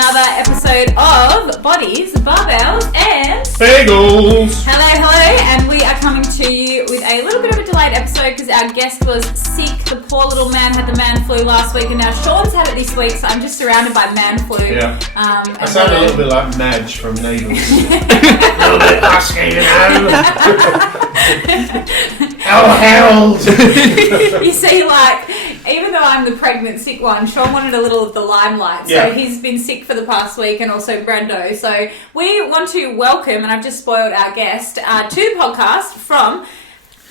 another episode of Bodies, Barbells and Bagels. Hello, and we are coming to you with a little bit of a delayed episode because our guest was sick. The poor little man had the man flu last week, and now Sean's had it this week, so I'm just surrounded by man flu. Yeah. I sound a little bit like Madge from Neighbours. A little bit husky, you know. Oh, Harold! You see, like, even though I'm the pregnant sick one, Sean wanted a little of the limelight. So yeah. He's been sick for the past week, and also Brendo. So we want to welcome, and I've just spoiled our guest, to the podcast from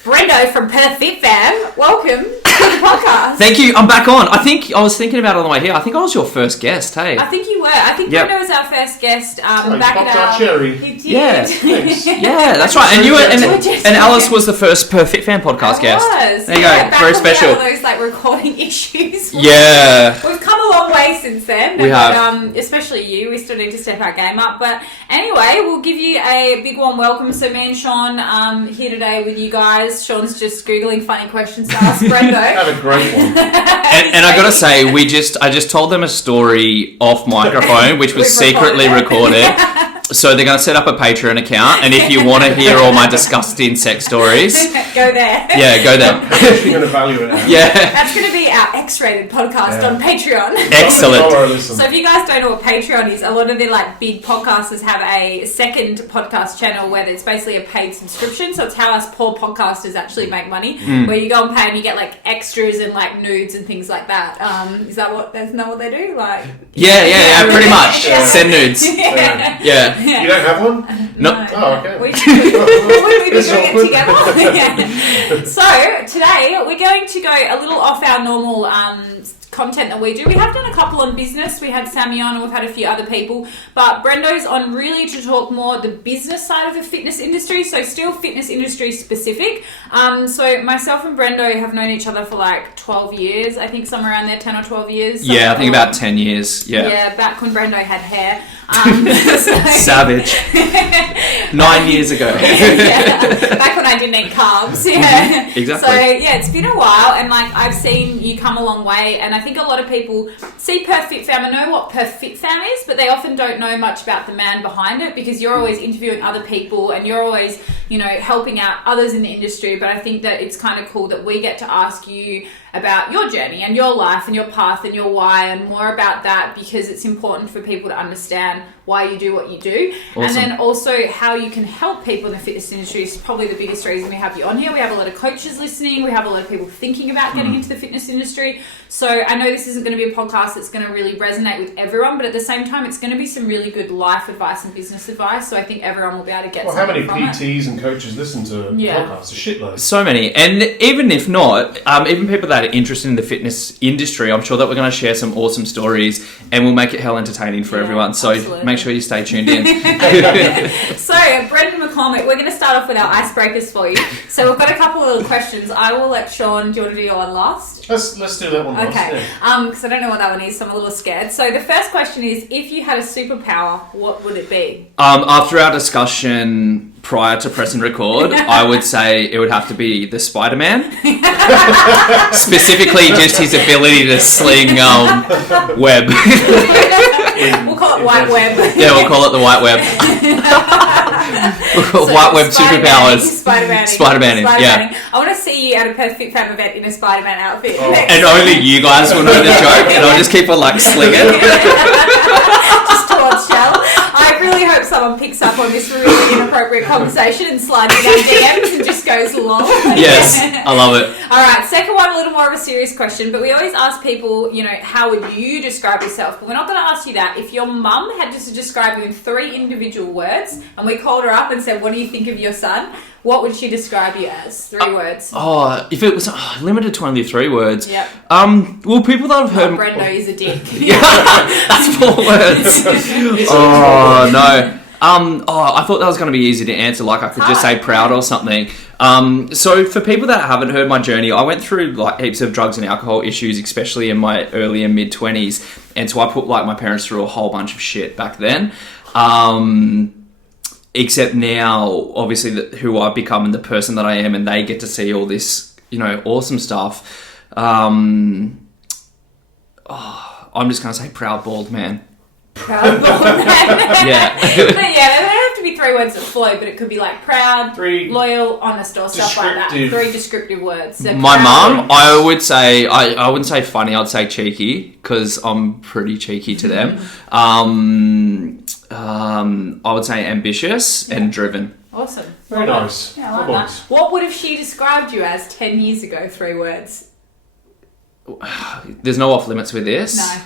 Brendo from Perth Fit Fam. Welcome to the podcast. Thank you. I'm back on. I was thinking about it on the way here. I think I was your first guest, hey? I think you were. I think Brendo was our first guest back at our... cherry. He did. Yeah. Thanks. Yeah, that's right. And you were, and Alice was the first Perth Fit Fam podcast guest. Was. There you go. Back Very when special. We had all those like recording issues. Yeah. We've come a long way since then. We have. Especially you. We still need to step our game up. But anyway, we'll give you a big warm welcome. So me and Sean here today with you guys. Sean's just Googling funny questions to ask Brendo. Have a great one. And I gotta say, I just told them a story off microphone, which was secretly recorded. So they're going to set up a Patreon account, and if you want to hear all my disgusting sex stories, go there. Yeah, go there. I'm actually going to value it. Yeah. That's going to be our X-rated podcast on Patreon. Excellent. So if you guys don't know what Patreon is, a lot of the like big podcasters have a second podcast channel where it's basically a paid subscription. So it's how us poor podcasters actually make money, where you go and pay and you get like extras and like nudes and things like that. Isn't that what they do? Like Yeah, pretty much. Yeah. Send nudes. Yeah. You don't have one? No. Oh, okay. We be doing it together. Yeah. So today we're going to go a little off our normal content that we do. We have done a couple on business. We had Sammy on and we've had a few other people, but Brendo's on really to talk more the business side of the fitness industry, so still fitness industry specific. So myself and Brendo have known each other for like 12 years, I think somewhere around there, 10 or 12 years. Yeah, I think about 10 years. Yeah, back when Brendo had hair. Savage. 9 years ago. Back when I didn't eat carbs. Yeah. Exactly. So yeah, it's been a while, and like I've seen you come a long way, and I think a lot of people see Perth Fit Fam and know what Perth Fit Fam is, but they often don't know much about the man behind it, because you're always interviewing other people and you're always, helping out others in the industry. But I think that it's kind of cool that we get to ask you about your journey and your life and your path and your why, and more about that, because it's important for people to understand why you do what you do. Awesome. And then also how you can help people in the fitness industry is probably the biggest reason we have you on here. We have a lot of coaches listening. We have a lot of people thinking about getting into the fitness industry. So I know this isn't going to be a podcast that's going to really resonate with everyone, but at the same time, it's going to be some really good life advice and business advice. So I think everyone will be able to get how many from PTs and coaches listen to podcasts? A shitload. So many. And even if not, even people that are interested in the fitness industry, I'm sure that we're going to share some awesome stories, and we'll make it hell entertaining for everyone. So absolutely. Make sure you stay tuned in. So, Brendan McCormick, we're going to start off with our icebreakers for you. So we've got a couple of little questions. I will let Sean, do you want to do your one last? Let's do that one last. Okay, because I don't know what that one is, so I'm a little scared. So the first question is, if you had a superpower, what would it be? After our discussion prior to press and record, I would say it would have to be the Spider-Man. Specifically, just his ability to sling web. We'll call it white web. Yeah, we'll call it the white web. White web superpowers. Spider-Man, yeah. I want to see you at a Perth Fit Fam event in a Spider-Man outfit. Oh. And only you guys will know the joke, and I'll just keep on slinging. Just towards Shell. I really hope someone picks up on this really inappropriate conversation and slides in our DMs and just goes along. Yes, I love it. All right, second one, a little more of a serious question, but we always ask people, how would you describe yourself? But we're not going to ask you that. If your mum had just to describe you in 3 individual words, and we called her up and said, what do you think of your son? What would she describe you as? 3 words. Oh, if it was limited to only 3 words. Yep. Well, people that have heard... Brendo is a dick. Yeah, that's 4 words. Oh, no. I thought that was going to be easy to answer, like I could just say proud or something. So for people that haven't heard my journey, I went through like heaps of drugs and alcohol issues, especially in my early and mid 20s. And so I put like my parents through a whole bunch of shit back then. Except now, obviously, who I've become and the person that I am, and they get to see all this, awesome stuff. I'm just going to say proud bald man. proud bald man. Yeah. But yeah, they don't have to be 3 words that flow, but it could be like proud, 3 loyal, honest, or stuff like that. descriptive. 3 descriptive words. So My proud, mum, I would say, I wouldn't say funny, I'd say cheeky, because I'm pretty cheeky to them. I would say ambitious and driven. Awesome. Very nice. Yeah, I like Good that. boys. What would have she described you as 10 years ago? 3 words. There's no off limits with this. No.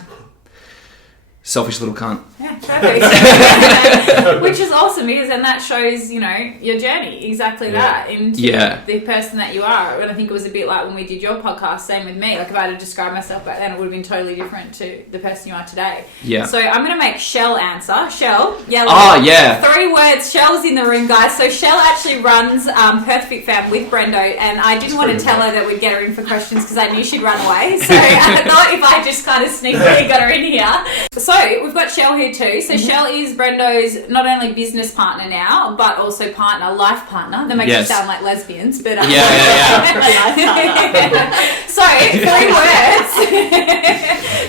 Selfish little cunt. Yeah, perfect. Which is awesome because then that shows, you know, your journey. Exactly that. Into the person that you are. And I think it was a bit like when we did your podcast, same with me. Like if I had to describe myself back then, it would have been totally different to the person you are today. Yeah. So I'm going to make Shell answer. Shell, yellow. Oh, yeah. 3 words. Shell's in the room, guys. So Shell actually runs Perth Fit Fam with Brendo, and I didn't want to tell her that we'd get her in for questions because I knew she'd run away. So I thought if I just kind of sneakily got her in here. So we've got Shell here too. So Shell is Brendo's not only business partner now, but also life partner. That makes you sound like lesbians, but yeah. So 3 words.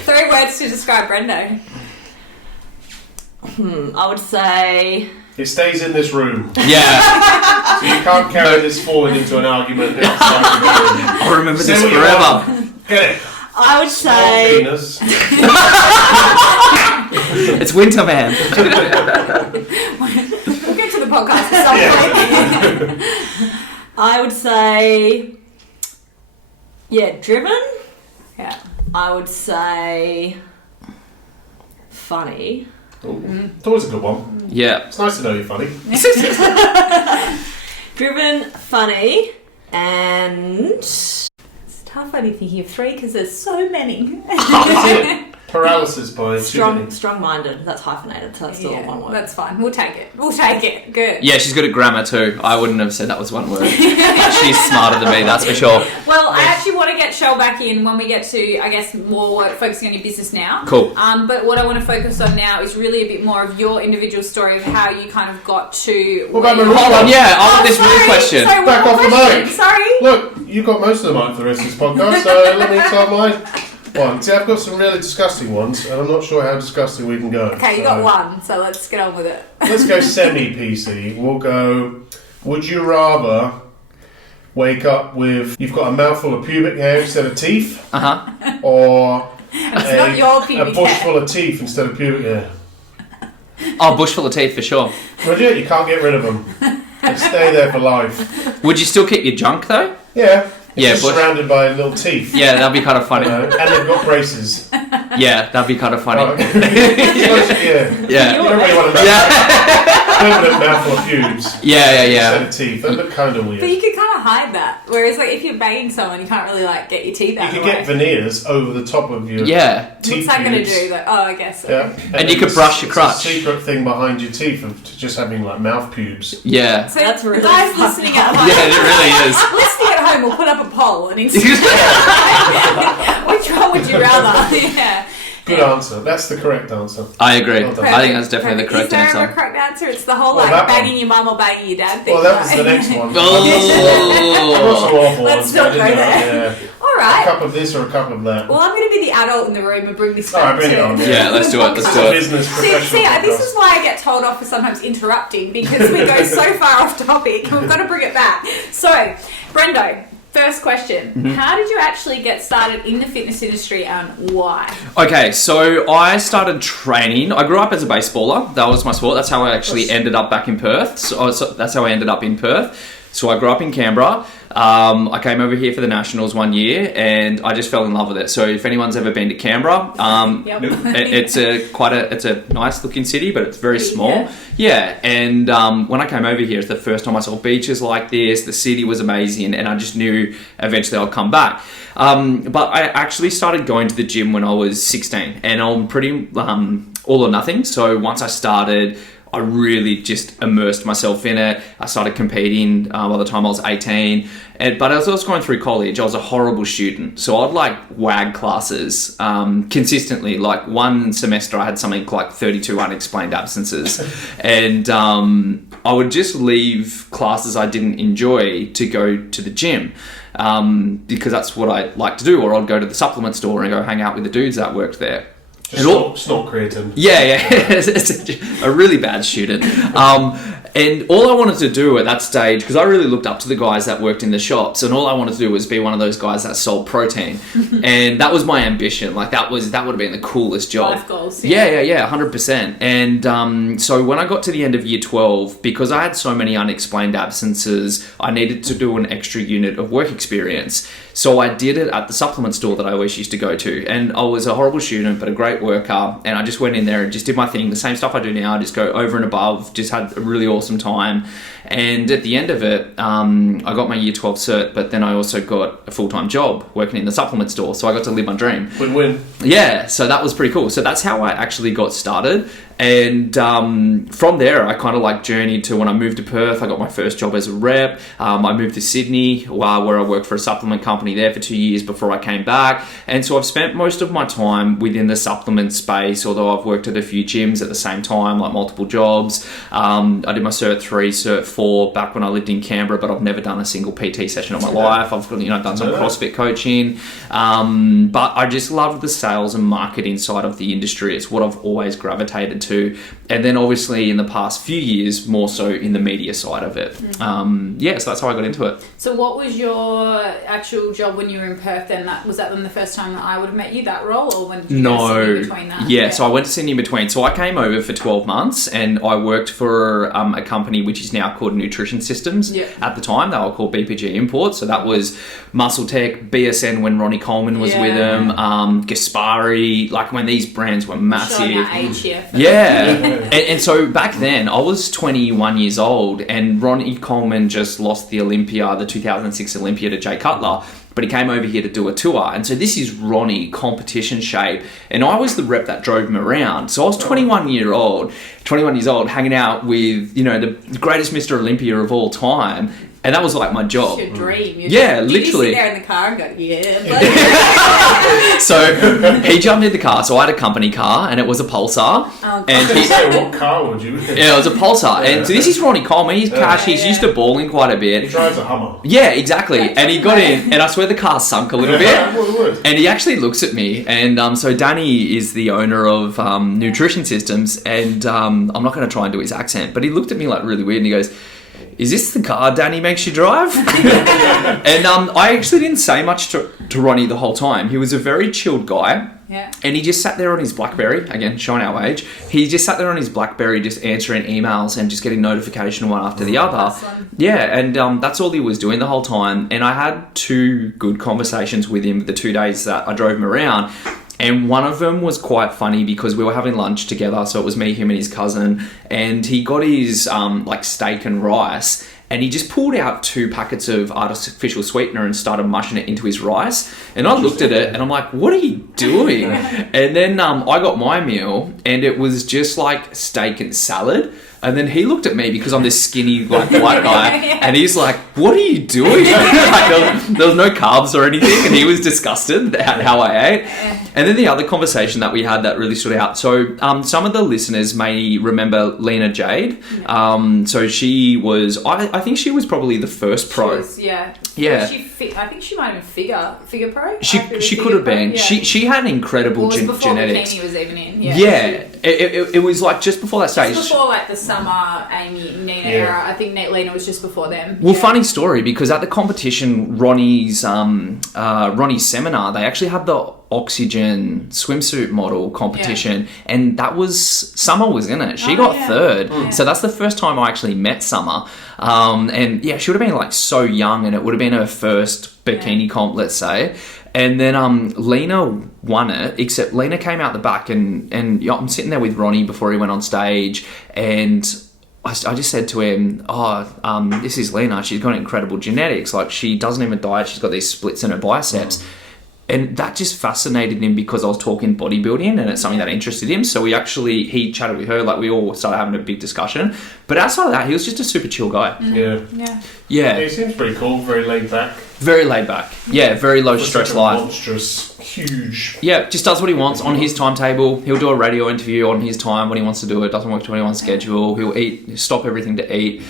3 words to describe Brendo. I would say... It stays in this room. Yeah. So you can't carry this forward into an argument outside the room. I'll remember Say this what you forever. want. Get it. I would Small say... penis. It's winter, man. We'll get to the podcast at some point. I would say... Yeah, driven. Yeah. I would say... Funny. It's always a good one. Yeah. It's nice to know you're funny. Driven, funny, and... It's tough only thinking of 3 because there's so many. That's it. Paralysis by strong-minded. That's hyphenated, so that's still one word. That's fine. We'll take it. Good. Yeah, she's good at grammar too. I wouldn't have said that was one word. She's smarter than me, that's for sure. Well, I actually want to get Shell back in when we get to, I guess, more work focusing on your business now. Cool. But what I want to focus on now is really a bit more of your individual story of how you kind of got to... What about Hold on, yeah, I want this real question. Sorry, Back off the mic. Sorry. Look, you got most of the mic for the rest of this podcast, so let me start mine. One. See, I've got some really disgusting ones, and I'm not sure how disgusting we can go. Okay, you got one, so let's get on with it. Let's go semi-PC. We'll go, would you rather wake up with, you've got a mouthful of pubic hair instead of teeth, or not your a pubic bush hair. full of teeth instead of pubic hair? Oh, bush full of teeth for sure. Would you? You can't get rid of them. They stay there for life. Would you still keep your junk though? Yeah. Yeah, just bush. surrounded by little teeth. Yeah, that'd be kind of funny. And they've got braces. Yeah, that'd be kind of funny. Oh, okay. Yeah. You don't really want a permanent mouthful of pubes. Yeah. Instead of teeth. That look kind of weird. But you could kind of hide that. Whereas, like, if you're banging someone, you can't really, like, get your teeth out You of could the get way. veneers over the top of your teeth. What's that going to pubes. do? Like, oh, I guess so. Yeah. And you could brush your crotch. It's a secret thing behind your teeth of just having like mouth pubes. Yeah. So, That's really guys fucked listening at home. Yeah, it really is. Listening at home, we'll put up a poll and Which one would you rather? Yeah. Good answer. That's the correct answer. I agree. Well done. I think that's definitely the correct Is there a answer. correct answer? It's the whole Well, that banging one. your mum or banging your dad thing. Well, that was right? the next one. Oh. Not so awful Let's ones, not but, go you know, there. yeah. All A right. cup of this or a cup of that. Well, I'm going to be the adult in the room and bring this All back right, bring it to on. Yeah, let's do it. Let's do it. Business professional. See, this is why I get told off for sometimes interrupting because we go so far off topic. We've got to bring it back. So, Brendo, first question. Mm-hmm. How did you actually get started in the fitness industry and why? Okay, so I started training. I grew up as a baseballer. That was my sport. That's how I actually ended up back in Perth. So that's how I ended up in Perth. So I grew up in Canberra. I came over here for the Nationals one year, and I just fell in love with it. So if anyone's ever been to Canberra, it's a nice looking city, but it's very small. Yeah, and when I came over here, it's the first time I saw beaches like this. The city was amazing, and I just knew eventually I'd come back. But I actually started going to the gym when I was 16, and I'm pretty all or nothing. So once I started, I really just immersed myself in it. I started competing by the time I was 18. But as I was going through college, I was a horrible student. So I'd like WAG classes consistently. Like one semester I had something like 32 unexplained absences. And I would just leave classes I didn't enjoy to go to the gym. Because that's what I like to do. Or I'd go to the supplement store and go hang out with the dudes that worked there. Snort creatine. Yeah. It's a really bad student. And all I wanted to do at that stage, because I really looked up to the guys that worked in the shops, and all I wanted to do was be one of those guys that sold protein. And that was my ambition. Like, that would have been the coolest job. Life goals. Yeah, 100%. And so when I got to the end of year 12, because I had so many unexplained absences, I needed to do an extra unit of work experience. So I did it at the supplement store that I always used to go to. And I was a horrible student, but a great worker. And I just went in there and just did my thing. The same stuff I do now, I just go over and above, just had a really awesome time. And at the end of it, I got my year 12 cert, but then I also got a full-time job working in the supplement store. So I got to live my dream. Win-win. Yeah, so that was pretty cool. So that's how I actually got started. And from there, I kind of like journeyed to when I moved to Perth. I got my first job as a rep. I moved to Sydney, where I worked for a supplement company there for 2 years before I came back. And so I've spent most of my time within the supplement space, although I've worked at a few gyms at the same time, like multiple jobs. I did my Cert 3, Cert 4 back when I lived in Canberra, but I've never done a single PT session of my life. I've done some CrossFit coaching. But I just love the sales and marketing side of the industry. It's what I've always gravitated to. And then obviously in the past few years, more so in the media side of it. So that's how I got into it. So what was your actual job when you were in Perth then? Was that then the first time that I would have met you, that role? Or when did you go to Sydney between that? Yeah, so I went to Sydney in between. So I came over for 12 months and I worked for a company which is now called Nutrition Systems. Yeah. At the time, they were called BPG Imports. So that was Muscle Tech, BSN when Ronnie Coleman was with them, Gaspari, like when these brands were massive. Showing that age here. Yeah. And so back then, I was 21 years old and Ronnie Coleman just lost the 2006 Olympia to Jay Cutler. But he came over here to do a tour. And so this is Ronnie competition shape. And I was the rep that drove him around. So I was 21 years old, hanging out with, the greatest Mr. Olympia of all time. And that was like my job. It's your dream. Literally. Did you sit there in the car and go, yeah. So he jumped in the car. So I had a company car and it was a Pulsar. Oh, And what car would you? Yeah, it was a Pulsar. And so this is Ronnie Coleman. He's cash. He's used to balling quite a bit. He drives a Hummer. Yeah, exactly. And he got in and I swear the car sunk a little bit. And he actually looks at me. And so Danny is the owner of Nutrition Systems. And I'm not going to try and do his accent. But he looked at me like really weird and he goes, "Is this the car Danny makes you drive?" And I actually didn't say much to Ronnie the whole time. He was a very chilled guy. Yeah. And he just sat there on his BlackBerry, again, showing our age. He just sat there on his BlackBerry just answering emails and just getting notification one after the other. Awesome. Yeah, and that's all he was doing the whole time. And I had 2 good conversations with him the 2 days that I drove him around. And one of them was quite funny because we were having lunch together. So it was me, him and his cousin. And he got his steak and rice. And he just pulled out 2 packets of artificial sweetener and started mushing it into his rice. And I looked at it and I'm like, what are you doing? And then I got my meal and it was just like steak and salad. And then he looked at me because I'm this skinny white guy, and he's like, "What are you doing?" There was no carbs or anything, and he was disgusted at how I ate. And then the other conversation that we had that really stood out. So some of the listeners may remember Lena Jade. So she was, I think she was probably the first pro. Yeah. I think she might have been figure pro. She could have been. Yeah. She had incredible genetics. Before Bikini was even in. Yeah. It was like just before that stage. Just before like the Summer, Amy, Nina era. I think Lena was just before them. Well, funny story, because at the competition, Ronnie's seminar, they actually had the Oxygen swimsuit model competition, and that was Summer was in it. She got third. So that's the first time I actually met Summer. And yeah, she would have been like so young, and it would have been her first bikini comp, let's say. And then Lena won it, except Lena came out the back and I'm sitting there with Ronnie before he went on stage, and I just said to him, this is Lena. She's got incredible genetics. Like, she doesn't even diet. She's got these splits in her biceps. And that just fascinated him because I was talking bodybuilding and it's something that interested him. So he chatted with her, like we all started having a big discussion. But outside of that, he was just a super chill guy. Yeah. He seems pretty cool, very laid back. Very laid back. Yeah, very low stress life. Monstrous, huge. Yeah, just does what he wants on his timetable. He'll do a radio interview on his time when he wants to do it. Doesn't work to anyone's schedule. He'll stop everything to eat.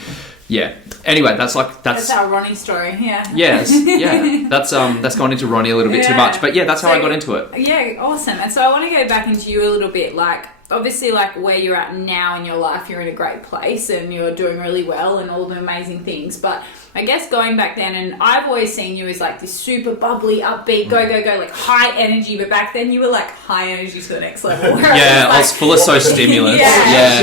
Yeah. Anyway, that's our Ronnie story. Yeah. Yes. Yeah. That's gone into Ronnie a little bit too much, but yeah, that's how I got into it. Yeah. Awesome. And so I want to go back into you a little bit, like. Obviously, like where you're at now in your life, you're in a great place and you're doing really well and all the amazing things. But I guess going back then, and I've always seen you as like this super bubbly, upbeat, go, like high energy. But back then you were like high energy to the next level. Yeah, I was full of social stimulants. Yeah.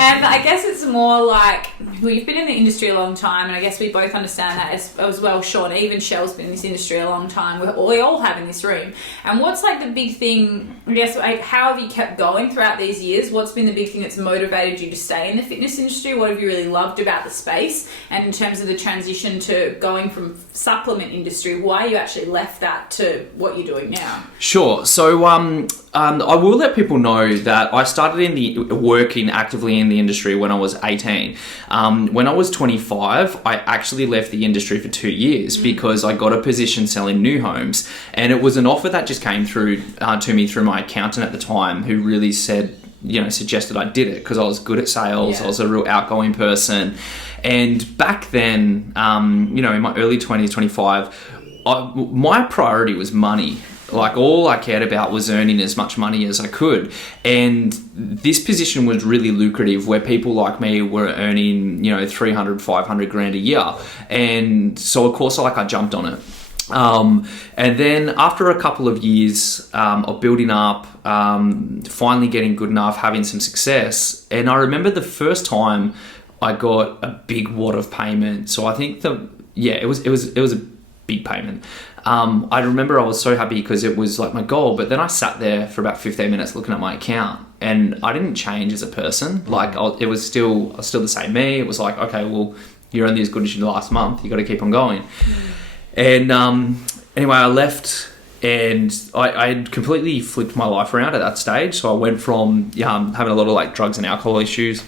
And I guess it's more like, well, you've been in the industry a long time, and I guess we both understand that as well, Sean. Even Shell's been in this industry a long time. We all have in this room. And what's like the big thing, I guess, like, how have you kept going throughout these years? What's been the big thing that's motivated you to stay in the fitness industry? What have you really loved about the space? And in terms of the transition to going from supplement industry, why you actually left that to what you're doing now? Sure. So I will let people know that I started working actively in the industry when I was 18. When I was 25, I actually left the industry for 2 years because I got a position selling new homes, and it was an offer that just came through to me through my accountant at the time, who really suggested I did it because I was good at sales. I was a real outgoing person. And back then, in my early 20s, 25, my priority was money. Like, all I cared about was earning as much money as I could. And this position was really lucrative, where people like me were earning, 300, 500 grand a year. And so, of course, I jumped on it. And then after a couple of years of building up, finally getting good enough, having some success, and I remember the first time I got a big wad of payment. So I think it was a big payment. I remember I was so happy because it was like my goal, but then I sat there for about 15 minutes looking at my account, and I didn't change as a person. Like, I was still the same me. It was like, okay, well, you're only as good as you did last month. You got to keep on going. And anyway, I left, and I had completely flipped my life around at that stage. So I went from having a lot of drugs and alcohol issues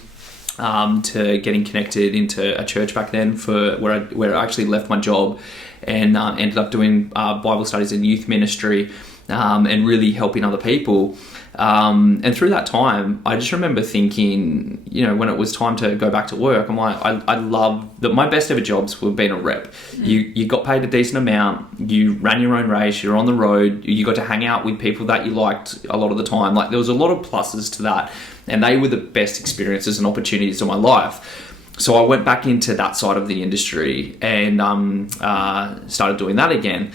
to getting connected into a church back then where I actually left my job and ended up doing Bible studies and youth ministry and really helping other people. And through that time, I just remember thinking, when it was time to go back to work, I'm like, I love that. My best ever jobs were being a rep. You got paid a decent amount, you ran your own race, you're on the road, you got to hang out with people that you liked a lot of the time. Like, there was a lot of pluses to that, and they were the best experiences and opportunities of my life. So I went back into that side of the industry and started doing that again.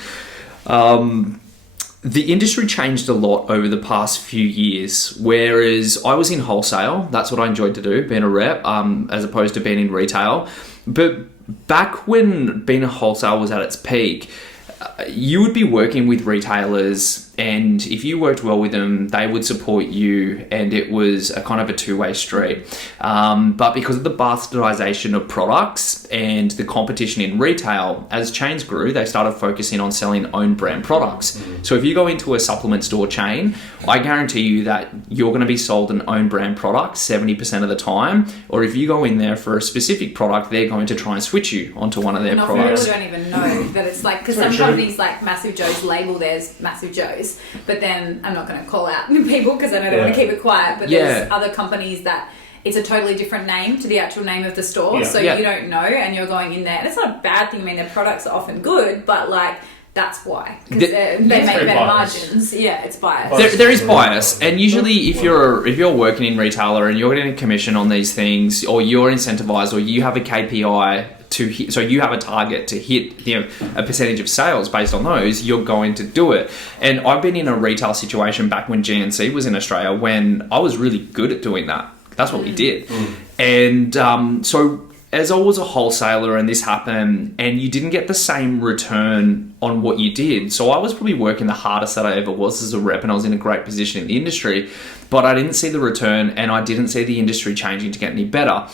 The industry changed a lot over the past few years, whereas I was in wholesale. That's what I enjoyed to do, being a rep, as opposed to being in retail. But back when being a wholesale was at its peak, you would be working with retailers, and if you worked well with them, they would support you, and it was a kind of a two-way street. But because of the bastardization of products and the competition in retail, as chains grew, they started focusing on selling own brand products. So if you go into a supplement store chain, I guarantee you that you're going to be sold an own brand product 70% of the time. Or if you go in there for a specific product, they're going to try and switch you onto one of their products. People don't even know that it's like, because some companies like Massive Joe's label theirs Massive Joe's, but then I'm not going to call out people because I know they want to keep it quiet, but there's other companies that it's a totally different name to the actual name of the store, so you don't know, and you're going in there, and it's not a bad thing. I mean, their products are often good, but that's why, because they make better margins. Yeah, it's biased. There is bias, and usually if you're working in retailer and you're getting a commission on these things, or you're incentivized, or you have a KPI to hit, so you have a target to hit, a percentage of sales based on those, you're going to do it. And I've been in a retail situation back when GNC was in Australia, when I was really good at doing that. That's what we did. And so as I was a wholesaler and this happened, and you didn't get the same return on what you did. So I was probably working the hardest that I ever was as a rep, and I was in a great position in the industry, but I didn't see the return, and I didn't see the industry changing to get any better.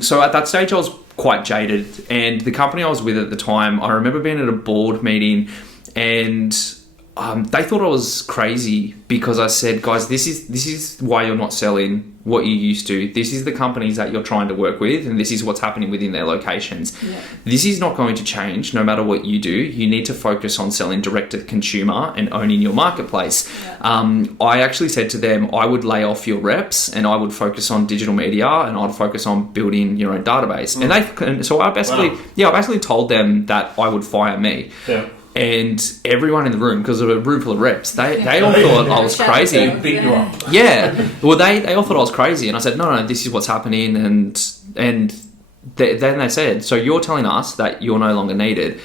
So at that stage, I was quite jaded, and the company I was with at the time, I remember being at a board meeting, and they thought I was crazy because I said, guys, this is why you're not selling what you used to. This is the companies that you're trying to work with, and this is what's happening within their locations. Yeah. This is not going to change no matter what you do. You need to focus on selling direct to consumer and owning your marketplace. Yeah. I actually said to them, I would lay off your reps and I would focus on digital media and I'd focus on building your own database. And so I basically told them that I would fire me. Yeah. And everyone in the room, because of a room full of reps, they all thought I was crazy. Yeah. Well, they all thought I was crazy. And I said, no, this is what's happening. And then they said, so you're telling us that you're no longer needed.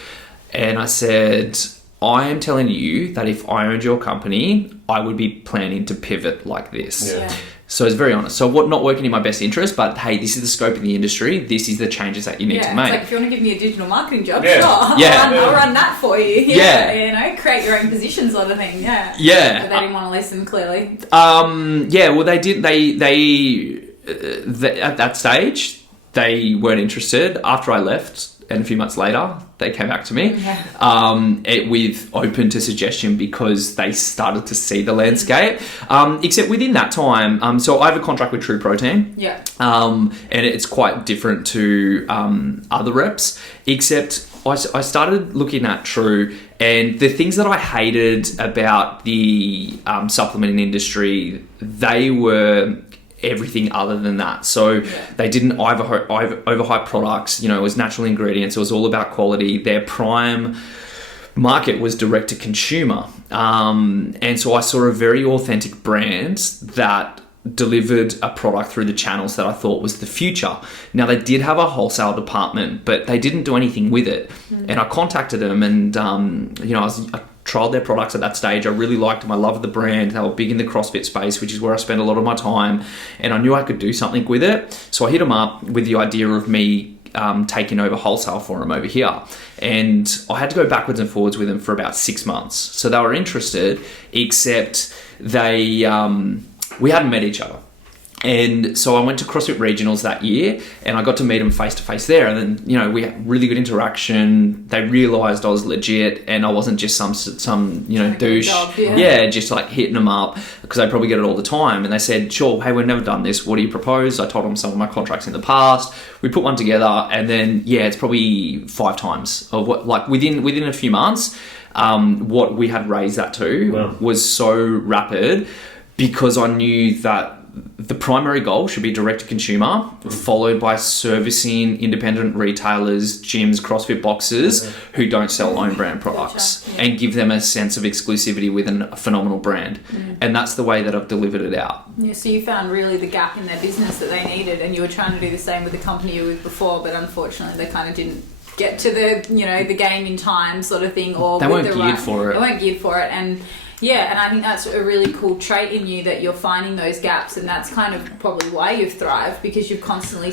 And I said, I am telling you that if I owned your company, I would be planning to pivot like this. Yeah. So it's very honest. So what, not working in my best interest, but hey, this is the scope of the industry. This is the changes that you need to make. It's like if you want to give me a digital marketing job, sure. I'll run that for you. Yeah. Create your own position sort of thing. Yeah. Yeah. But they didn't want to listen, clearly. Well, they did. They at that stage, they weren't interested. After I left, and a few months later, they came back to me with open to suggestion because they started to see the landscape. Except within that time, so I have a contract with True Protein. Yeah. And it's quite different to other reps. Except I started looking at True, and the things that I hated about the supplement industry, they were everything other than that. So they didn't overhype products. It was natural ingredients. It was all about quality. Their prime market was direct to consumer. And so I saw a very authentic brand that delivered a product through the channels that I thought was the future. Now, they did have a wholesale department, but they didn't do anything with it. Mm-hmm. And I contacted them and, I trialed their products at that stage. I really liked them. I loved the brand. They were big in the CrossFit space, which is where I spent a lot of my time. And I knew I could do something with it. So I hit them up with the idea of me taking over wholesale for them over here. And I had to go backwards and forwards with them for about 6 months. So they were interested, except we hadn't met each other. And so I went to CrossFit Regionals that year and I got to meet them face to face there. And then, we had really good interaction. They realized I was legit and I wasn't just some douche. Just like hitting them up because they probably get it all the time. And they said, sure, hey, we've never done this. What do you propose? I told them some of my contracts in the past. We put one together and then, it's probably 5 times of what, like within a few months, what we had raised that to was so rapid because I knew that the primary goal should be direct to consumer, followed by servicing independent retailers, gyms, CrossFit boxes who don't sell own brand products and give them a sense of exclusivity within a phenomenal brand. And that's the way that I've delivered it out. Yeah, so you found really the gap in their business that they needed, and you were trying to do the same with the company you were with before, but unfortunately they kind of didn't get to the game in time sort of thing, or they weren't geared for it. They weren't geared for it, and I think that's a really cool trait in you, that you're finding those gaps, and that's kind of probably why you've thrived, because you've constantly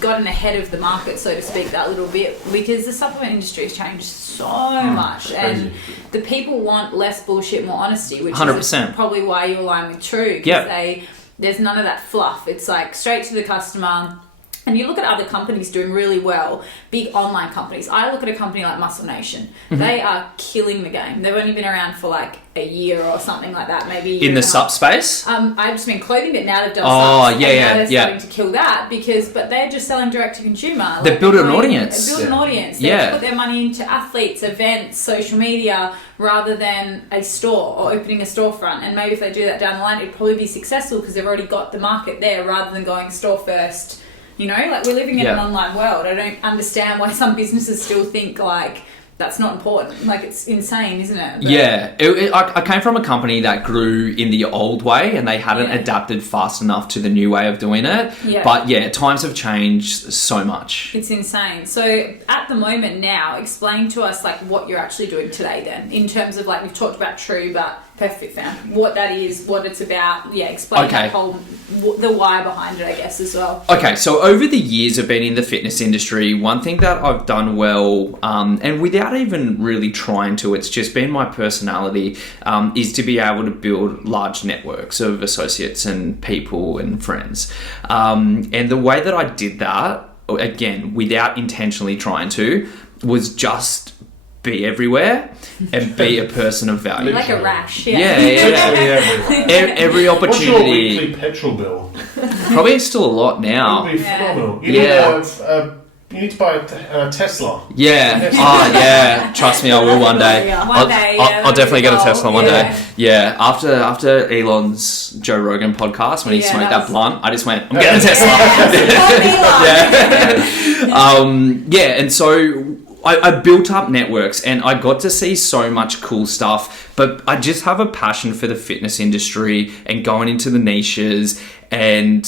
gotten ahead of the market, so to speak, that little bit, because the supplement industry has changed so much, and the people want less bullshit, more honesty, which 100%. Is probably why you align with True, because there's none of that fluff. It's like straight to the customer. And you look at other companies doing really well, big online companies. I look at a company like Muscle Nation. Mm-hmm. They are killing the game. They've only been around for like a year or something like that, maybe. In the sup space? I just mean clothing, but now they've done sups. Now they're starting to kill that but they're just selling direct to consumer. They've built an audience. They put their money into athletes, events, social media, rather than a store or opening a storefront. And maybe if they do that down the line, it'd probably be successful because they've already got the market there, rather than going store first. We're living in an online world. I don't understand why some businesses still think like that's not important. Like, it's insane, isn't it? I came from a company that grew in the old way and they hadn't adapted fast enough to the new way of doing it. Yeah. But times have changed so much. It's insane. So at the moment now, explain to us like what you're actually doing today then, in terms of like, we've talked about True, but Perth Fit Fam, what that is, what it's about. Explain that whole, the why behind it, I guess, as well. Okay, so over the years of being in the fitness industry, one thing that I've done well, and without even really trying to, it's just been my personality, is to be able to build large networks of associates and people and friends. And the way that I did that, again, without intentionally trying to, was just be everywhere and be a person of value. Like a rash. Yeah. Every What's your opportunity. weekly petrol bill? Probably still a lot now. It would be phenomenal. You need to buy a Tesla. Yeah. Oh, yeah. Trust me, I will one day. One day, I'll definitely get a Tesla one Yeah. day. Yeah. After Elon's Joe Rogan podcast, when he smoked that blunt, I just went, I'm getting a Tesla. Yeah. And so I built up networks and I got to see so much cool stuff, but I just have a passion for the fitness industry and going into the niches and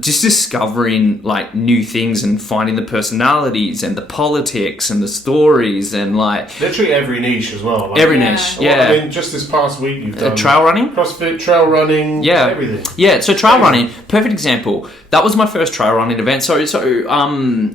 just discovering like new things and finding the personalities and the politics and the stories and like literally every niche as well. Like, every niche. Yeah. I mean, just this past week you've done trail running, CrossFit, trail running, everything. Yeah, so trail running, perfect example. That was my first trail running event. So it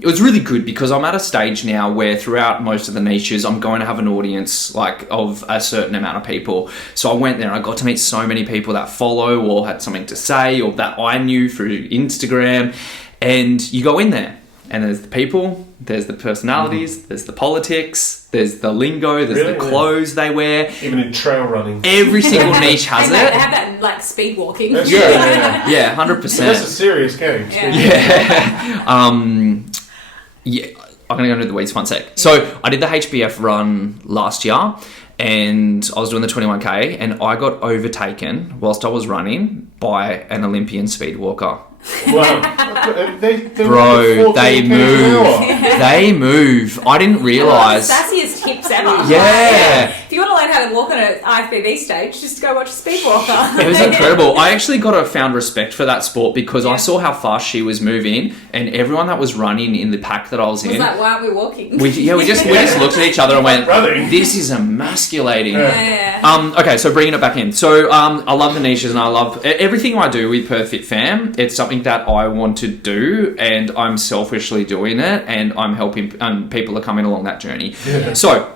was really good because I'm at a stage now where throughout most of the niches I'm going to have an audience like of a certain amount of people. So I went there and I got to meet so many people that follow or had something to say or that I knew through Instagram. And you go in there and there's the people, there's the personalities, there's the politics, there's the lingo, there's the clothes they wear. Even in trail running. Every single niche has They it. have that like speed walking. Yeah, 100%. That's a serious game. Yeah. I'm going to go into the weeds one sec. So I did the HBF run last year and I was doing the 21K and I got overtaken whilst I was running by an Olympian speed walker. Wow. Bro, they move. They move. I didn't realise. Sassiest tips ever. Yeah. If you want to learn how to walk on an IFBB stage, just go watch a speed walker. It was incredible. I actually found respect for that sport because I saw how fast she was moving and everyone that was running in the pack that I was in. It's like, why aren't we walking? We just looked at each other and went, running. This is emasculating. Yeah. Okay, so bringing it back in. So I love the niches and I love everything I do with Perth Fit Fam. It's something that I want to do and I'm selfishly doing it and I'm helping people are coming along that journey. Yeah. So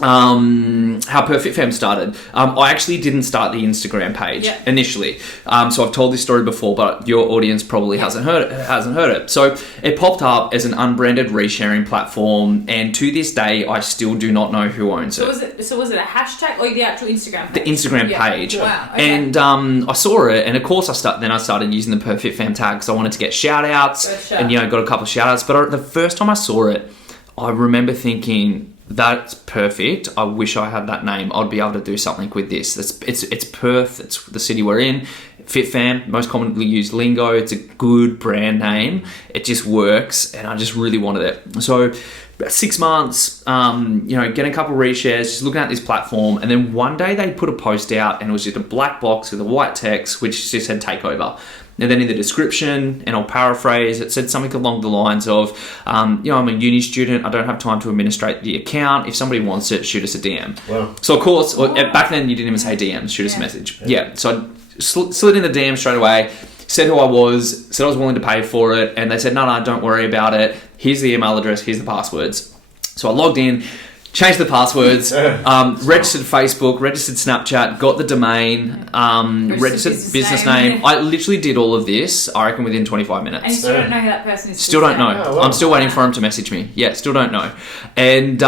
how Perth Fit Fam started. I actually didn't start the Instagram page initially. So I've told this story before, but your audience probably hasn't heard it. So it popped up as an unbranded resharing platform, and to this day, I still do not know who owns it. So was it a hashtag or the actual Instagram page? The Instagram page. Wow. Okay. And I saw it, and of course I started using the Perth Fit Fam tag because I wanted to get shout outs, and got a couple of shout outs. But the first time I saw it, I remember thinking, that's perfect. I wish I had that name. I'd be able to do something with this. It's Perth. It's the city we're in. Fit Fam, most commonly used lingo. It's a good brand name. It just works, and I just really wanted it. So, about 6 months, getting a couple of reshares, just looking at this platform, and then one day they put a post out, and it was just a black box with a white text, which just said "takeover." And then in the description, and I'll paraphrase, it said something along the lines of, I'm a uni student, I don't have time to administrate the account. If somebody wants it, shoot us a DM. Wow. So of course, back then you didn't even say DM, shoot us a message. Yeah, so I slid in the DM straight away, said who I was, said I was willing to pay for it, and they said, no, don't worry about it. Here's the email address, here's the passwords. So I logged in, changed the passwords, registered Facebook, registered Snapchat, got the domain, registered business name. I literally did all of this, I reckon, within 25 minutes. And you still don't know who that person is? Still don't know. Oh, wow. I'm still waiting for him to message me. Yeah, still don't know. And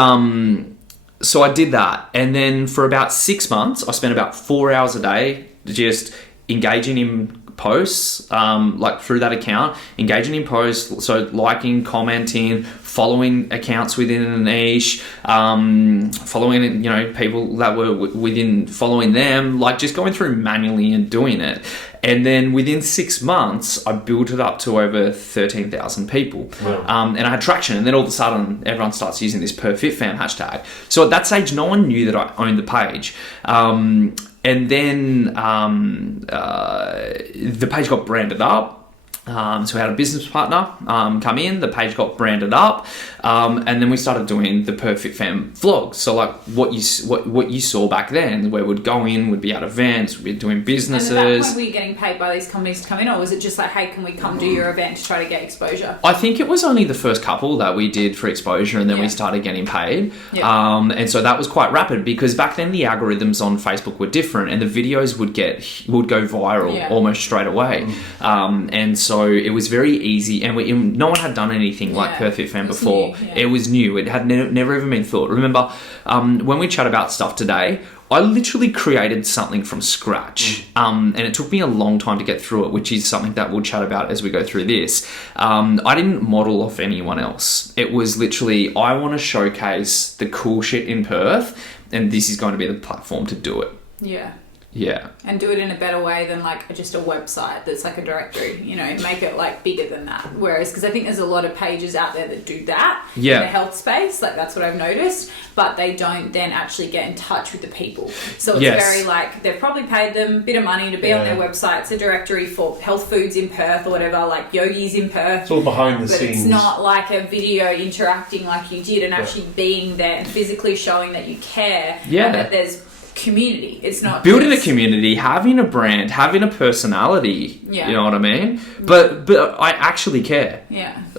so I did that. And then for about 6 months, I spent about 4 hours a day just engaging in posts, through that account, engaging in posts, so liking, commenting, following accounts within a niche, following, people that were within, following them, just going through manually and doing it. And then within 6 months, I built it up to over 13,000 people. Wow. And I had traction. And then all of a sudden, everyone starts using this Perth Fit Fam hashtag. So at that stage, no one knew that I owned the page. And then the page got branded up. So we had a business partner come in, the page got branded up, and then we started doing the Perth Fit Fam vlogs. So what you saw back then, where we'd go in, we'd be at events, we'd be doing businesses. And at that point, were you getting paid by these companies to come in, or was it just like, hey, can we come do your event to try to get exposure? I think it was only the first couple that we did for exposure, and then we started getting paid. And so that was quite rapid because back then the algorithms on Facebook were different, and the videos would go viral almost straight away. And so so it was very easy, and no one had done anything like Perth Fit Fam before. New, It was new. It had never even been thought. Remember, when we chat about stuff today, I literally created something from scratch, and it took me a long time to get through it, which is something that we'll chat about as we go through this. I didn't model off anyone else. It was literally, I want to showcase the cool shit in Perth, and this is going to be the platform to do it. Yeah. And do it in a better way than like just a website that's like a directory, you know, make it like bigger than that. Whereas, because I think there's a lot of pages out there that do that in the health space, like that's what I've noticed, but they don't then actually get in touch with the people. So it's very like, they've probably paid them a bit of money to be on their website. It's a directory for health foods in Perth or whatever, like yogis in Perth. It's all behind the but scenes. It's not like a video interacting like you did and actually being there and physically showing that you care and that there's community. It's not building a community, having a brand, having a personality. You know what I mean? But I actually care.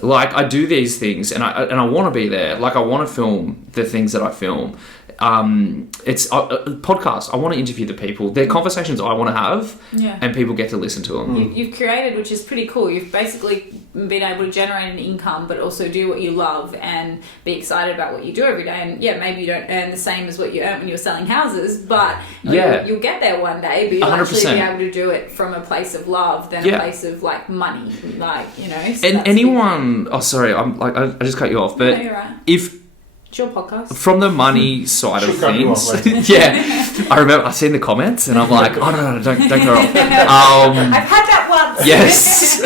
Like I do these things, and I want to be there. Like I want to film the things that I film. It's a podcast. I want to interview the people. They're conversations I want to have, and people get to listen to them. You've created, which is pretty cool. You've basically been able to generate an income, but also do what you love and be excited about what you do every day. And maybe you don't earn the same as what you earned when you were selling houses, but you'll get there one day. But you'll 100%. Actually be able to do it from a place of love than a place of like money, like you know. So and anyone, sorry, I'm like I just cut you off, but you're right. If it's your podcast. From the money side of things, I remember I seen the comments and I'm like, oh no, don't cut her off. I've had that once. Yes.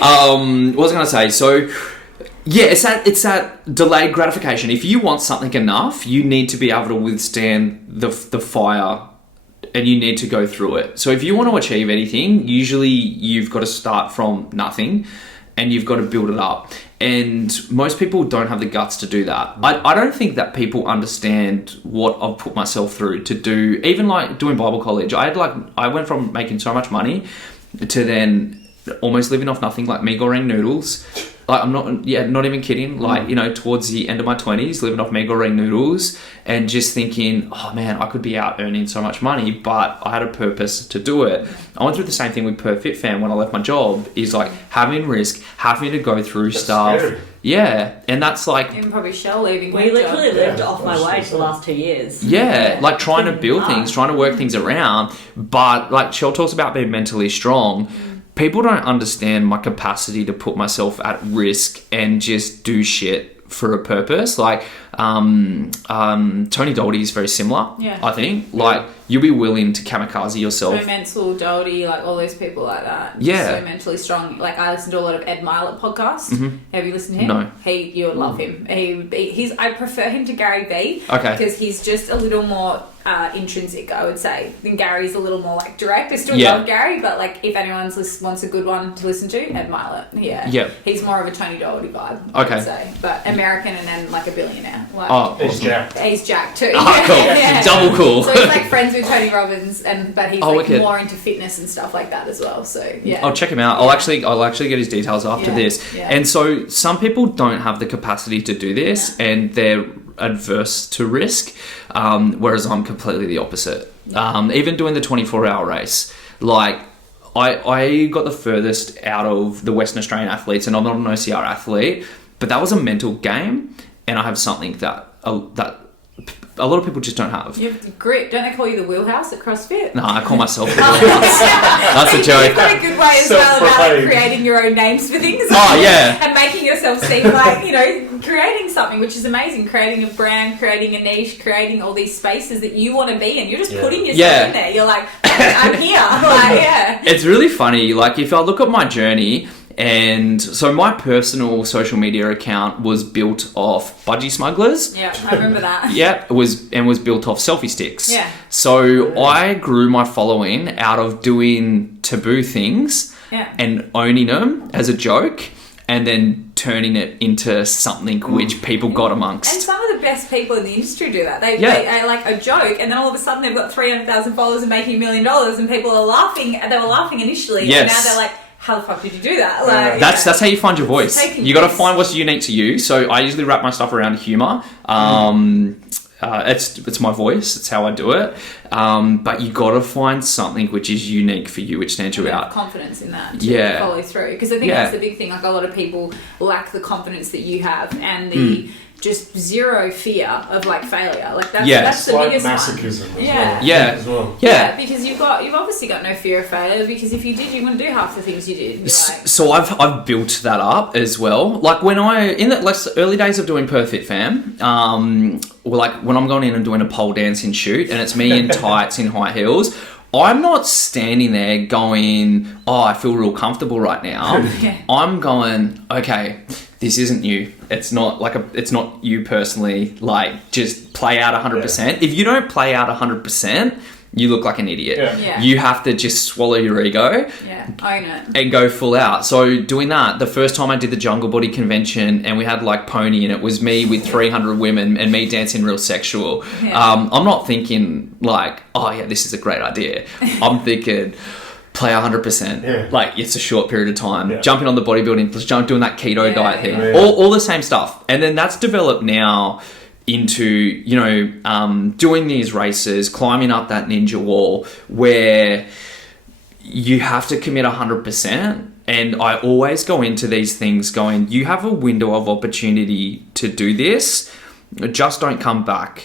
What was I going to say? So, it's that delayed gratification. If you want something enough, you need to be able to withstand the fire, and you need to go through it. So, if you want to achieve anything, usually you've got to start from nothing, and you've got to build it up. And most people don't have the guts to do that. I don't think that people understand what I've put myself through to do. Even like doing Bible college, I went from making so much money to then almost living off nothing, like mee goreng noodles. Like I'm not even kidding. Like, you know, towards the end of my 20s, living off mee goreng noodles and just thinking, oh man, I could be out earning so much money, but I had a purpose to do it. I went through the same thing with Perth Fit Fam when I left my job, is like having risk, having to go through stuff. Scary. Yeah, and that's like... Even probably Shell leaving. We literally lived off my wage the last 2 years. Yeah, like trying to build things, trying to work things around. But like Shell talks about being mentally strong. People don't understand my capacity to put myself at risk and just do shit for a purpose. Like, Tony Doherty is very similar, I think. Like, you'll be willing to kamikaze yourself. So mental, Doherty, like all those people like that. Yeah. So mentally strong. Like, I listen to a lot of Ed Mylett podcasts. Mm-hmm. Have you listened to him? No. You would love him. I prefer him to Gary Vee. Okay. Because he's just a little more intrinsic, I would say. Then Gary's a little more like direct. I still love Gary, but like if anyone wants a good one to listen to, Ed Mylett. Yeah. He's more of a Tony Doherty vibe, I would say. But American and then like a billionaire. Like, He's jacked. He's jacked too. Oh, cool. Double cool. So he's like friends with Tony Robbins, but he's like wicked. more into fitness and stuff like that as well. So yeah, I'll check him out. I'll actually get his details after this. Yeah. And so some people don't have the capacity to do this, and they're adverse to risk, whereas I'm completely the opposite. Even doing the 24-hour race, like I got the furthest out of the Western Australian athletes, and I'm not an OCR athlete, but that was a mental game, and I have something that a lot of people just don't have. You have grit. Don't they call you the wheelhouse at CrossFit? No, I call myself the wheelhouse. That's a joke. You've got a good way as well about creating your own names for things. Oh, yeah. And making yourself seem like, you know, creating something, which is amazing. Creating a brand, creating a niche, creating all these spaces that you want to be in. You're just putting yourself in there. You're like, I'm here. Like, It's really funny. Like, if I look at my journey... And so my personal social media account was built off budgie smugglers. Yeah, I remember that. It was built off selfie sticks. Yeah. So I grew my following out of doing taboo things and owning them as a joke, and then turning it into something which people got amongst. And some of the best people in the industry do that. They like a joke, and then all of a sudden they've got 300,000 followers and making $1 million, and people are laughing. They were laughing initially, and now they're like, how the fuck did you do that? Like, that's how you find your voice. You got to find what's unique to you. So I usually wrap my stuff around humor. It's my voice. It's how I do it. But you got to find something which is unique for you, which stands you out. Confidence in that to follow through, because I think that's the big thing. Like, a lot of people lack the confidence that you have, and the just zero fear of like failure. Like that's the biggest masochism one. As well. Yeah, because you've obviously got no fear of failure, because if you did, you wouldn't do half the things you did. So I've built that up as well. Like when in the early days of doing Perth Fit Fam, like when I'm going in and doing a pole dancing shoot and it's me in tights in high heels, I'm not standing there going, oh, I feel real comfortable right now. I'm going, okay, this isn't you. It's not it's not you personally. Like, just play out 100%. If you don't play out 100%, you look like an idiot. You have to just swallow your ego. Own it. And go full out. So doing that, the first time I did the Jungle Body convention and we had like Pony and it was me with 300 women and me dancing real sexual. I'm not thinking like, oh yeah, this is a great idea. I'm thinking, play 100%. Like, it's a short period of time. Jumping on the bodybuilding, doing that keto diet thing. All the same stuff. And then that's developed now into, doing these races, climbing up that ninja wall where you have to commit 100%. And I always go into these things going, you have a window of opportunity to do this. Just don't come back.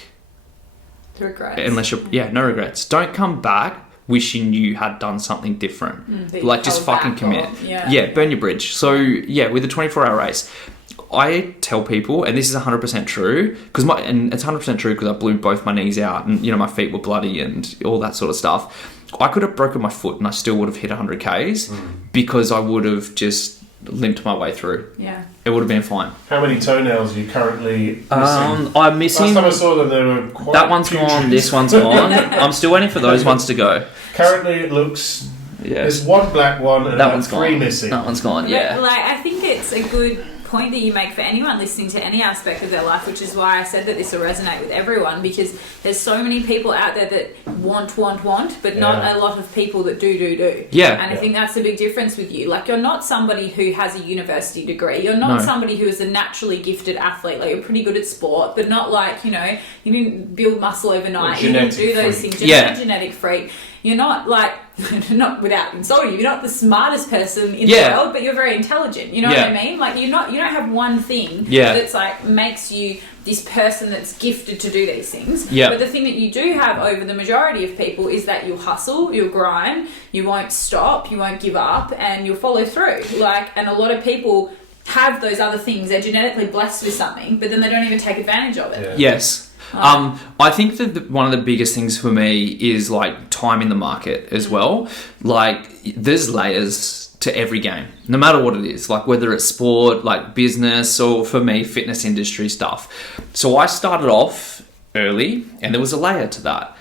Regrets. Unless no regrets. Don't come back wishing you had done something different. Like, just fucking commit. Burn your bridge. So, with the 24-hour race, I tell people, and this is 100% true, and it's 100% true because I blew both my knees out and, my feet were bloody and all that sort of stuff. I could have broken my foot and I still would have hit 100 Ks because I would have just limped my way through. It would have been fine. How many toenails are you currently missing? I'm missing... Last time I saw them, they were quite That one's putrid. gone, this one's gone. I'm still waiting for those ones to go. Currently it looks... There's one black one and that one's three gone. missing. That one's gone, I think it's a good point that you make for anyone listening to any aspect of their life, which is why I said that this will resonate with everyone, because there's so many people out there that want, but not a lot of people that do. And I think that's the big difference with you. Like, you're not somebody who has a university degree. You're not somebody who is a naturally gifted athlete. Like, you're pretty good at sport, but not like, you didn't build muscle overnight. You didn't do those things. You're not a genetic freak. You're not like, not without insulting you, you're not the smartest person in the world, but you're very intelligent. You know what I mean? Like, you don't have one thing that's like makes you this person that's gifted to do these things. But the thing that you do have over the majority of people is that you'll hustle, you'll grind, you won't stop, you won't give up, and you'll follow through. Like, and a lot of people have those other things. They're genetically blessed with something, but then they don't even take advantage of it. Yes. I think that one of the biggest things for me is like time in the market as well. Like, there's layers to every game, no matter what it is, like whether it's sport, like business, or for me, fitness industry stuff. So I started off early and there was a layer to that.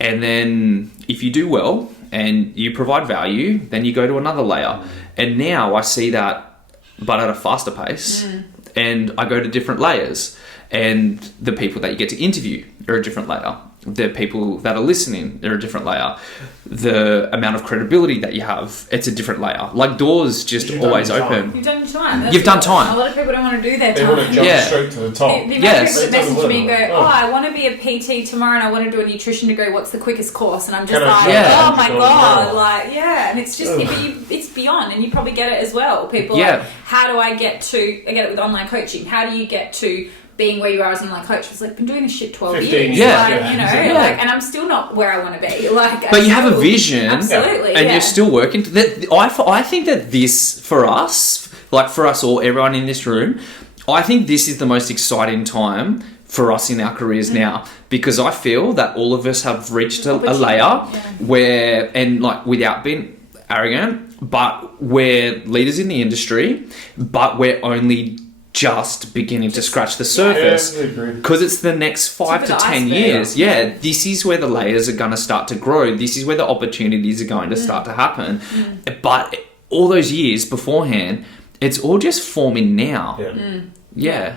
And then if you do well and you provide value, then you go to another layer. And now I see that, but at a faster pace, and I go to different layers. And the people that you get to interview are a different layer. The people that are listening, they're a different layer. The amount of credibility that you have, it's a different layer. Like, doors just always open. You've done time. You've done time. A lot of people don't want to do their They time. want to jump straight to the top. The amount of people that message me and go, I want to be a PT tomorrow and I want to do a nutrition degree. What's the quickest course? And I'm just oh my God. Like, and it's just, it's beyond. And you probably get it as well. People are like, how do I get it with online coaching? How do you get to being where you are as an online coach? It's like, been doing this shit 12 years. And I'm still not where I want to be. Like, but you have a vision. Absolutely. And you're still working. I think that this, for us, like for us all, everyone in this room, I think this is the most exciting time for us in our careers now, because I feel that all of us have reached a layer where, and like, without being arrogant, but we're leaders in the industry, but we're only just beginning to scratch the surface, because it's the next 5 to 10 years. This is where the layers are going to start to grow. This is where the opportunities are going to start to happen. But all those years beforehand, it's all just forming now.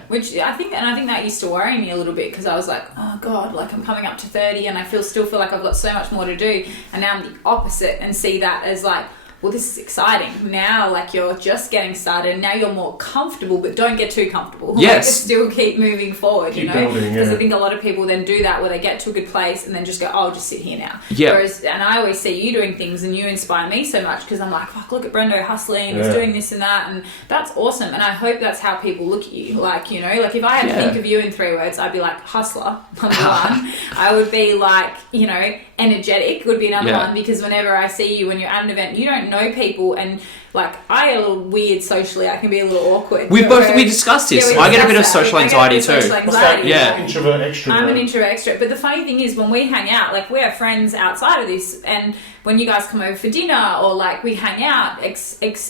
Which I think that used to worry me a little bit, because I was like, oh God, like I'm coming up to 30 and I still feel like I've got so much more to do. And now I'm the opposite and see that as like, well, this is exciting. Now, like, you're just getting started, and now you're more comfortable, but don't get too comfortable. Yes. Like, still keep moving forward, Keep you know? building, Because yeah. I think a lot of people then do that where they get to a good place and then just go, oh, I'll just sit here now. Yeah. Whereas, and I always see you doing things and you inspire me so much because I'm like, fuck, look at Brendo hustling, he's Yeah. doing this and that, and that's awesome. And I hope that's how people look at you. Like, you know, like if I had to Yeah. think of you in 3 words, I'd be like hustler, number one. I would be like, you know, energetic would be another Yeah. one, because whenever I see you when you're at an event, you don't know people, and like I get a little weird socially, I can be a little awkward. We discussed this. Yeah, we I get a bit of discussed that. social I get a anxiety bit of too. social What's that? anxiety, Yeah. Introvert, extrovert. I'm an introvert extrovert, but the funny thing is when we hang out, like we're friends outside of this, and when you guys come over for dinner or like we hang out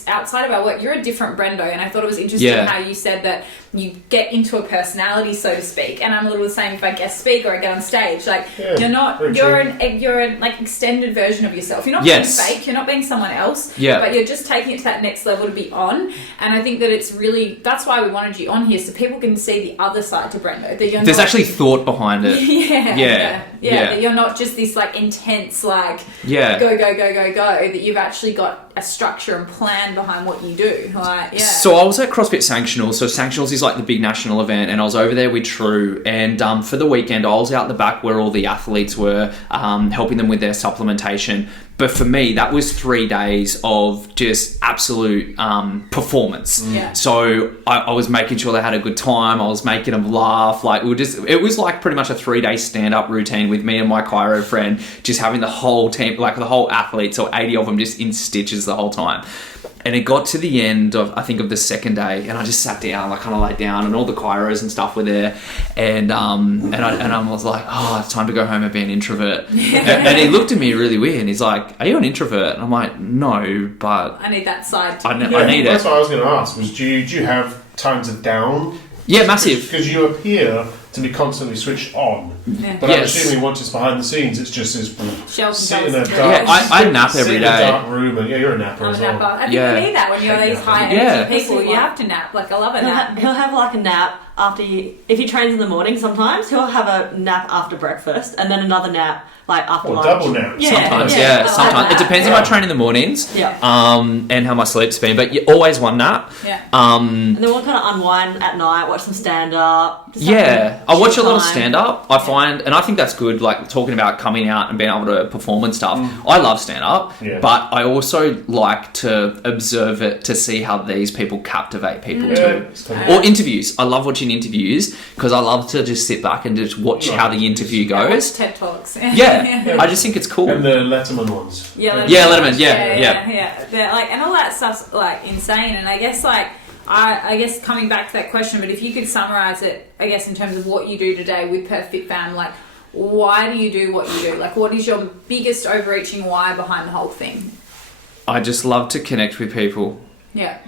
outside of our work, you're a different Brendo. And I thought it was interesting Yeah. how you said that you get into a personality, so to speak. And I'm a little the same if I guest speak or I get on stage. Like Yeah, you're not, very you're an like extended version of yourself. You're not Yes. being fake. You're not being someone else. Yeah. But you're just taking it to that next level to be on. And I think that it's really, that's why we wanted you on here, so people can see the other side to Brendo. That you're There's not, actually thought behind it. yeah. Yeah. That you're not just this like intense like Yeah. go. That you've actually got a structure and plan behind what you do. Like So I was at CrossFit Sanctionals. So Sanctionals is like the big national event, and I was over there with True. And for the weekend, I was out the back where all the athletes were, helping them with their supplementation. But for me, that was 3 days of just absolute performance. Yeah. So I was making sure they had a good time. I was making them laugh. Like it was like pretty much a 3-day stand-up routine with me and my chiro friend, just having the whole team, like the whole athletes, or 80 of them, just in stitches the whole time. And it got to the end of, I think, of the second day, and I just sat down, like kind of laid down, and all the chiros and stuff were there, and I was like, oh, it's time to go home and be an introvert. And he looked at me really weird, and he's like, are you an introvert? And I'm like, no, but I need that side. I need That's it. what I was going to ask. Was do you have times of down? Yeah, massive. Because you appear to be constantly switched on. Yeah. But I'm Yes. assuming once it's behind the scenes, it's just this Shelves sit and in a dolls. dark. Yeah, I nap sit every in day. a dark room, and you're a napper I'm as a well. napper. I think Yeah. you need that when you're these high energy Yeah. people. You have to nap. Like I love a nap. He'll have like a nap after if he trains in the morning. Sometimes he'll have a nap after breakfast and then another nap like after Or lunch. double naps. Sometimes, I yeah, like sometimes. It that. depends if I train in the mornings, Yeah. and how my sleep's been, but always one nap. Yeah. And then we'll kind of unwind at night, watch some stand up. Yeah, I watch a lot of time. stand up. I find, and I think that's good, like talking about coming out and being able to perform and stuff. I love stand up, Yeah. but I also like to observe it to see how these people captivate people Yeah. too. it's kind Or interviews. I love watching interviews because I love to just sit back and just watch how the interview I watch goes. TED Talks. Yeah, I just think it's cool. And the Letterman ones. Yeah, Yeah, Letterman, yeah. They're like, and all that stuff's like insane. And I guess like I guess coming back to that question, but if you could summarize it, I guess in terms of what you do today with Perth Fit Fam, like why do you do what you do? Like what is your biggest overreaching why behind the whole thing? I just love to connect with people. Yeah.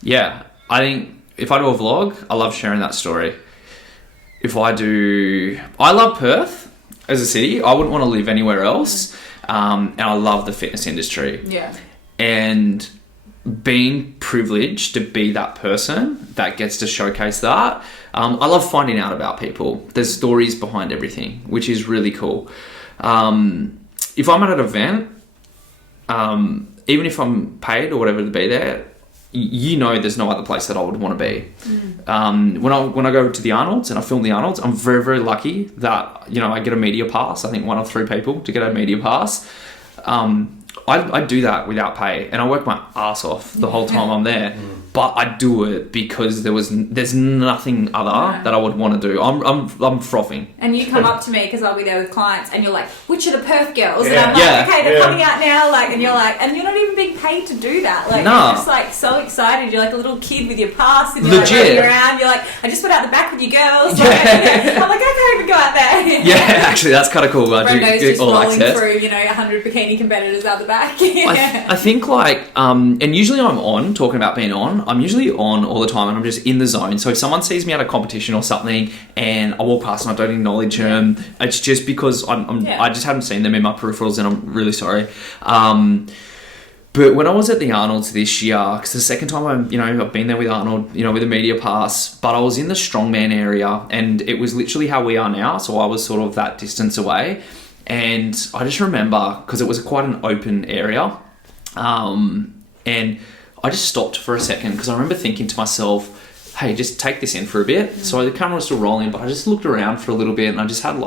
Yeah, I think if I do a vlog, I love sharing that story. I love Perth as a city. I wouldn't want to live anywhere else. And I love the fitness industry. Yeah. And being privileged to be that person that gets to showcase that. I love finding out about people. There's stories behind everything, which is really cool. If I'm at an event, even if I'm paid or whatever to be there, you know there's no other place that I would want to be. When I go to the Arnold's and I film the Arnold's, I'm very, very lucky that, I get a media pass. I think 1 of 3 people to get a media pass. I do that without pay, and I work my ass off the whole time I'm there. But I do it because there's nothing other that I would want to do. I'm frothing. And you come up to me because I'll be there with clients, and you're like, "Which are the Perth girls?" And Yeah. I'm like, Yeah. "Okay, they're Yeah. coming out now." Like, and you're like, and you're not even being paid to do that. Like, No. you're just like so excited. You're like a little kid with your pass, and you're like Legit. running around. You're like, "I just went out the back with you girls." Like, Yeah. I'm like, "I can't even go out there." Yeah, actually, that's kind of cool. I do Brendo's get just all rolling access. through, 100 bikini competitors out the back. I think and usually I'm on, talking about being on, I'm usually on all the time and I'm just in the zone. So if someone sees me at a competition or something and I walk past and I don't acknowledge them, it's just because I just haven't seen them in my peripherals and I'm really sorry. But when I was at the Arnold's this year, because the second time I've been there with Arnold, with a media pass, but I was in the strongman area and it was literally how we are now. So I was sort of that distance away. And I just remember, because it was quite an open area, And I just stopped for a second because I remember thinking to myself, hey, just take this in for a bit. So the camera was still rolling, but I just looked around for a little bit and I just had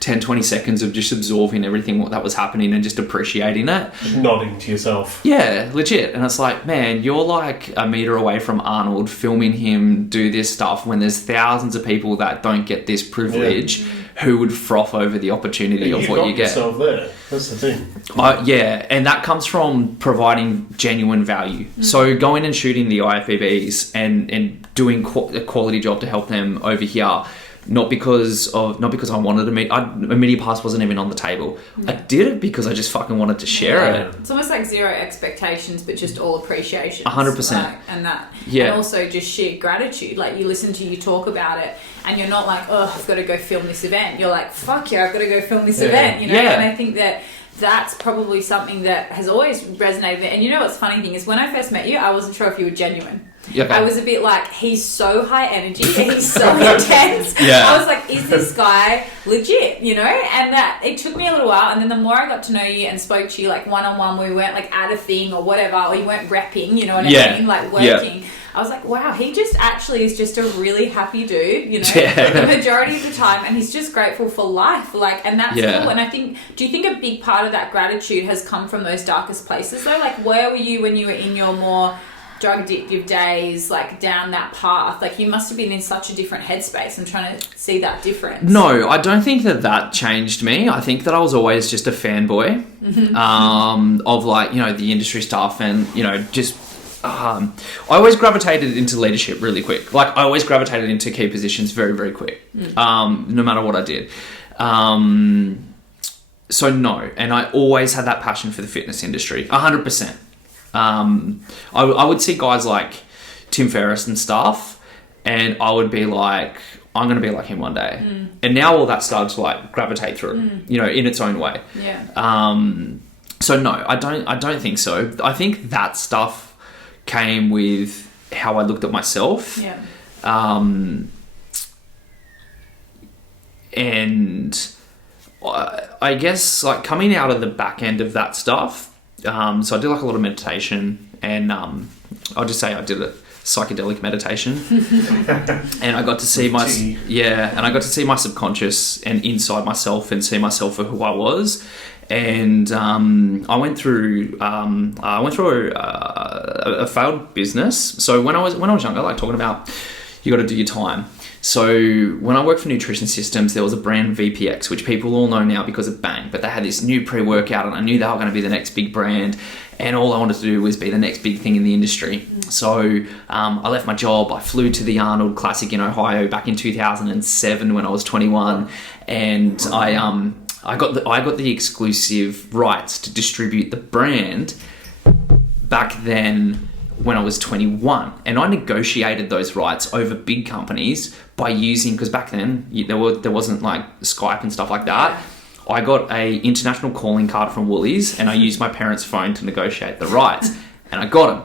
10, 20 seconds of just absorbing everything that was happening and just appreciating it. Just nodding to yourself. Yeah, legit. And it's like, man, you're like a meter away from Arnold filming him do this stuff when there's thousands of people that don't get this privilege who would froth over the opportunity of what you get. Yourself there. That's the thing. Yeah, and that comes from providing genuine value. So going and shooting the IFBBs and doing a quality job to help them over here. Not because I wanted a media pass wasn't even on the table. I did it because I just fucking wanted to share it. It's almost like zero expectations, but just all appreciation. 100%. And that. Yeah. And also just sheer gratitude. Like you listen to you talk about it and you're not like, oh, I've got to go film this event. You're like, fuck yeah, I've got to go film this event. You know? Yeah. And I think that's probably something that has always resonated. And you know what's funny thing is when I first met you, I wasn't sure if you were genuine. Okay. I was a bit like, he's so high energy and he's so intense. Yeah. I was like, is this guy legit, you know? And that it took me a little while. And then the more I got to know you and spoke to you like one-on-one, we weren't like at a thing or whatever, or you weren't repping, you know what I mean? Like working. Yeah. I was like, wow, he just actually is just a really happy dude, you know, the majority of the time. And he's just grateful for life. Like, and that's cool. And I think, do you think a big part of that gratitude has come from those darkest places though? Like, where were you when you were in your more drug addictive days, like down that path? Like you must have been in such a different headspace. I'm trying to see that difference. No, I don't think that changed me. I think that I was always just a fanboy of like, the industry stuff and, just I always gravitated into leadership really quick. Like I always gravitated into key positions very, very quick, no matter what I did. So no, and I always had that passion for the fitness industry, 100%. I would see guys like Tim Ferriss and stuff, and I would be like, I'm going to be like him one day. And now all that started to like gravitate through, in its own way. Yeah. So no, I don't think so. I think that stuff came with how I looked at myself. Yeah. And I guess like coming out of the back end of that stuff, so I did like a lot of meditation and I'll just say I did a psychedelic meditation and I got to see and I got to see my subconscious and inside myself and see myself for who I was. And I went through a failed business. So when I was younger, like talking about you got to do your time. So when I worked for Nutrition Systems, there was a brand VPX, which people all know now because of Bang, but they had this new pre-workout and I knew they were going to be the next big brand and all I wanted to do was be the next big thing in the industry. So I left my job, I flew to the Arnold Classic in Ohio back in 2007 when I was 21 and I got the exclusive rights to distribute the brand back then when I was 21, and I negotiated those rights over big companies by using, because back then there wasn't like Skype and stuff like that. I got a international calling card from Woolies and I used my parents' phone to negotiate the rights and I got them.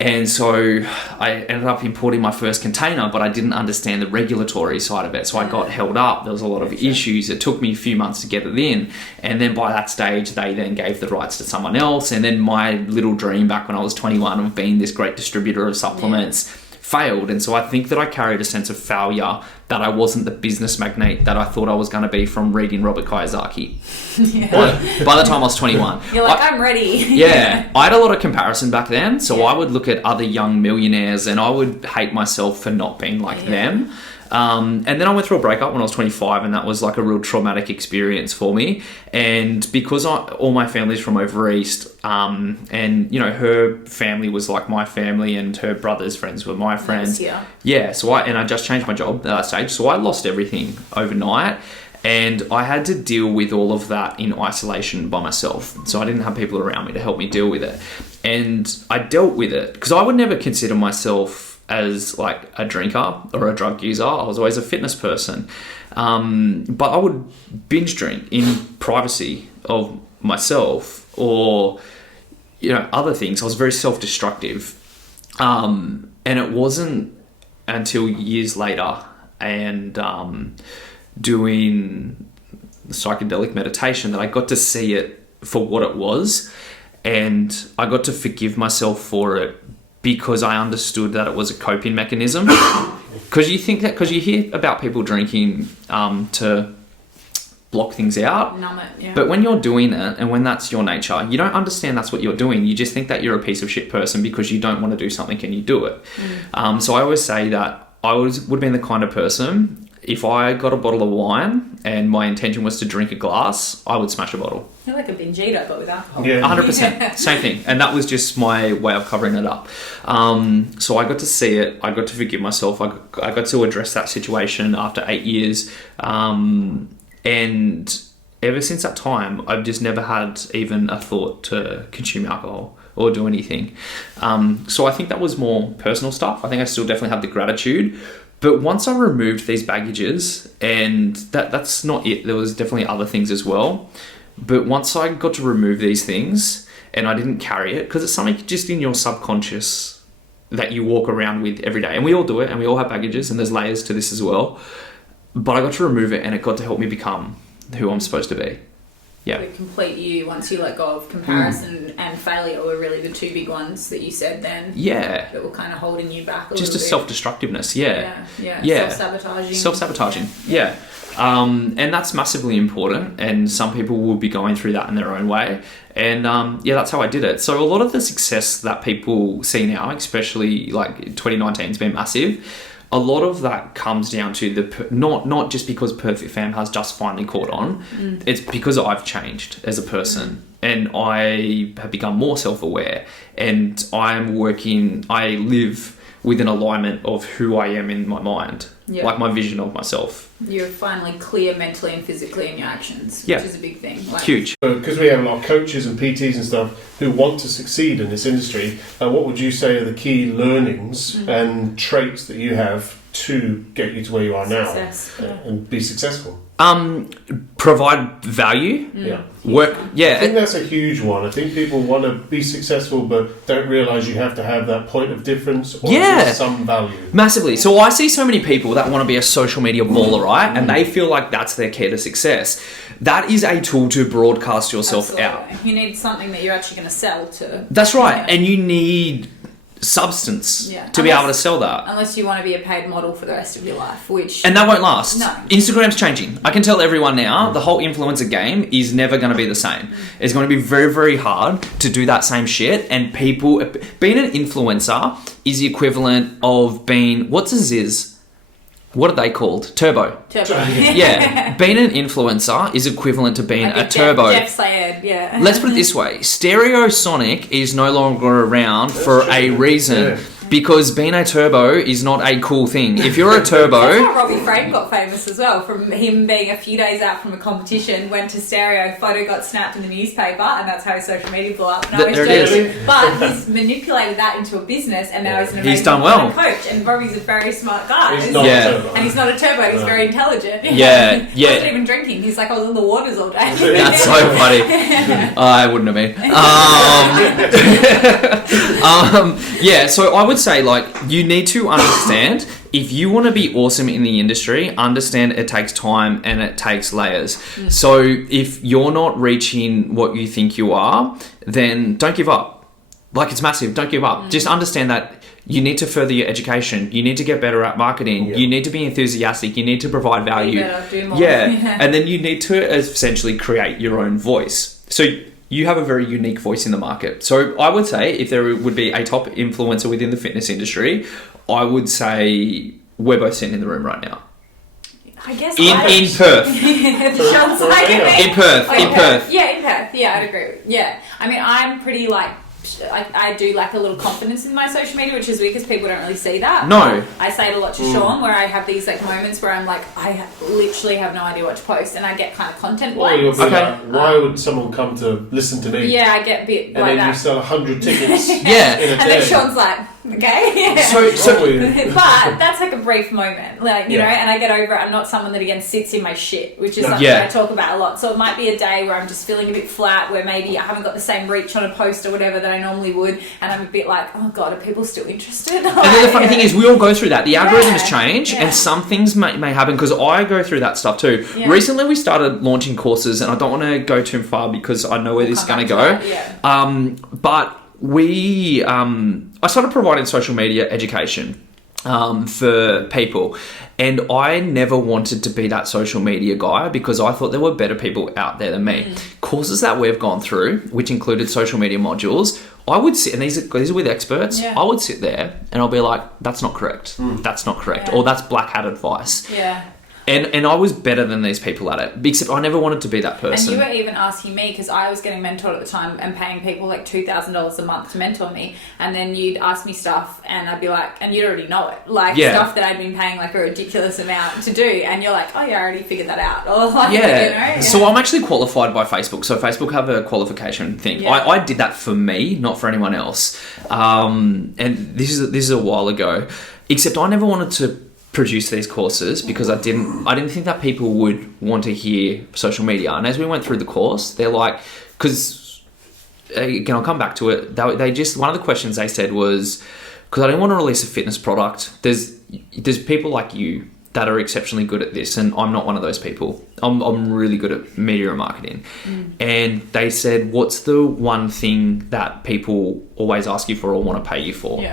And so I ended up importing my first container, but I didn't understand the regulatory side of it. So I got held up. There was a lot of issues. It took me a few months to get it in. And then by that stage, they then gave the rights to someone else. And then my little dream back when I was 21 of being this great distributor of supplements failed. And so I think that I carried a sense of failure, that I wasn't the business magnate that I thought I was going to be from reading Robert Kiyosaki. By the time I was 21. You're like, I'm ready. Yeah. I had a lot of comparison back then. So I would look at other young millionaires and I would hate myself for not being like them. And then I went through a breakup when I was 25 and that was like a real traumatic experience for me. And because all my family's from over east, and her family was like my family and her brother's friends were my friends. Yeah. So I just changed my job at that stage. So I lost everything overnight and I had to deal with all of that in isolation by myself. So I didn't have people around me to help me deal with it. And I dealt with it because I would never consider myself as like a drinker or a drug user. I was always a fitness person. But I would binge drink in privacy of myself or, other things. I was very self-destructive. And it wasn't until years later and doing psychedelic meditation that I got to see it for what it was. and I got to forgive myself for it because I understood that it was a coping mechanism. Because you hear about people drinking to block things out. Numb it, yeah. But when you're doing it, and when that's your nature, you don't understand that's what you're doing. You just think that you're a piece of shit person because you don't want to do something and you do it. So I always say that I would have been the kind of person, if I got a bottle of wine and my intention was to drink a glass, I would smash a bottle. You're like a binge eater, but with alcohol. Yeah. 100%. Same thing. And that was just my way of covering it up. So I got to see it. I got to forgive myself. I got to address that situation after 8 years. And ever since that time, I've just never had even a thought to consume alcohol or do anything. So I think that was more personal stuff. I think I still definitely have the gratitude. But once I removed these baggages, and that's not it, there was definitely other things as well. But once I got to remove these things and I didn't carry it, because it's something just in your subconscious that you walk around with every day. And we all do it, and we all have baggages, and there's layers to this as well. But I got to remove it, and it got to help me become who I'm supposed to be. Yeah. The complete you, once you let go of comparison and failure were really the two big ones that you said then. Yeah. That were kind of holding you back a just a little bit. self-destructiveness, yeah. Self-sabotaging. Self-sabotaging, yeah. And that's massively important, and some people will be going through that in their own way. And that's how I did it. So a lot of the success that people see now, especially like 2019 has been massive, a lot of that comes down to not just because Perth Fit Fam has just finally caught on. It's because I've changed as a person, and I have become more self-aware, and I live with an alignment of who I am in my mind, like my vision of myself. You're finally clear mentally and physically in your actions, which is a big thing. Like, huge. Because we have a lot of coaches and PTs and stuff who want to succeed in this industry, what would you say are the key learnings and traits that you have to get you to where you are now and be successful? Provide value. Work. I think that's a huge one. I think people want to be successful but don't realise you have to have that point of difference or some value. Massively. So I see so many people that want to be a social media baller, right? And they feel like that's their key to success. That is a tool to broadcast yourself out. You need something that you're actually going to sell to. That's right. And you need substance to be able to sell that. Unless you want to be a paid model for the rest of your life, and that won't last. No. Instagram's changing. I can tell everyone now, the whole influencer game is never going to be the same. It's going to be very, very hard to do that same shit, and people, being an influencer is the equivalent of being, what's a Ziz? What are they called? Turbo. Yeah. Being an influencer is equivalent to being a turbo. Jeff Sayed, yeah. Let's put it this way. Stereosonic is no longer around for a reason. Because being a turbo is not a cool thing. If you're a turbo... That's how Robbie Frame got famous as well. From him being a few days out from a competition, went to stereo, photo got snapped in the newspaper, and that's how his social media blew up. There it is. But he's manipulated that into a business, and now he's an amazing coach. And Robbie's a very smart guy. He's not a turbo. And he's not a turbo, he's very intelligent. Yeah. He wasn't even drinking. He's like, I was in the waters all day. That's so funny. I wouldn't have been. So I would say, like, you need to understand, if you want to be awesome in the industry, understand it takes time and it takes layers. So if you're not reaching what you think you are, then don't give up. Like, it's massive. Don't give up. Just understand that you need to further your education. You need to get better at marketing. You need to be enthusiastic. You need to provide value. Do more. And then you need to essentially create your own voice. So you have a very unique voice in the market. So I would say, if there would be a top influencer within the fitness industry, I would say we're both sitting in the room right now. I guess in Perth. Sean's like in Perth. In Perth. Yeah, in Perth. Yeah, I'd agree. Yeah. I mean, I'm pretty I do like a little confidence in my social media, which is weird because people don't really see that. No. I say it a lot to Sean, where I have these like moments where I'm like, I literally have no idea what to post, and I get kind of content blanks. Why would someone come to listen to me? Yeah, I get a bit and like then that. you sell 100 tickets Yeah. in a day. And then Sean's like, Okay? But that's like a brief moment, like, you know, and I get over it. I'm not someone that, again, sits in my shit, which is something I talk about a lot. So it might be a day where I'm just feeling a bit flat, where maybe I haven't got the same reach on a post or whatever that I normally would, and I'm a bit like, oh God, are people still interested? And then the funny thing is, we all go through that. The algorithms change, and some things may happen, because I go through that stuff too. Recently, we started launching courses, and I don't want to go too far because I know where this is going to go. But I started providing social media education for people, and I never wanted to be that social media guy because I thought there were better people out there than me. Courses that we've gone through, which included social media modules, I would sit, and these are with experts, I would sit there and I'll be like, that's not correct, that's not correct, or that's black hat advice. And I was better than these people at it, except I never wanted to be that person. And you were even asking me, because I was getting mentored at the time and paying people like $2,000 a month to mentor me, and then you'd ask me stuff and I'd be like, and you'd already know it, like stuff that I'd been paying like a ridiculous amount to do, and you're like, oh yeah, I already figured that out. Or like, you know? So I'm actually qualified by Facebook. So Facebook have a qualification thing. I did that for me, not for anyone else. And this is a while ago, except I never wanted to produce these courses because I didn't think that people would want to hear social media. And as we went through the course, they're like, because again, I'll come back to it, they just, one of the questions they said was, because I didn't want to release a fitness product, there's people like you that are exceptionally good at this, and I'm not one of those people. I'm really good at media and marketing. And they said, what's the one thing that people always ask you for or want to pay you for?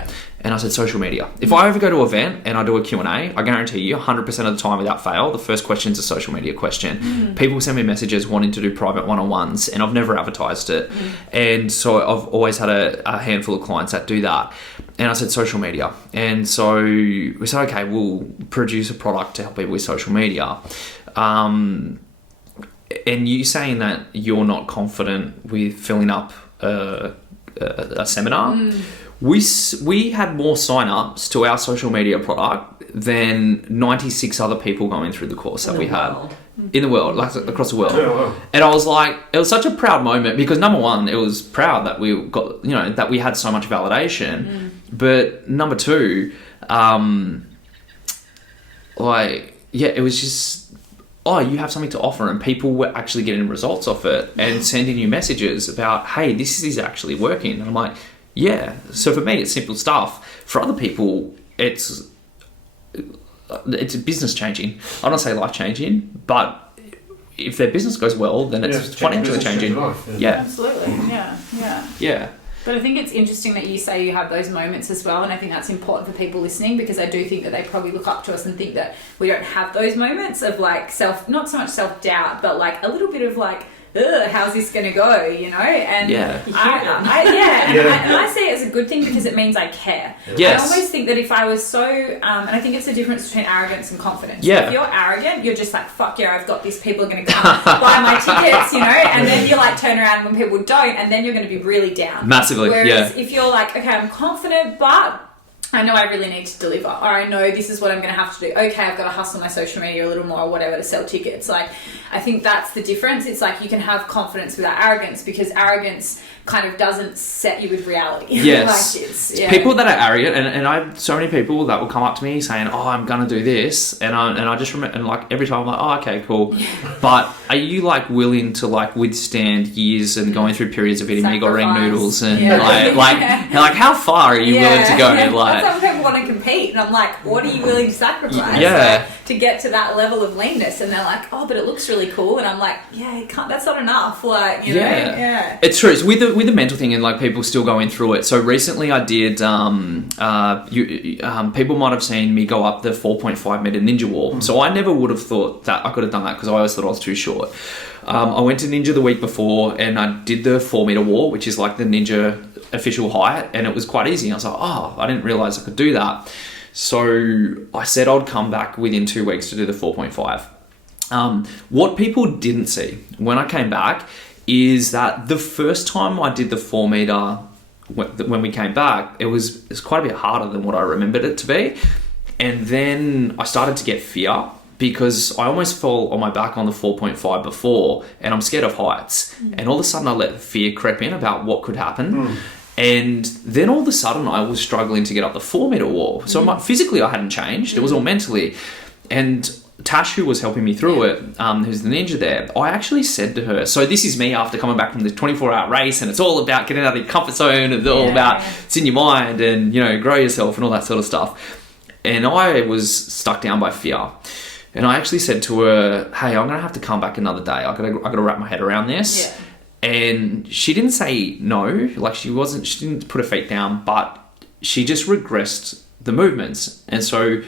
And I said, social media. If I ever go to an event and I do a Q&A, I guarantee you 100% of the time without fail, the first question is a social media question. People send me messages wanting to do private one-on-ones, and I've never advertised it. And so I've always had a handful of clients that do that. And I said, social media. And so we said, okay, we'll produce a product to help people with social media. And you saying that you're not confident with filling up a seminar, we had more sign-ups to our social media product than 96 other people going through the course that we had in the world, like across the world. And I was like, it was such a proud moment because number one, it was proud that we got, you know, that we had so much validation. But number two, it was just, oh, you have something to offer, and people were actually getting results off it and sending you messages about, hey, this is actually working. And I'm like, yeah. So for me, it's simple stuff. For other people, it's business changing. I don't say life changing, but if their business goes well, then it's financially changing. Absolutely. Yeah. But I think it's interesting that you say you have those moments as well, and I think that's important for people listening, because I do think that they probably look up to us and think that we don't have those moments of like not so much self-doubt, but like a little bit of like, how's this going to go, you know? And I see it as a good thing because it means I care. I always think that if I was so, and I think it's the difference between arrogance and confidence. If you're arrogant, you're just like, fuck yeah, I've got this, people are going to come buy my tickets, you know? And then you like turn around when people don't, and then you're going to be really down. Massively, Whereas if you're like, okay, I'm confident, but I know I really need to deliver, or I know this is what I'm going to have to do. Okay, I've got to hustle my social media a little more or whatever to sell tickets. Like, I think that's the difference. It's like you can have confidence without arrogance, because arrogance kind of doesn't set you with reality. Yes. People that are arrogant, and I have so many people that will come up to me saying, oh, I'm going to do this. And I just remember, and like every time I'm like, oh, okay, cool. But are you like willing to like withstand years and going through periods of eating mee goreng noodles and like how far are you willing to go? Like, some people want to compete, and I'm like, what are you willing to sacrifice to get to that level of leanness? And they're like, oh, but it looks really cool, and I'm like, that's not enough, like, you know. It's true. It's with the mental thing, and like people still going through it. So recently I did people might have seen me go up the 4.5 meter ninja wall. So I never would have thought that I could have done that because I always thought I was too short. I went to Ninja the week before and I did the 4 meter wall, which is like the Ninja official height, and it was quite easy. I was like, oh, I didn't realize I could do that. So I said I'd come back within 2 weeks to do the 4.5. What people didn't see when I came back is that the first time I did the 4 meter, when we came back, it's quite a bit harder than what I remembered it to be. And then I started to get fear because I almost fell on my back on the 4.5 before, and I'm scared of heights. And all of a sudden I let fear creep in about what could happen. And then all of a sudden I was struggling to get up the 4-meter wall. So physically I hadn't changed. It was all mentally. And Tash, who was helping me through it, who's the ninja there, I actually said to her, so this is me after coming back from the 24-hour race, and it's all about getting out of your comfort zone, and it's all about it's in your mind and, grow yourself and all that sort of stuff. And I was stuck down by fear. And I actually said to her, hey, I'm going to have to come back another day. I got to wrap my head around this. Yeah. And she didn't say no, like she didn't put her feet down, but she just regressed the movements. And so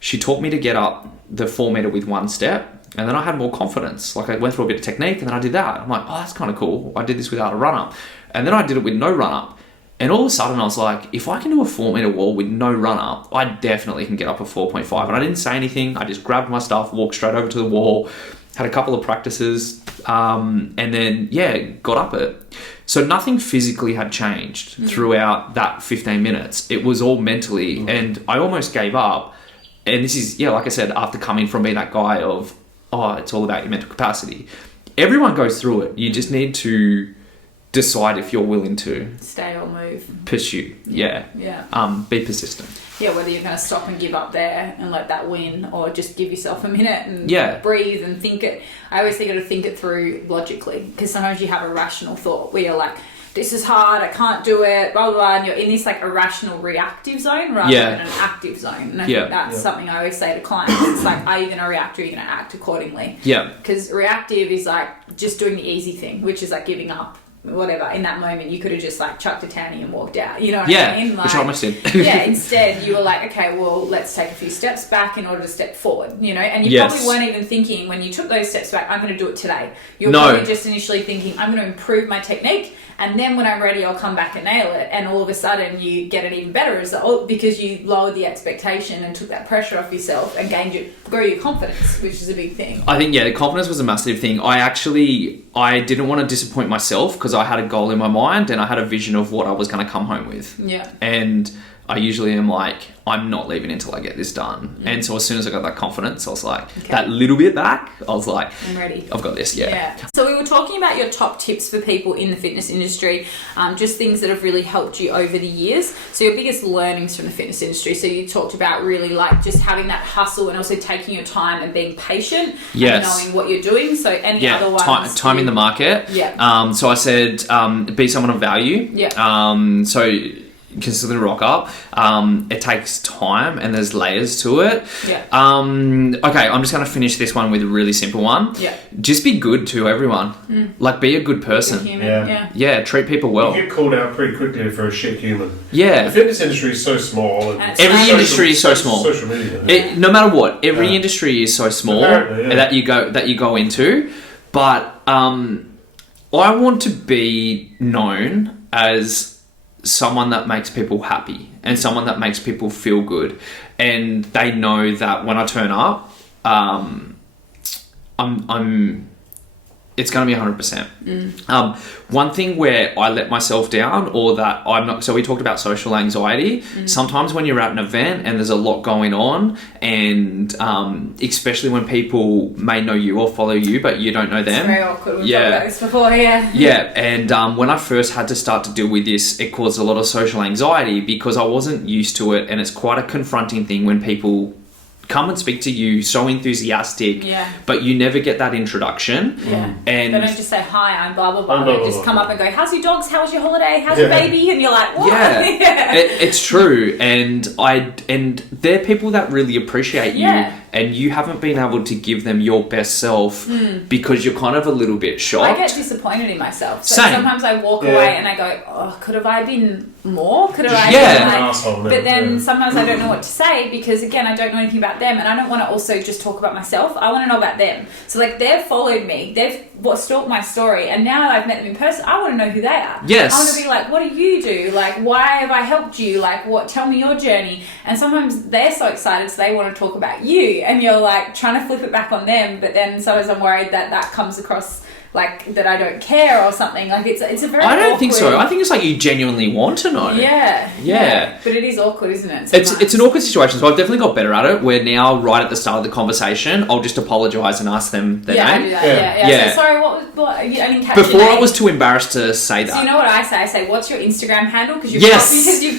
she taught me to get up the 4-meter with one step, and then I had more confidence. Like I went through a bit of technique, and then I did that. I'm like, oh, that's kind of cool. I did this without a run-up. And then I did it with no run-up. And all of a sudden I was like, if I can do a 4-meter wall with no run-up, I definitely can get up a 4.5. And I didn't say anything. I just grabbed my stuff, walked straight over to the wall, had a couple of practices, and then, got up it. So nothing physically had changed throughout that 15 minutes. It was all mentally, and I almost gave up. And this is, like I said, after coming from being that guy of, it's all about your mental capacity. Everyone goes through it. You just need to decide if you're willing to stay or move. Pursue. Yeah. Be persistent. Yeah, whether you're going to stop and give up there and let that win, or just give yourself a minute and breathe and think it. I always think you got to think it through logically, because sometimes you have a rational thought where you're like, this is hard, I can't do it, blah, blah, blah, and you're in this like irrational reactive zone rather than an active zone. And I think that's something I always say to clients. It's like, are you going to react or are you going to act accordingly? Yeah. Because reactive is like just doing the easy thing, which is like giving up. Whatever, in that moment you could have just like chucked a tanny and walked out, you know what I mean? Like, which I almost did. Instead you were like, okay, well, let's take a few steps back in order to step forward, and you probably weren't even thinking when you took those steps back, I'm going to do it today. You're probably just initially thinking, I'm going to improve my technique, and then when I'm ready I'll come back and nail it, and all of a sudden you get an even better result because you lowered the expectation and took that pressure off yourself and grew your confidence, which is a big thing. I think the confidence was a massive thing. I didn't want to disappoint myself because I had a goal in my mind and I had a vision of what I was going to come home with. Yeah. And I usually am like, I'm not leaving until I get this done. And so as soon as I got that confidence, I was like, that little bit back, I was like, I'm ready. I've got this, So we were talking about your top tips for people in the fitness industry, just things that have really helped you over the years. So your biggest learnings from the fitness industry. So you talked about really like just having that hustle and also taking your time and being patient and knowing what you're doing. So any other ones? Time in the market. Yeah. So I said, be someone of value. Yeah. So consistently rock up. It takes time and there's layers to it. Yeah. Okay, I'm just going to finish this one with a really simple one. Yeah. Just be good to everyone. Like, be a good person. Yeah, treat people well. You get called out pretty quickly for a shit human. Yeah. The fitness industry is so small. And every industry is so small. Social media. No matter what, every industry is so small that you go into. But I want to be known as someone that makes people happy and someone that makes people feel good, and they know that when I turn up, it's going to be 100%. One thing where I let myself down, or that I'm not, so we talked about social anxiety. Sometimes when you're at an event and there's a lot going on, and especially when people may know you or follow you, but you don't know them. It's very awkward. We've talked about this before, Yeah, and when I first had to start to deal with this, it caused a lot of social anxiety because I wasn't used to it, and it's quite a confronting thing when people come and speak to you so enthusiastic, but you never get that introduction. And they don't just say, hi, I'm blah, blah, blah. They just come up and go, how's your dogs? How was your holiday? How's your baby? And you're like, what? It's true. And they're people that really appreciate you, and you haven't been able to give them your best self because you're kind of a little bit shocked. I get disappointed in myself. So sometimes I walk away and I go, oh, could have I been more? Could have I been like... Asshole, but then sometimes I don't know what to say because, again, I don't know anything about them, and I don't want to also just talk about myself. I want to know about them. So, like, they've followed me. They've stalked my story, and now I've met them in person. I want to know who they are. Yes. I want to be like, what do you do? Like, why have I helped you? Like, what? Tell me your journey. And sometimes they're so excited, so they want to talk about you, and you're, like, trying to flip it back on them, but then sometimes I'm worried that comes across like that I don't care or something. Like it's a very. I don't think so. awkward- I think it's like you genuinely want to know. Yeah. But it is awkward, isn't it? It's an awkward situation, so I've definitely got better at it. Where now, right at the start of the conversation, I'll just apologise and ask them their I name. do that. Yeah. So, sorry, what I didn't catch Before your I name. was too embarrassed to say that. So you know what I say? I say, what's your Instagram handle? Because you've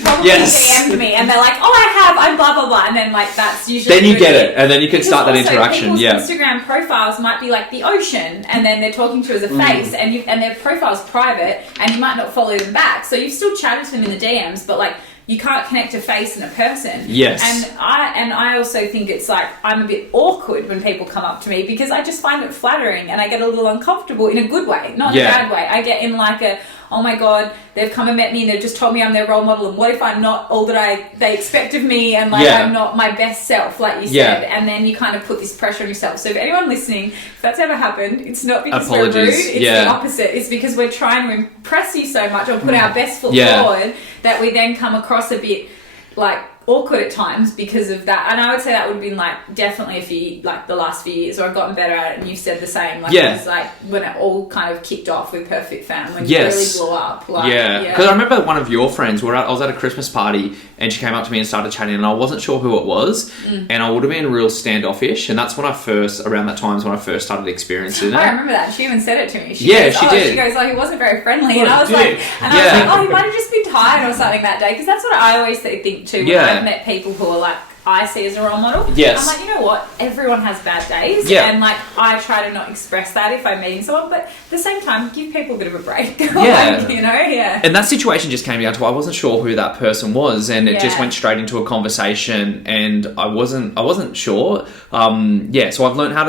probably Yes. DM'd me, and they're like, oh, I have, I'm blah blah blah, and then like that's usually Then you good get bit. it, and then you can Because start that also interaction. people's Yeah. Instagram profiles might be like the ocean, and then they're talking to you as a face, and their profile's private, and you might not follow them back. So you've still chatted to them in the DMs, but like you can't connect a face and a person. Yes. And I also think it's like I'm a bit awkward when people come up to me because I just find it flattering, and I get a little uncomfortable in a good way, not in a bad way. I get in like a, oh my god, they've come and met me and they've just told me I'm their role model, and what if I'm not all that they expect of me, and like I'm not my best self, like you said, and then you kind of put this pressure on yourself. So if anyone listening, if that's ever happened, it's not because we're rude, it's the opposite. It's because we're trying to impress you so much or put our best foot forward that we then come across a bit like awkward at times because of that. And I would say that would have been like definitely the last few years where I've gotten better at it, and you've said the same. Like it was like when it all kind of kicked off with Perth Fit Fam, when you really blew up. Like, because I remember one of your friends, I was at a Christmas party and she came up to me and started chatting, and I wasn't sure who it was, and I would have been real standoffish, and that's when around that time is when I first started experiencing it. I remember that. She even said it to me. She did. She goes, oh, he wasn't very friendly. And I was like, oh, he might have just been tired or something that day. Because that's what I always think too when I've met people who are like, I see as a role model. Yes. I'm like, you know what? Everyone has bad days. Yeah. And like, I try to not express that if I'm meeting someone, but at the same time, give people a bit of a break. And that situation just came down to I wasn't sure who that person was, and it just went straight into a conversation, and I wasn't sure. So I've learned how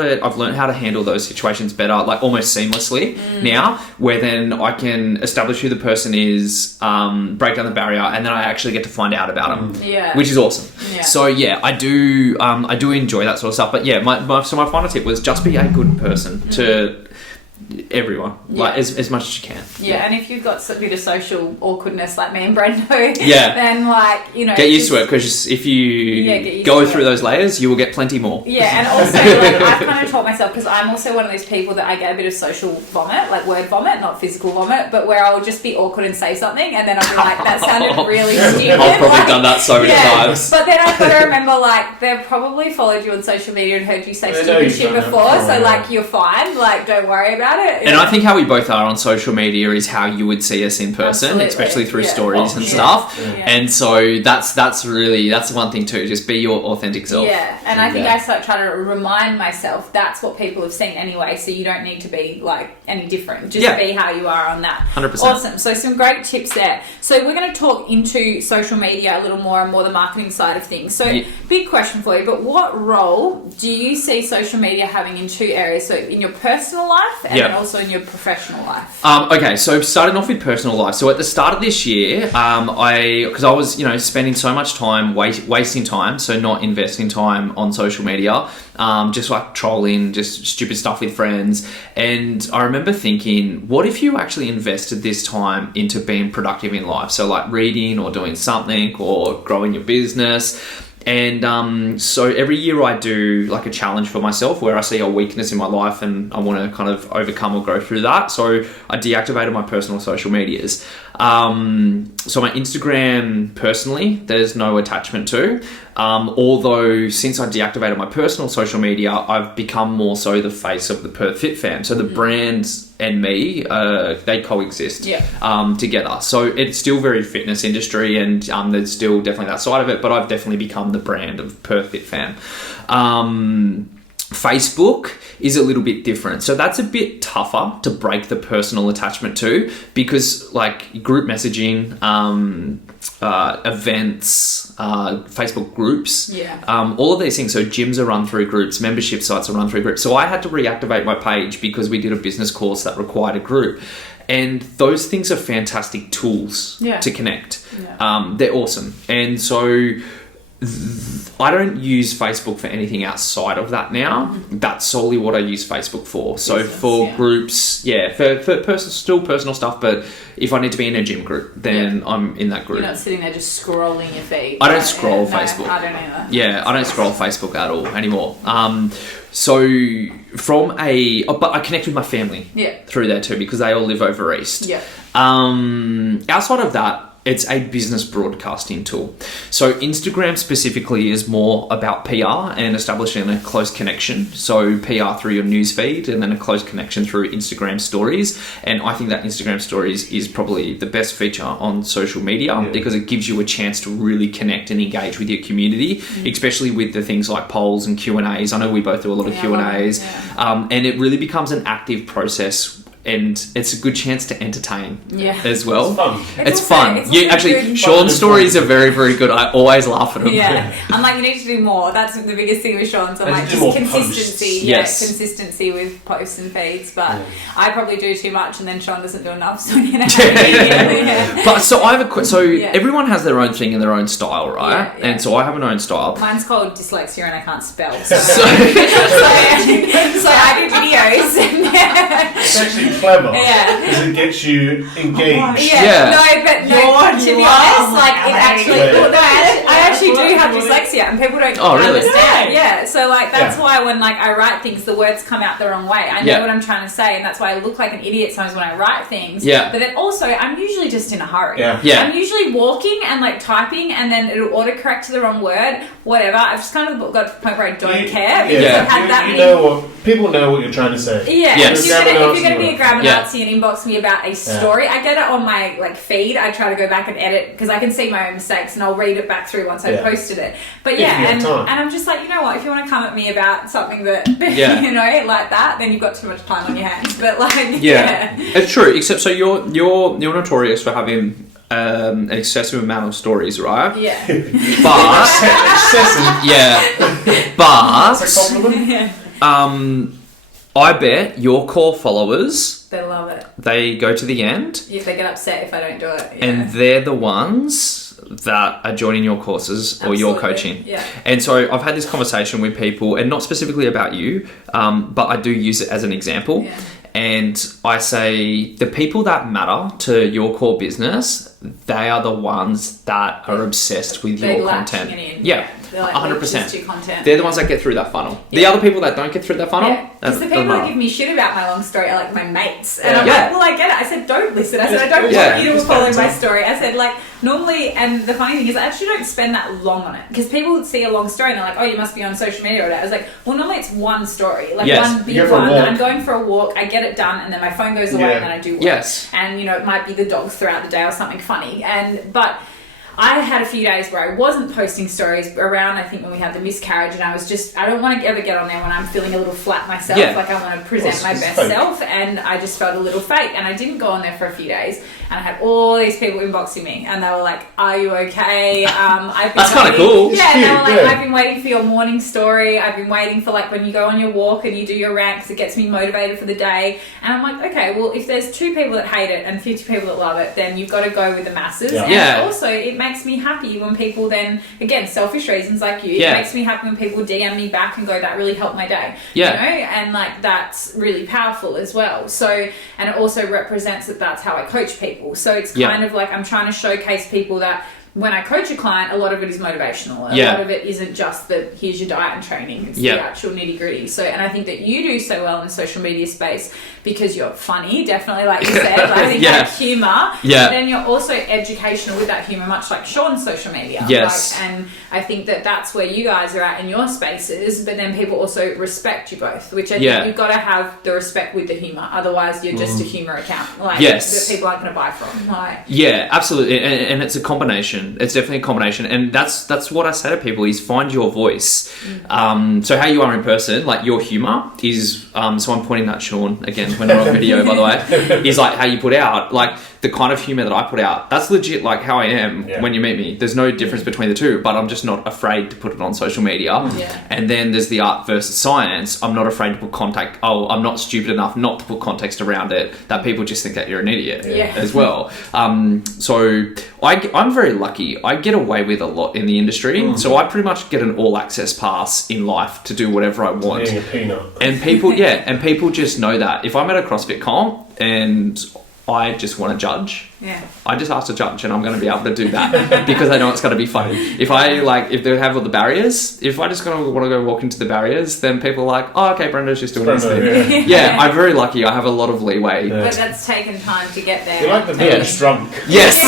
to handle those situations better, like almost seamlessly now, where then I can establish who the person is, break down the barrier, and then I actually get to find out about them, which is awesome. Yeah. So I do enjoy that sort of stuff. But my final tip was just be a good person to everyone, like as much as you can. And if you've got a bit of social awkwardness like me and Brendo, then get used to it, because if you go through those layers, you will get plenty more. And also like, I've kind of taught myself, because I'm also one of those people that I get a bit of social vomit, like word vomit, not physical vomit, but where I'll just be awkward and say something, and then I'll be like, that sounded really stupid. I've probably done that so many times. But then I've got to remember, like, they've probably followed you on social media and heard you say stupid shit before, so like you're fine, like don't worry about it. And I think how we both are on social media is how you would see us in person, especially through stories and stuff. And so that's the one thing too, just be your authentic self. And I think I try to remind myself that's what people have seen anyway, so you don't need to be like any different, just be how you are on that. 100%. Awesome. So some great tips there. So we're going to talk into social media a little more and more the marketing side of things. So big question for you, but what role do you see social media having in two areas? So in your personal life and then also in your professional life? Okay, so starting off with personal life. So at the start of this year, because I was, spending so much time wasting time, so not investing time on social media, just like trolling, just stupid stuff with friends. And I remember thinking, what if you actually invested this time into being productive in life? So like reading or doing something or growing your business. And so every year I do like a challenge for myself where I see a weakness in my life and I want to kind of overcome or go through that. So I deactivated my personal social medias. So my Instagram personally, there's no attachment to. Although since I deactivated my personal social media, I've become more so the face of the Perth Fit Fam. So the brands and me, they coexist together. So it's still very fitness industry, and there's still definitely that side of it, but I've definitely become the brand of Perth Fit Fam. Facebook is a little bit different. So that's a bit tougher to break the personal attachment to, because like group messaging, events, Facebook groups, all of these things. So gyms are run through groups, membership sites are run through groups. So I had to reactivate my page because we did a business course that required a group. And those things are fantastic tools to connect. They're awesome. And so I don't use Facebook for anything outside of that now. That's solely what I use Facebook for. So Business, for groups, for still personal stuff, but if I need to be in a gym group, then I'm in that group. You're not sitting there just scrolling your feed. I don't scroll No, Facebook. I don't either. Yeah, I don't scroll Facebook at all anymore. So but I connect with my family through there too, because they all live over east. Yeah. Outside of that, it's a business broadcasting tool. So Instagram specifically is more about PR and establishing a close connection. So PR through your newsfeed and then a close connection through Instagram stories. And I think that Instagram stories is probably the best feature on social media because it gives you a chance to really connect and engage with your community, especially with the things like polls and Q&As. I know we both do a lot of Q&As. And it really becomes an active process, and it's a good chance to entertain as well. It's fun. Sean's stories are very, very good. I always laugh at them. Yeah, I'm like, you need to do more. That's the biggest thing with Sean. So I'm like, just consistency. Consistency with posts and feeds. But I probably do too much, and then Sean doesn't do enough. So But so I have everyone has their own thing and their own style, right? And so I have an own style. Mine's called dyslexia, and I can't spell. So I do videos. It's actually clever because it gets you engaged. To be honest, like it actually. I actually do have dyslexia, and people don't understand. Yeah, so like that's why when like I write things, the words come out the wrong way. I know what I'm trying to say, and that's why I look like an idiot sometimes when I write things. But then also, I'm usually just in a hurry. I'm usually walking and like typing, and then it'll autocorrect to the wrong word. Whatever. I've just kind of got to the point where I don't care because I've had that. People know what you're trying to say. If you're going to be a grab Nazi and inbox me about a story, I get it on my like feed. I try to go back and edit because I can see my own mistakes, and I'll read it back through once I posted it. But and I'm just like, you know what? If you want to come at me about something that you know like that, then you've got too much time on your hands. But like, it's true. Except so you're notorious for having an excessive amount of stories, right? Yeah. But excessive. But that's a compliment. I bet your core followers, they love it. They go to the end. If they get upset if I don't do it. And they're the ones that are joining your courses or your coaching. Yeah. And so I've had this conversation with people, and not specifically about you, but I do use it as an example. Yeah. And I say the people that matter to your core business, they are the ones that are obsessed with your content. They're like 100%. Content. They're the ones that get through that funnel. The other people that don't get through that funnel, because the people that give me shit about my long story are like my mates, and I'm like, well, I get it. I said, don't listen. I said, I don't want you to follow my story. I said, like, normally, and the funny thing is, I actually don't spend that long on it because people see a long story and they're like, oh, you must be on social media or whatever. I was like, well, normally it's one story, like one big one. I'm going for a walk, I get it done, and then my phone goes away, and then I do work. And you know, it might be the dogs throughout the day or something funny, but I had a few days where I wasn't posting stories around, I think, when we had the miscarriage, and I don't want to ever get on there when I'm feeling a little flat myself. Like, I want to present my best self, and I just felt a little fake, and I didn't go on there for a few days, and I had all these people inboxing me, and they were like, are you okay? That's kind of cool. Yeah, and they were like, I've been waiting for your morning story, I've been waiting for, like, when you go on your walk and you do your rant, because it gets me motivated for the day, and I'm like, okay, well, if there's 2 people that hate it and 50 people that love it, then you've got to go with the masses, and also, it makes me happy when people then, again, selfish reasons like you, it makes me happy when people DM me back and go, that really helped my day, you know, and like that's really powerful as well. So, and it also represents that that's how I coach people. So it's kind of like I'm trying to showcase people that when I coach a client, a lot of it is motivational. A lot of it isn't just the here's your diet and training. It's the actual nitty gritty. So, and I think that you do so well in the social media space because you're funny, definitely, like you said. Like, I think you have humour. But then you're also educational with that humour, much like Sean's social media. Like, and I think that that's where you guys are at in your spaces. But then people also respect you both, which I think you've got to have the respect with the humour. Otherwise, you're just a humour account, like that people aren't going to buy from. Like, absolutely, and it's a combination. It's definitely a combination, and that's what I say to people is find your voice. So how you are in person, like your humour is so I'm pointing at Sean again when we're on video, by the way, is like how you put out, like the kind of humor that I put out, that's legit like how I am when you meet me. There's no difference between the two, but I'm just not afraid to put it on social media. And then there's the art versus science. I'm not afraid to put I'm not stupid enough not to put context around it, that people just think that you're an idiot as well. So I'm very lucky. I get away with a lot in the industry. So I pretty much get an all access pass in life to do whatever I want. Being a peanut. And people just know that. If I'm at a CrossFit comp and I just want to judge, I just ask to judge, and I'm going to be able to do that because I know it's going to be funny. If they have all the barriers, if I just want to go walk into the barriers, then people are like, oh, okay, Brenda's just doing this thing. I'm very lucky. I have a lot of leeway. But that's taken time to get there. You're like the village drunk. Yes.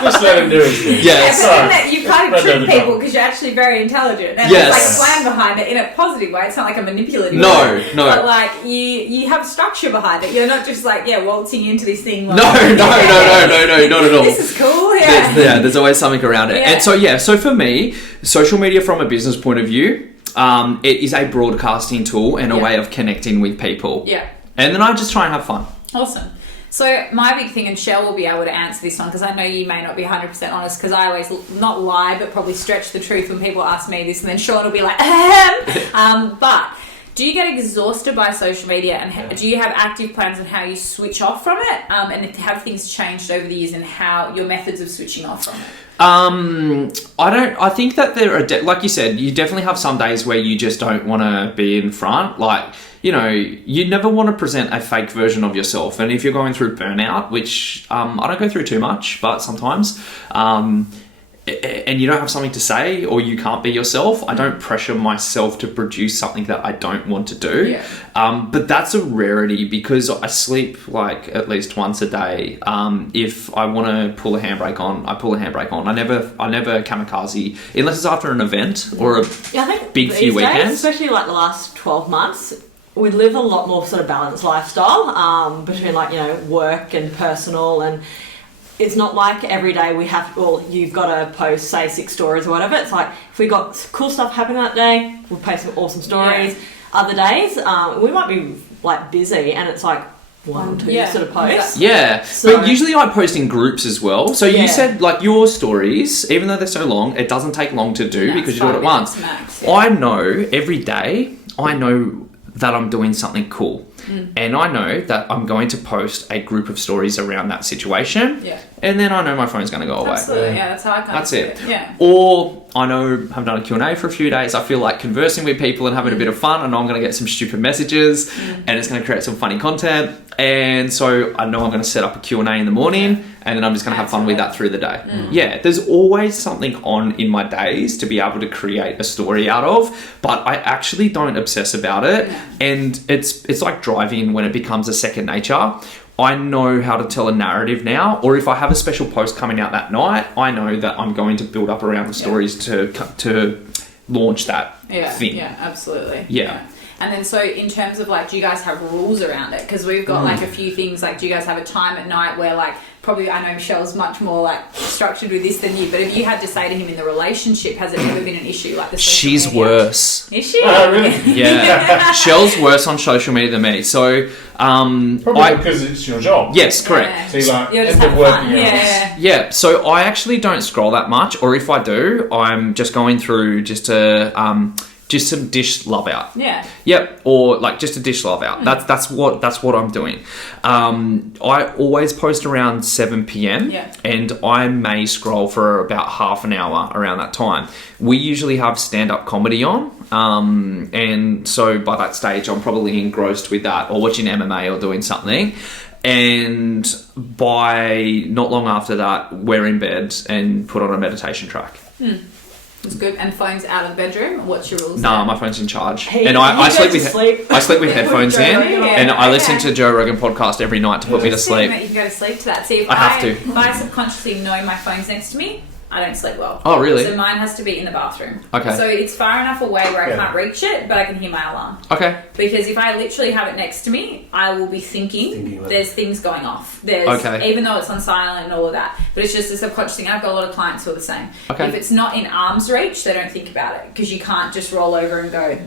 Just let him do his thing. Yes. But then you kind of trick people because you're actually very intelligent, and there's like a plan behind it in a positive way. It's not like a manipulative way. No. But like you have structure behind it. You're not just like waltzing into this thing. Like, no, not at all. This is cool. There's always something around it. And so for me, social media from a business point of view, it is a broadcasting tool and a way of connecting with people. And then I just try and have fun. Awesome. So my big thing, and Shell will be able to answer this one because I know you may not be 100% honest, because I always not lie but probably stretch the truth when people ask me this, and then Sean will be like, but do you get exhausted by social media, and do you have active plans on how you switch off from it? And have things changed over the years and how your methods of switching off from it? I think that there are, like you said, you definitely have some days where you just don't want to be in front. Like, you never want to present a fake version of yourself. And if you're going through burnout, which I don't go through too much, but sometimes, and you don't have something to say or you can't be yourself, I don't pressure myself to produce something that I don't want to do. But that's a rarity because I sleep like at least once a day. If I want to pull a handbrake on, I pull a handbrake on. I never kamikaze unless it's after an event or a big few weekends. Especially like the last 12 months, we live a lot more sort of balanced lifestyle between work and personal, and it's not like every day you've got to post, say, 6 stories or whatever. It's like, if we got cool stuff happening that day, we'll post some awesome stories. Other days, we might be like busy and it's like 1 or 2 sort of posts. But usually I post in groups as well. So you said like your stories, even though they're so long, it doesn't take long to do because you do it at once. Max, I know every day, that I'm doing something cool. And I know that I'm going to post a group of stories around that situation. And then I know my phone's going to go away. Absolutely. That's how I kind of see it. Or I know I've done a Q&A for a few days. I feel like conversing with people and having a bit of fun. I know I'm going to get some stupid messages and it's going to create some funny content. And so I know I'm going to set up a Q&A in the morning and then I'm just going to have fun with that through the day. There's always something on in my days to be able to create a story out of, but I actually don't obsess about it. And it's like driving when it becomes a second nature. I know how to tell a narrative now, or if I have a special post coming out that night, I know that I'm going to build up around the stories to launch that thing. Yeah, absolutely. And then so in terms of like, do you guys have rules around it? Because we've got like a few things, like do you guys have a time at night where like, probably I know Michelle's much more like structured with this than you, but if you had to say to him in the relationship, has it ever been an issue? Like the She's media? Worse. Is she? Oh, really? Yeah. Shell's worse on social media than me. So probably because it's your job. Yes, correct. So you like just end have of working fun. hours. Yeah. So I actually don't scroll that much, or if I do, I'm just going through just some dish love out. Yep. Or like just a dish love out. That's what I'm doing. I always post around 7 p.m. and I may scroll for about half an hour around that time. We usually have stand-up comedy on. And so by that stage I'm probably engrossed with that or watching MMA or doing something. And by not long after that, we're in bed and put on a meditation track. It's good. And phones out of the bedroom? What's your rules? Nah, my phone's in charge. I sleep with headphones in, and I listen to Joe Rogan podcast every night to put me to sleep. You can go to sleep to that. See, if I have to. If I subconsciously know my phone's next to me, I don't sleep well. Oh, really? So mine has to be in the bathroom. Okay. So it's far enough away where I can't reach it, but I can hear my alarm. Okay. Because if I literally have it next to me, I will be thinking there's things going off. Even though it's on silent and all of that. But it's just a subconscious thing. I've got a lot of clients who are the same. Okay. If it's not in arm's reach, they don't think about it because you can't just roll over and go.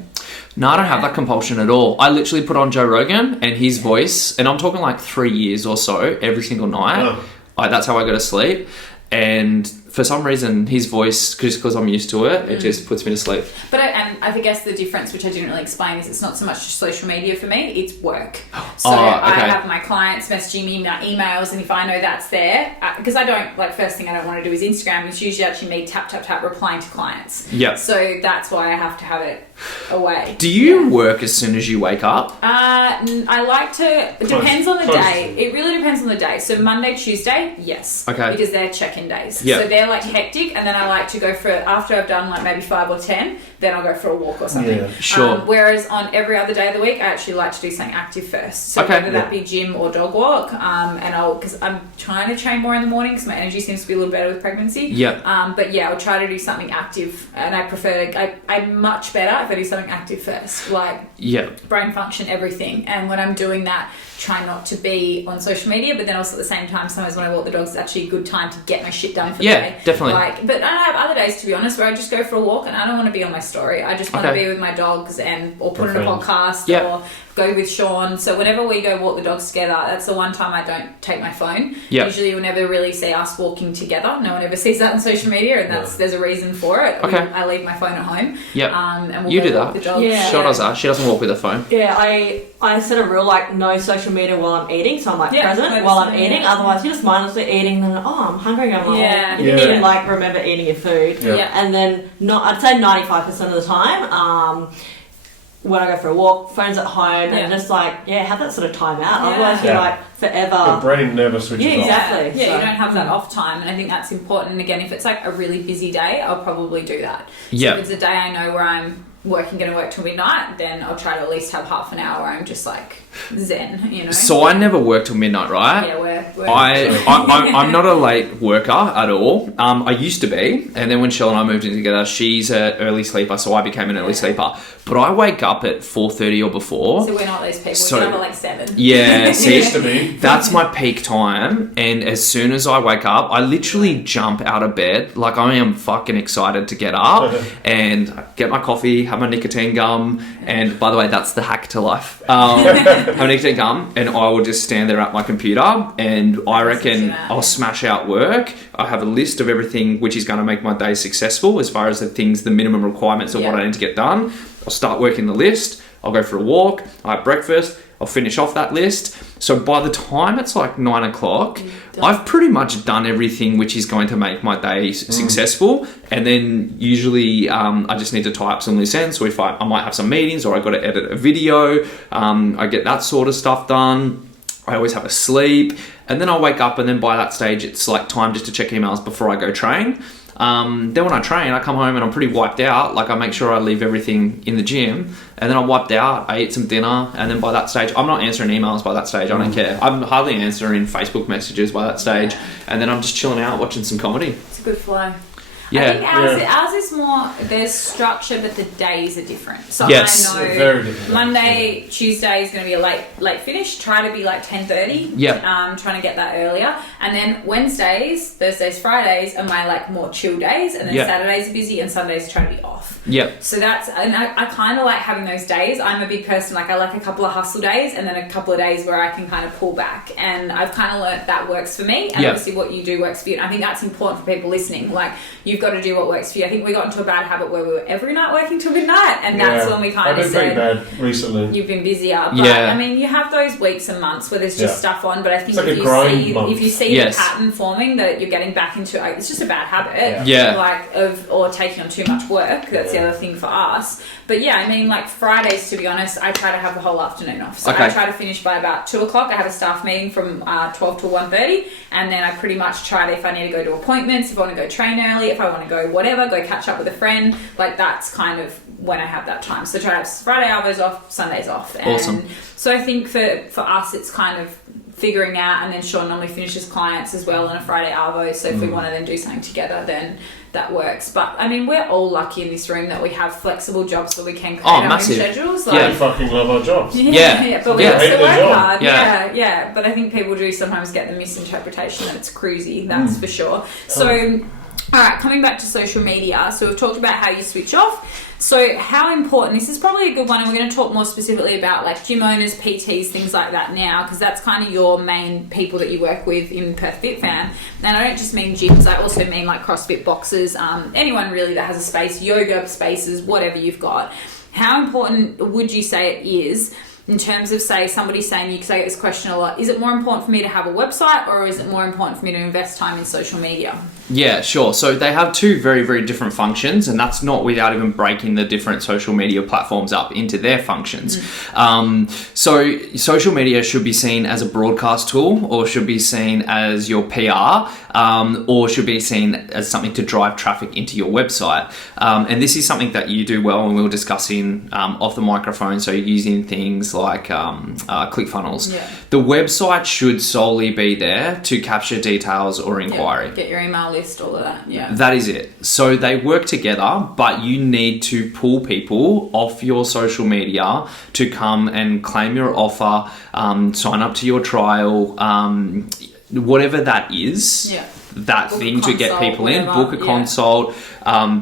No, I don't have that compulsion at all. I literally put on Joe Rogan and his voice, and I'm talking like 3 years or so every single night. Oh. That's how I go to sleep. And for some reason, his voice, just because I'm used to it, it just puts me to sleep. But I guess the difference, which I didn't really explain, is it's not so much just social media for me, it's work. So I have my clients messaging me my emails, and if I know that's there, because I don't, like, first thing I don't want to do is Instagram. It's usually actually me tap, replying to clients. Yeah. So that's why I have to have it away. Do you work as soon as you wake up? I like to, it depends on the Close. day. It really depends on the day. So Monday, Tuesday, yes. Okay. Because they're check-in days. Yeah. So they're like hectic, and then I like to go for, after I've done like maybe 5 or 10, then I'll go for a walk or something. Yeah. Sure. Whereas on every other day of the week, I actually like to do something active first. So Okay. whether that be gym or dog walk, because I'm trying to train more in the morning because my energy seems to be a little better with pregnancy. Yeah. But yeah, I'll try to do something active, and I prefer, I'm much better if I do something active first, like Yeah. brain function, everything. And when I'm doing that, try not to be on social media, but then also at the same time, sometimes when I walk the dogs, it's actually a good time to get my shit done for the day. Definitely. But I have other days, to be honest, where I just go for a walk and I don't want to be on my story. I just want to Okay. be with my dogs or put in a Friends. podcast Yeah. or go with Sean. So whenever we go walk the dogs together, that's the one time I don't take my phone. Yeah. Usually you'll never really see us walking together. No one ever sees that on social media, and there's a reason for it. Okay. I leave my phone at home. Yep. And we'll You go do walk that. the dogs. Yeah. She does that. She doesn't walk with her phone. Yeah, I set a rule like no social media while I'm eating, so I'm like Yeah, present no while I'm social eating. media. Otherwise, you're just mindlessly eating, and then I'm hungry. I'm like, Yeah. you didn't Yeah. even like remember eating your food. Yeah. And then I'd say 95% of the time, when I go for a walk, phone's at home, Yeah. and just like have that sort of time out. Yeah. Otherwise, you're Yeah. like The forever. brain never switches Yeah, off. exactly. Yeah, So- you don't have that off time, and I think that's important. And again, if it's like a really busy day, I'll probably do that. Yeah. So if it's a day I know where I'm going to work till midnight, then I'll try to at least have half an hour where I'm just like zen, you know. So I never work till midnight, right? Yeah, we're I'm not a late worker at all. I used to be, and then when Shell and I moved in together, she's an early sleeper, so I became an early sleeper. But I wake up at 4:30 or before. so we're not those people. So- We're up at like 7. Yeah, see, Used to be. that's my peak time, and as soon as I wake up, I literally jump out of bed. Like, I am fucking excited to get up and get my coffee, have my nicotine gum, and by the way, that's the hack to life. Have a nicotine gum, and I will just stand there at my computer, and I reckon I'll smash out work. I have a list of everything which is going to make my day successful as far as the minimum requirements of what I need to get done. I'll start working the list, I'll go for a walk, I have breakfast, I'll finish off that list. So by the time it's like 9 o'clock, I've pretty much done everything which is going to make my day successful. And then usually I just need to tie up some loose ends. So if I might have some meetings or I've got to edit a video, I get that sort of stuff done. I always have a sleep. And then I'll wake up, and then by that stage, it's like time just to check emails before I go train. Then when I train, I come home and I'm pretty wiped out. Like, I make sure I leave everything in the gym, and then I'm wiped out. I eat some dinner, and then by that stage, I'm not answering emails by that stage. I don't care. I'm hardly answering Facebook messages by that stage, and then I'm just chilling out watching some comedy. It's a good flow. Yeah. I think ours is more, there's structure, but the days are different. So Yes. I know Very different. Monday, Tuesday is going to be a late finish. Try to be like 10:30. Yeah. Trying to get that earlier. And then Wednesdays, Thursdays, Fridays are my like more chill days. And then Yeah. Saturdays are busy, and Sundays try to be off. Yep. So and I kind of like having those days. I'm a big person, like I like a couple of hustle days and then a couple of days where I can kind of pull back. And I've kind of learnt that works for me. And Yep. obviously what you do works for you. And I think that's important for people listening. Like, you've got to do what works for you. I think we got into a bad habit where we were every night working till midnight. And that's when we kind I've of been pretty said, bad recently. you've been busier. But Yeah. I mean, you have those weeks and months where there's just Yeah. stuff on. But I think It's like if a you grind see, month. if you see Yes. the pattern forming that you're getting back into, it's just a bad habit. Yeah. Or taking on too much work. That's the other thing for us. But yeah, I mean, like Fridays, to be honest, I try to have the whole afternoon off. So Okay. I try to finish by about 2 o'clock. I have a staff meeting from 12 to 1:30, and then I pretty much try to, if I need to go to appointments, if I want to go train early, if I want to go whatever, go catch up with a friend, like that's kind of when I have that time. So try to have Friday hours off, Sundays off. And Awesome. so I think for us, it's kind of figuring out, and then Sean normally finishes clients as well on a Friday arvo. So if we want to then do something together, then that works. But I mean, we're all lucky in this room that we have flexible jobs so we can create our massive. own schedules. We Like, fucking love our jobs. Yeah. but we Yeah. also Hate their work job. hard. Yeah. Yeah. But I think people do sometimes get the misinterpretation that it's cruisy. That's for sure. So All right, coming back to social media. So we've talked about how you switch off. So how important, this is probably a good one, and we're going to talk more specifically about like gym owners, PTs, things like that now, because that's kind of your main people that you work with in Perth Fit Fam. And I don't just mean gyms, I also mean like CrossFit boxes, anyone really that has a space, yoga spaces, whatever you've got. How important would you say it is in terms of, say, somebody saying, because I get this question a lot, is it more important for me to have a website or is it more important for me to invest time in social media? Yeah, sure. So they have two very, very different functions, and that's not without even breaking the different social media platforms up into their functions. So social media should be seen as a broadcast tool, or should be seen as your PR, or should be seen as something to drive traffic into your website. And this is something that you do well, and we were discussing off the microphone. So using things like ClickFunnels. Yeah. The website should solely be there to capture details or inquiry. Yeah, get your email list, all of that. Yeah. That is it. So they work together, but you need to pull people off your social media to come and claim your offer, sign up to your trial, whatever that is. Yeah. That Book thing a to get consult, people in, whatever, book a yeah. consult.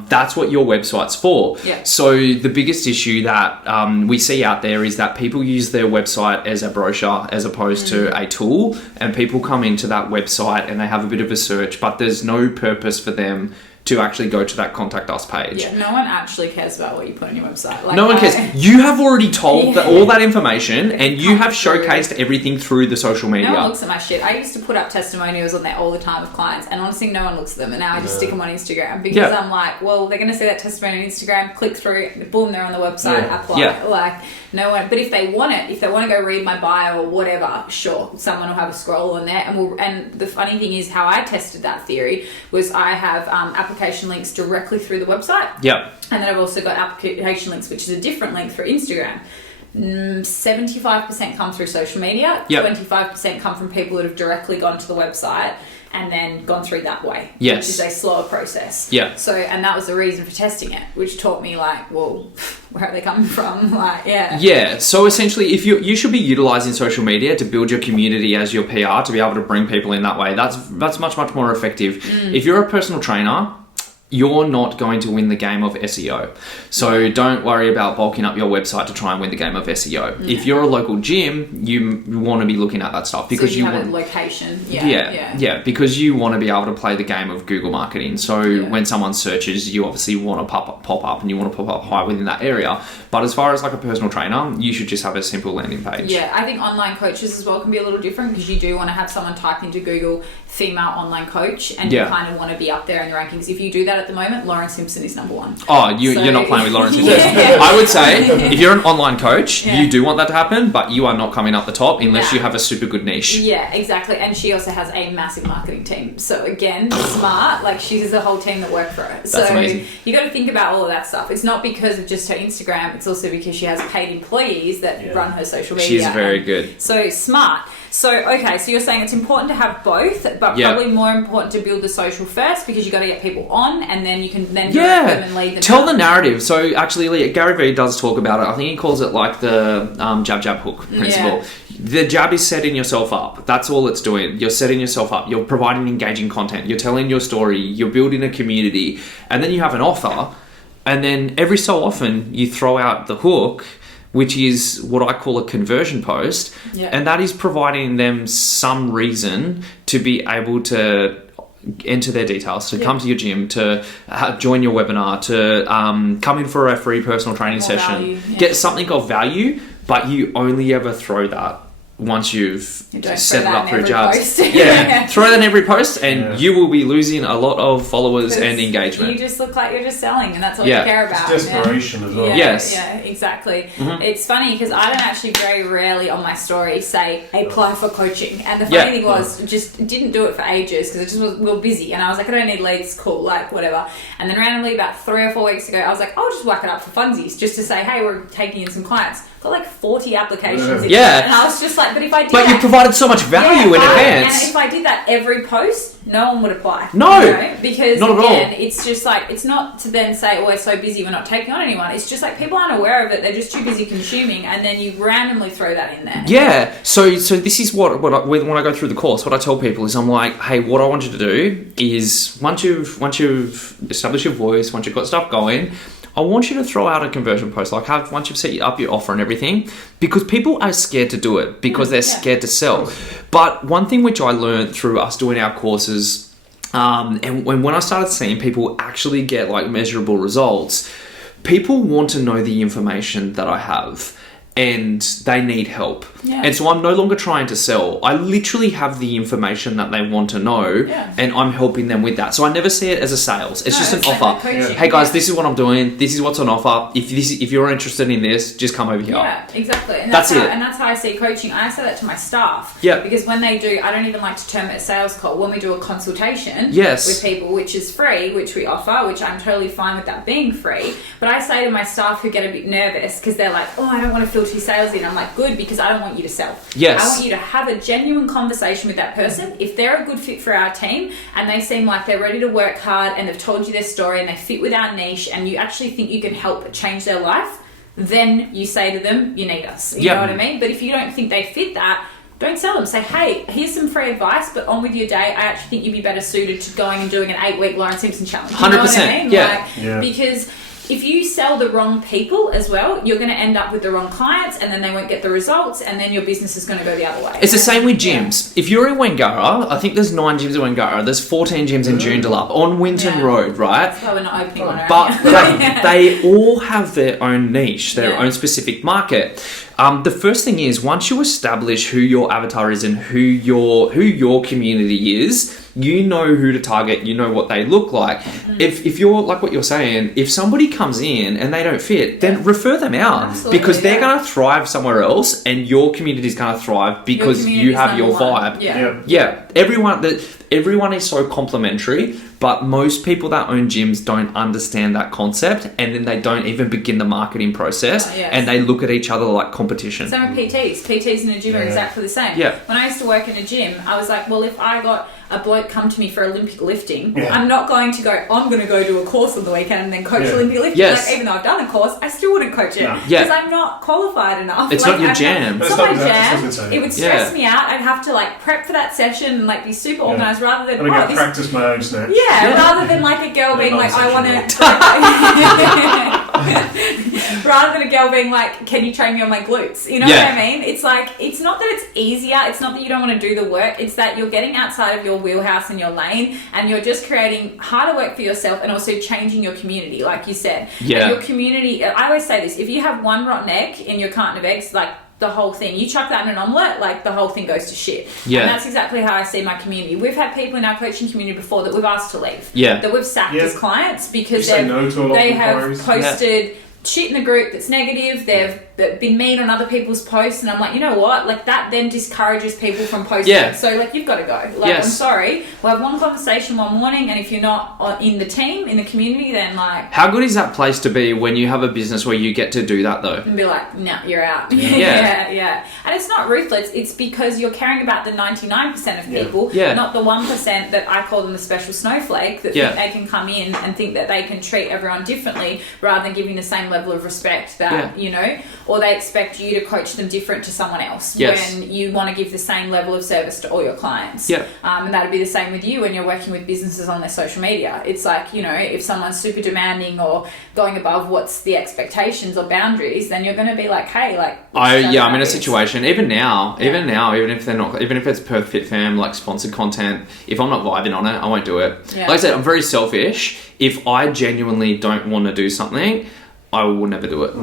That's what your website's for. Yeah. So the biggest issue that we see out there is that people use their website as a brochure as opposed to a tool, and people come into that website and they have a bit of a search, but there's no purpose for them to actually go to that contact us page. Yeah, no one actually cares about what you put on your website. Like, No one cares. You have already told all that information, and you have Through. showcased everything through the social media. No one looks at my shit. I used to put up testimonials on there all the time with clients, and honestly, no one looks at them. And now I just stick them on Instagram because I'm like, well, they're going to see that testimony on Instagram, click through, boom, they're on the website, apply. Yeah. Like, no one. But if they want it, if they want to go read my bio or whatever, sure, someone will have a scroll on there. And the funny thing is, how I tested that theory was I have application links directly through the website. Yep. And then I've also got application links, which is a different link through Instagram. 75% come through social media, 25% come from people that have directly gone to the website and then gone through that way, Yes. which is a slower process. Yeah. So, and that was the reason for testing it, which taught me like, well, where are they coming from? Like, Yeah. So essentially, if you should be utilizing social media to build your community as your PR, to be able to bring people in that way. That's much more effective. If you're a personal trainer, you're not going to win the game of SEO. So don't worry about bulking up your website to try and win the game of SEO. If you're a local gym, you want to be looking at that stuff because so you have a location. Yeah, because you want to be able to play the game of Google marketing. So when someone searches, you obviously want to pop up and you want to pop up high within that area. But as far as like a personal trainer, you should just have a simple landing page. Yeah, I think online coaches as well can be a little different because you do want to have someone type into Google female online coach and you kind of want to be up there in the rankings. If you do that at the moment, Lauren Simpson is number one. Oh, you're not playing with Lauren Simpson. I would say if you're an online coach, you do want that to happen, but you are not coming up the top unless you have a super good niche. Yeah, exactly. And she also has a massive marketing team. So again, smart. Like she has a whole team that work for her. That's so amazing. You got to think about all of that stuff. It's not because of just her Instagram. It's also because she has paid employees that run her social media. She's very good. So smart. So, okay, so you're saying it's important to have both, but probably more important to build the social first because you got to get people on and then you can then direct them and lead them. Tell the narrative. So actually, Gary Vee does talk about it. I think he calls it like the jab, jab, hook principle. The jab is setting yourself up. That's all it's doing. You're setting yourself up. You're providing engaging content. You're telling your story. You're building a community. And then you have an offer. And then every so often you throw out the hook, which is what I call a conversion post. And that is providing them some reason to be able to enter their details, to come to your gym, to join your webinar, to come in for a free personal training session, get something of value, but you only ever throw that once you've set it up for a job. Throw that in every post and you will be losing a lot of followers and engagement. You just look like you're just selling and that's all you care about. It's desperation as well. Yeah, exactly. It's funny because I don't actually very rarely on my story say apply for coaching. And the funny thing was just didn't do it for ages because we were busy and I was like, I don't need leads, cool, like whatever. And then randomly about 3 or 4 weeks ago, I was like, I'll just whack it up for funsies just to say, hey, we're taking in some clients. got like 40 applications in Yeah. there. And I was just like, but if I did But that, you provided so much value in advance. And if I did that every post, no one would apply. No. You know? Because Not at again, all. it's just like, it's not to then say, oh, we're so busy, we're not taking on anyone. It's just like people aren't aware of it. They're just too busy consuming, and then you randomly throw that in there. Yeah, so this is when I go through the course, what I tell people is I'm like, hey, what I want you to do is once you've established your voice, once you've got stuff going, I want you to throw out a conversion post, like once you've set up your offer and everything, because people are scared to do it because they're scared to sell. But one thing which I learned through us doing our courses, and when I started seeing people actually get like measurable results, people want to know the information that I have. And they need help. Yeah. And so I'm no longer trying to sell. I literally have the information that they want to know, and I'm helping them with that. So I never see it as a sales. It's just an offer. Like hey guys, this is what I'm doing. This is what's on offer. If you're interested in this, just come over here. Yeah, exactly. And That's how, it. And that's how I see coaching. I say that to my staff. Yeah. Because when they do, I don't even like to term it a sales call. When we do a consultation with people, which is free, which we offer, which I'm totally fine with that being free. But I say to my staff who get a bit nervous because they're like, oh, I don't want to filter your sales in. I'm like, good, because I don't want you to sell. Yes. I want you to have a genuine conversation with that person. If they're a good fit for our team and they seem like they're ready to work hard and they've told you their story and they fit with our niche and you actually think you can help change their life, then you say to them, you need us. You know what I mean? But if you don't think they fit that, don't sell them. Say, hey, here's some free advice, but on with your day. I actually think you'd be better suited to going and doing an 8-week Lauren Simpson challenge. You 100%. know what I mean? Yeah. Because if you sell the wrong people as well, you're going to end up with the wrong clients, and then they won't get the results, and then your business is going to go the other way. It's the same with gyms. If you're in Wangara, I think there's 9 gyms in Wangara. There's 14 gyms in Joondalup on Winton Road, right? That's why we're not opening one around But here. they all have their own niche, their own specific market. The first thing is, once you establish who your avatar is and who your community is, you know who to target, you know what they look like. If you're like what you're saying, if somebody comes in and they don't fit, then refer them out. Absolutely, because they're going to thrive somewhere else, and your community is going to thrive because you have your vibe. Yeah. Everyone is so complimentary, but most people that own gyms don't understand that concept, and then they don't even begin the marketing process, and they look at each other like competition. Same with PTs. PTs in a gym are exactly the same. Yeah. When I used to work in a gym, I was like, well, if I got a bloke come to me for Olympic lifting, I'm not going to go, I'm going to go do a course on the weekend and then coach Olympic lifting. Yes. Like, even though I've done a course, I still wouldn't coach it. No. Because I'm not qualified enough. It's not your jam. It's not my jam. That's It would stress me out. I'd have to like prep for that session and like be super organised rather than, and I practice my own snatch. rather than like a girl being like, I want to... rather than a girl being like, can you train me on my glutes? You know what I mean? It's like, it's not that it's easier. It's not that you don't want to do the work. It's that you're getting outside of your wheelhouse and your lane, and you're just creating harder work for yourself and also changing your community, like you said. Yeah. And your community, I always say this, if you have one rotten egg in your carton of eggs, like the whole thing, you chuck that in an omelette, like the whole thing goes to shit. Yeah. And that's exactly how I see my community. We've had people in our coaching community before that we've asked to leave. Yeah. That we've sacked as clients because they have posted shit in the group that's negative. They've been mean on other people's posts, and I'm like, you know what? Like that then discourages people from posting. Yeah. So like you've got to go. Like I'm sorry, we'll have one conversation one morning, and if you're not in the team, in the community, then like how good is that place to be when you have a business where you get to do that though? and be like, no, you're out. Yeah. And it's not ruthless. It's because you're caring about the 99% of people, Yeah. not the 1% that I call them the special snowflake that think they can come in and think that they can treat everyone differently rather than giving the same level of respect that you know, or they expect you to coach them different to someone else when you want to give the same level of service to all your clients. And that'd be the same with you when you're working with businesses on their social media. It's like, you know, if someone's super demanding or going above what's the expectations or boundaries, then you're going to be like, hey, like I'm in a situation even if it's Perth Fit Fam like sponsored content, if I'm not vibing on it, I won't do it. Like I said, I'm very selfish. If I genuinely don't want to do something, I will never do it.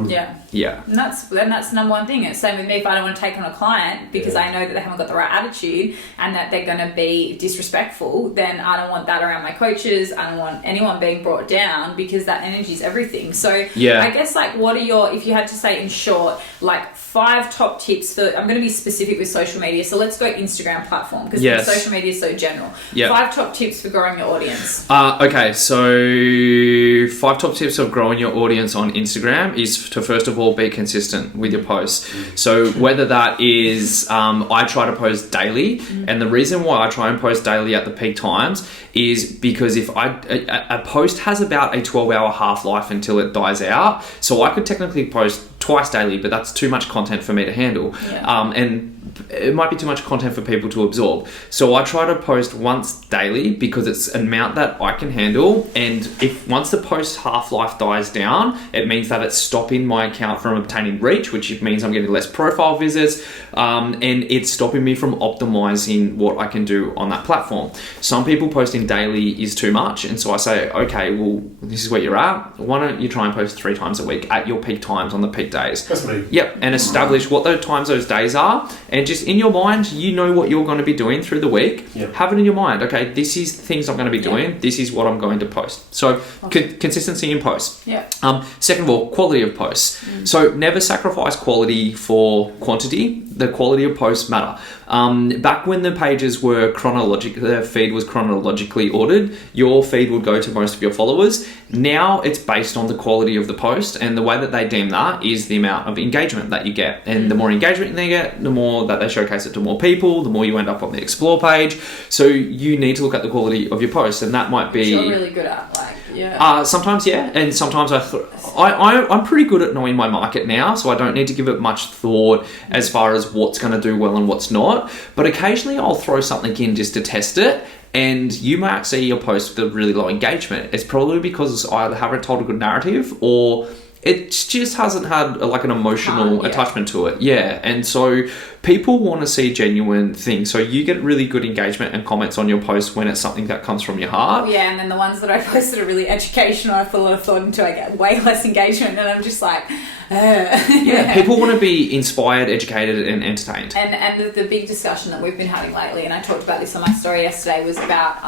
Yeah. And that's the number one thing. It's same with me if I don't want to take on a client because I know that they haven't got the right attitude and that they're going to be disrespectful, then I don't want that around my coaches. I don't want anyone being brought down because that energy is everything. So I guess like what are your, if you had to say in short, like 5 top tips for, I'm going to be specific with social media. So let's go Instagram platform because social media is so general. 5 top tips for growing your audience. Okay, so 5 top tips of growing your audience on Instagram is to first of all all, be consistent with your posts. So whether that is, I try to post daily, and the reason why I try and post daily at the peak times is because if a post has about a 12-hour half-life until it dies out. So I could technically post twice daily, but that's too much content for me to handle. And it might be too much content for people to absorb. So I try to post once daily because it's an amount that I can handle. And if once the post half-life dies down, it means that it's stopping my account from obtaining reach, which means I'm getting less profile visits, and it's stopping me from optimizing what I can do on that platform. Some people posting daily is too much, and so I say, okay, well, this is where you're at. Why don't you try and post 3 times a week at your peak times on the peak days? That's me. Yep, and establish what those times those days are, and just in your mind, you know what you're going to be doing through the week. Yep. Have it in your mind. Okay, this is the things I'm going to be doing. Yep. This is what I'm going to post. So consistency in posts. Yeah. Second of all, quality of posts. So never sacrifice quality for quantity. The quality of posts matter. Back when the pages were the feed was chronologically ordered, your feed would go to most of your followers. Now it's based on the quality of the post, and the way that they deem that is the amount of engagement that you get. And the more engagement they get, the more that they showcase it to more people, the more you end up on the explore page. So you need to look at the quality of your posts, and that might be... You're really good at, sometimes, yeah, and sometimes I'm pretty good at knowing my market now, so I don't need to give it much thought as far as what's going to do well and what's not. But occasionally I'll throw something in just to test it, and you might see your post with a really low engagement. It's probably because I haven't told a good narrative, or it just hasn't had an emotional attachment to it. Yeah, and so people want to see genuine things. So you get really good engagement and comments on your post when it's something that comes from your heart. Yeah, and then the ones that I posted are really educational. I put a lot of thought into. I get way less engagement, and I'm just like, Yeah, people want to be inspired, educated, and entertained. And the big discussion that we've been having lately, and I talked about this on my story yesterday, was about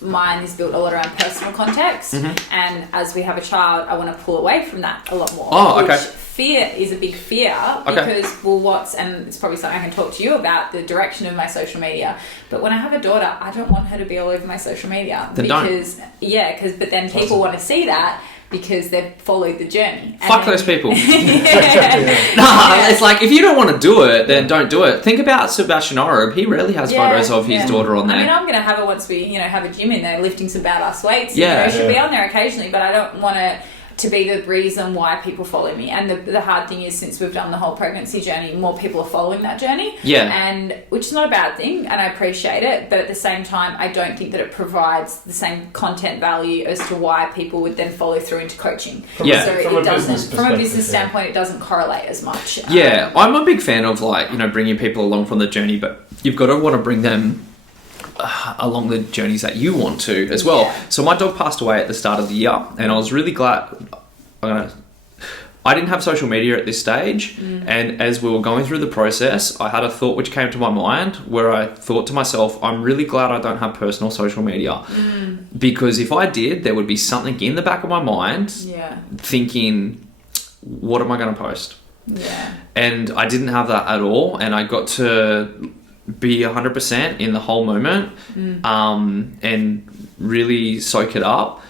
mine is built a lot around personal context, and as we have a child, I want to pull away from that a lot more. Oh, okay. Fear is a big fear because, and it's probably something I can talk to you about, the direction of my social media. But when I have a daughter, I don't want her to be all over my social media. Then but then people want to see that because they've followed the journey. Fuck those people. Yeah. It's like, if you don't want to do it, then don't do it. Think about Sebastian Oreb. He rarely has photos of his daughter on there. I mean, I'm going to have her once we, have a gym in there lifting some badass weights. She'll be on there occasionally, but I don't want to be the reason why people follow me. And the hard thing is, since we've done the whole pregnancy journey, more people are following that journey. Yeah. And which is not a bad thing, and I appreciate it, but at the same time, I don't think that it provides the same content value as to why people would then follow through into coaching. From a business standpoint, it doesn't correlate as much. Yeah, I'm a big fan of bringing people along from the journey, but you've got to want to bring them along the journeys that you want to as well. Yeah. So my dog passed away at the start of the year, and I was really glad. I didn't have social media at this stage, and as we were going through the process, I had a thought which came to my mind where I thought to myself, I'm really glad I don't have personal social media, because if I did, there would be something in the back of my mind thinking, what am I going to post? Yeah. And I didn't have that at all, and I got to be 100% in the whole moment, and really soak it up,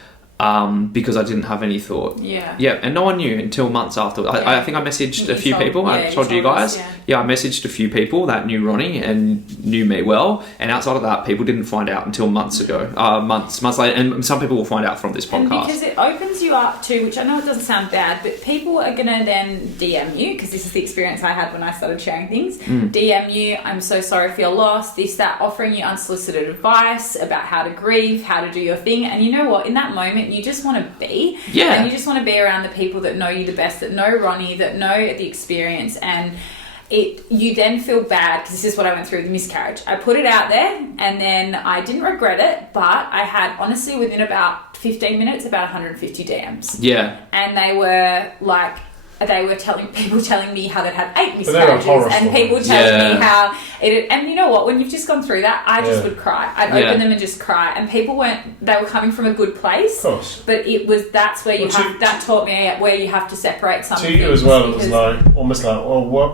because I didn't have any thought. Yeah, and no one knew until months after. I think I messaged a few people. I told you guys. I messaged a few people that knew Ronnie and knew me well, and outside of that, people didn't find out until months ago, months later, and some people will find out from this podcast. And because it opens you up to, which I know it doesn't sound bad, but people are going to then DM you, because this is the experience I had when I started sharing things. DM you, I'm so sorry for your loss, this, that, offering you unsolicited advice about how to grieve, how to do your thing. And you know what? In that moment, you just want to be. Yeah. And you just want to be around the people that know you the best, that know Ronnie, that know the experience. And you then feel bad, because this is what I went through with the miscarriage. I put it out there, and then I didn't regret it, but I had, honestly, within about 15 minutes, about 150 DMs. Yeah. And they were telling me how they'd had 8 miscarriages, and people telling me how and you know what, when you've just gone through that, I just would cry. I'd open them and just cry, and people they were coming from a good place, of course, but that's where that taught me where you have to separate some to you as well. It was almost like,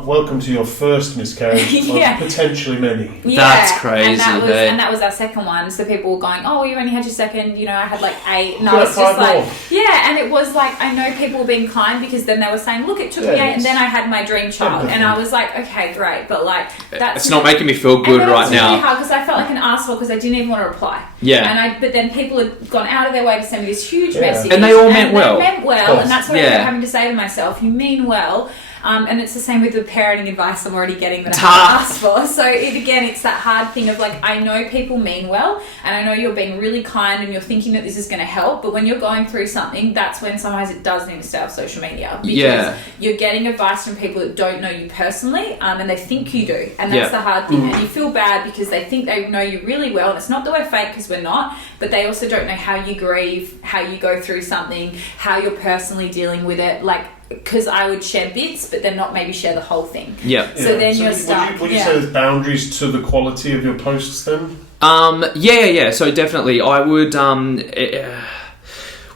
welcome to your first miscarriage of potentially many. That's crazy. And that was our second one, so people were going, you only had your second, I had 8, and I was just like, and it was like, I know people were being kind, because then they were saying, saying, look, it took me 8, and then I had my dream child. And I was like, okay, great, but like, that's... It's not making me feel good right now. Really hard because I felt like an arsehole because I didn't even want to reply. Yeah. But then people had gone out of their way to send me this huge message. And they all meant well. They meant well, and that's what I kept having to say to myself, you mean well. And it's the same with the parenting advice I'm already getting that I haven't asked for. So it's that hard thing of like, I know people mean well, and I know you're being really kind and you're thinking that this is going to help, but when you're going through something, that's when sometimes it does need to stay off social media, because you're getting advice from people that don't know you personally, and they think you do, and that's the hard thing. And you feel bad because they think they know you really well, and it's not that we're fake, because we're not, but they also don't know how you grieve, how you go through something, how you're personally dealing with it, like, because I would share bits, but then not maybe share the whole thing. Yeah. So then you're stuck. Would you say there's boundaries to the quality of your posts then? Yeah. So definitely, I would.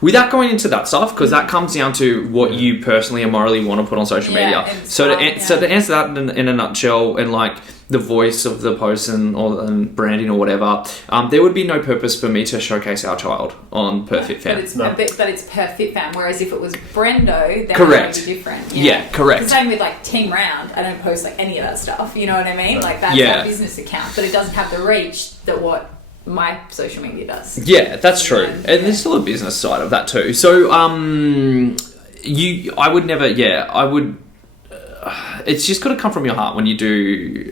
Without going into that stuff, because that comes down to what you personally and morally want to put on social media. So to answer that in a nutshell, and like the voice of the post and branding or whatever, there would be no purpose for me to showcase our child on Perth Fit Fam. But it's Perth Fit Fam, whereas if it was Brendo, that correct. would be different. Yeah, correct. The same with like Team Round, I don't post like any of that stuff, you know what I mean? Like that's our business account, but it doesn't have the reach that what my social media does. Yeah, that's true. And there's still a business side of that too. So, I would never, it's just got to come from your heart when you do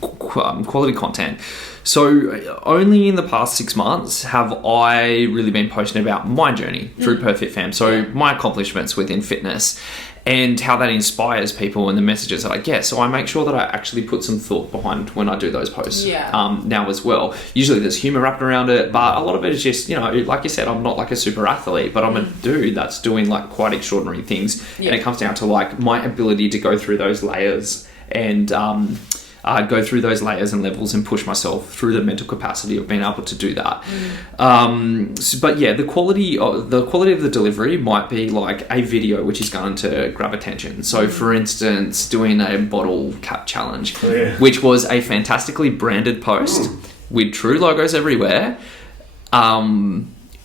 quality content. So only in the past 6 months have I really been posting about my journey through Perth Fit Fam. So my accomplishments within fitness and how that inspires people and the messages that I get. So I make sure that I actually put some thought behind when I do those posts now as well. Usually there's humor wrapped around it, but a lot of it is just, like you said, I'm not like a super athlete, but I'm a dude that's doing like quite extraordinary things. And it comes down to like my ability to go through those layers and go through those layers and levels and push myself through the mental capacity of being able to do that. But yeah, the quality of the delivery might be like a video which is going to grab attention. So for instance, doing a bottle cap challenge, which was a fantastically branded post with true logos everywhere,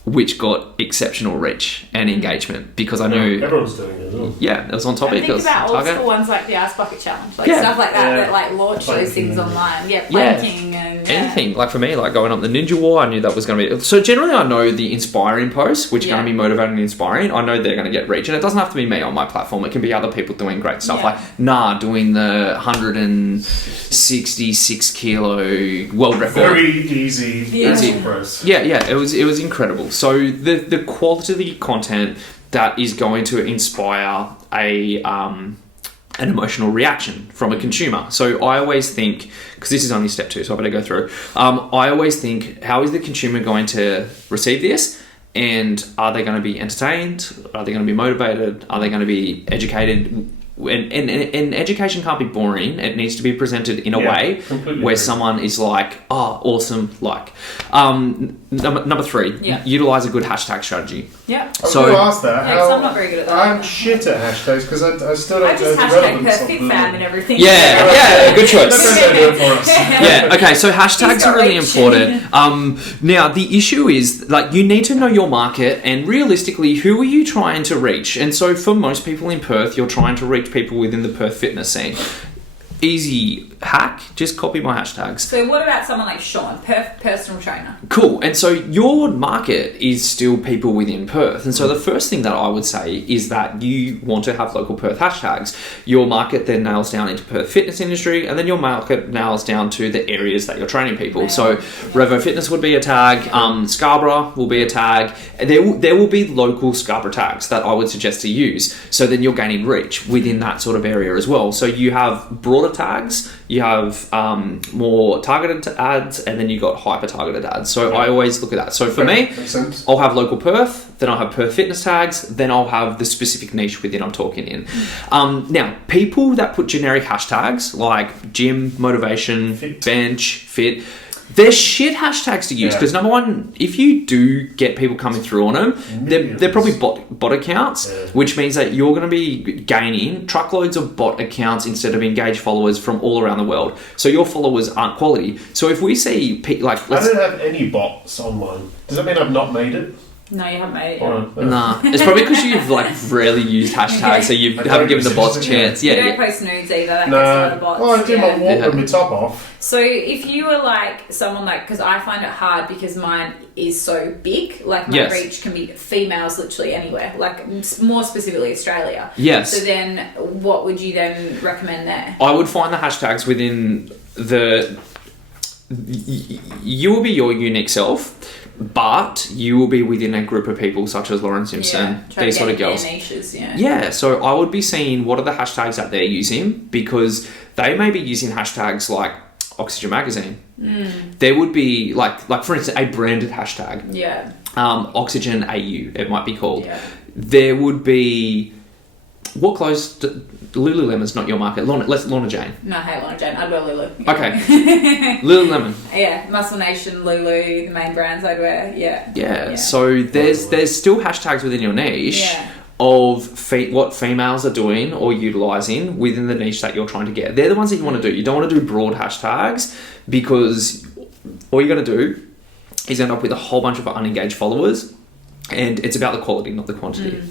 which got exceptional reach and engagement, because I know everyone's doing it as well. Yeah, it was on topic. And think about old school ones like the Ice Bucket Challenge, like stuff like that like launch those things online. Planking and anything. Like for me, like going up the Ninja War, I knew that was going to be. So generally, I know the inspiring posts, which are going to be motivating and inspiring. I know they're going to get reach, and it doesn't have to be me on my platform. It can be other people doing great stuff, like doing the 166 kilo world record. Very easy press. Yeah, it was incredible. So the quality content that is going to inspire an emotional reaction from a consumer. So I always think, because this is only step 2, so I better go through. I always think, how is the consumer going to receive this? And are they going to be entertained? Are they going to be motivated? Are they going to be educated? And education can't be boring. It needs to be presented in a way where someone is like, oh, awesome. Like, number 3, utilize a good hashtag strategy. Yeah. I was going to ask that. Yeah, I'm not very good at that. I'm shit at hashtags because I still don't know the hashtag relevance Perth Fit Fam and everything. Yeah, good choice. Yeah, okay, so hashtags are really important. Now, the issue is, like, you need to know your market and realistically, who are you trying to reach? And so for most people in Perth, you're trying to reach people within the Perth fitness scene. Easy hack, just copy my hashtags. So what about someone like Sean, personal trainer? Cool. And so your market is still people within Perth. And so the first thing that I would say is that you want to have local Perth hashtags. Your market then nails down into Perth fitness industry, and then your market nails down to the areas that you're training people. So Revo Fitness would be a tag, Scarborough will be a tag. There will be local Scarborough tags that I would suggest to use. So then you're gaining reach within that sort of area as well. So you have broader tags, you have more targeted ads, and then you got hyper targeted ads. So I always look at that. So for me, I'll have local Perth, then I'll have Perth fitness tags, then I'll have the specific niche within I'm talking in. Now, people that put generic hashtags like gym, motivation, bench, fit, they're shit hashtags to use because number one, if you do get people coming through on them, they're probably bot accounts, which means that you're going to be gaining truckloads of bot accounts instead of engaged followers from all around the world. So your followers aren't quality. So if we see I don't have any bots on mine. Does that mean I've not made it? No, you haven't made it yet. Nah, it's probably because you've like rarely used hashtags, so you haven't given the bots a chance. You Yeah, don't yeah. post nudes either. That No. gets a lot of bots. Well, I do my yeah. walk with my top off. So if you were like someone like, because I find it hard because mine is so big, like my Yes. reach can be females literally anywhere, like more specifically Australia. Yes. So then what would you then recommend there? I would find the hashtags within the. You will be your unique self, but you will be within a group of people such as Lauren Simpson, Try these to sort of get girls. their niches, yeah. Yeah, so I would be seeing what are the hashtags that they're using, because they may be using hashtags like Oxygen Magazine. There would be like for instance a branded hashtag, Yeah. Oxygen AU it might be called. Yeah. There would be what clothes? Lululemon's not your market. Lorna Jane. No, hey, Lana Jane. I'd wear Lulu. Okay, Lululemon. Yeah, Muscle Nation, Lulu, the main brands I'd wear. Yeah. Yeah. So there's still hashtags within your niche. Yeah. Of what females are doing or utilizing within the niche that you're trying to get. They're the ones that you want to do. You don't want to do broad hashtags, because all you're going to do is end up with a whole bunch of unengaged followers, and it's about the quality, not the quantity.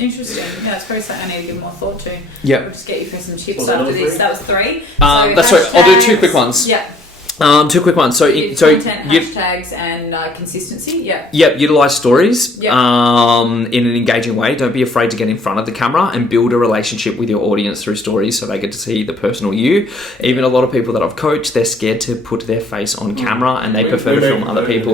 Interesting. Yeah, it's probably something I need to give more thought to. Yeah. We'll just get you for some tips Was that after all this. three? That was 3. That's right. I'll do 2 quick ones. Yeah. 2 quick ones. So Content, you hashtags, and consistency. Yeah. Yep, utilize stories Yep. in an engaging way. Don't be afraid to get in front of the camera and build a relationship with your audience through stories, so they get to see the personal you. Even a lot of people that I've coached, they're scared to put their face on camera, and they prefer to film other people.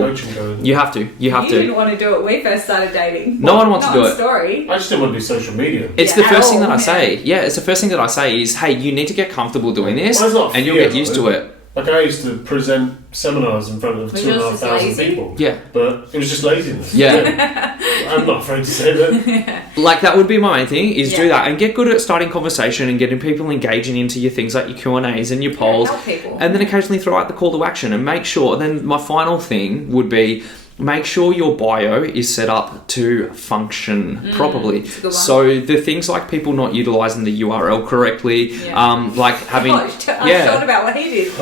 You have to. You have You to. didn't want to do it when we first started dating. No one wants to Not do on it. Story. I just didn't want to do social media. It's Yeah, the at first thing all, that I yeah. say. Yeah, it's the first thing that I say is, hey, you need to get comfortable doing this, Well, it's not and you'll fear, get used though. to it. Like I used to present seminars in front of Was yours just 2,500 lazy? people. Yeah. But it was just laziness. Yeah. I'm not afraid to say that. Like, that would be my main thing, is do Yeah. that and get good at starting conversation and getting people engaging into your things like your Q&As and your polls. Help people. And then occasionally throw out the call to action and make sure. Then my final thing would be make sure your bio is set up to function properly. that's a good one. So the things like people not utilizing the URL correctly, Yeah. like having I'm shocked about what he did.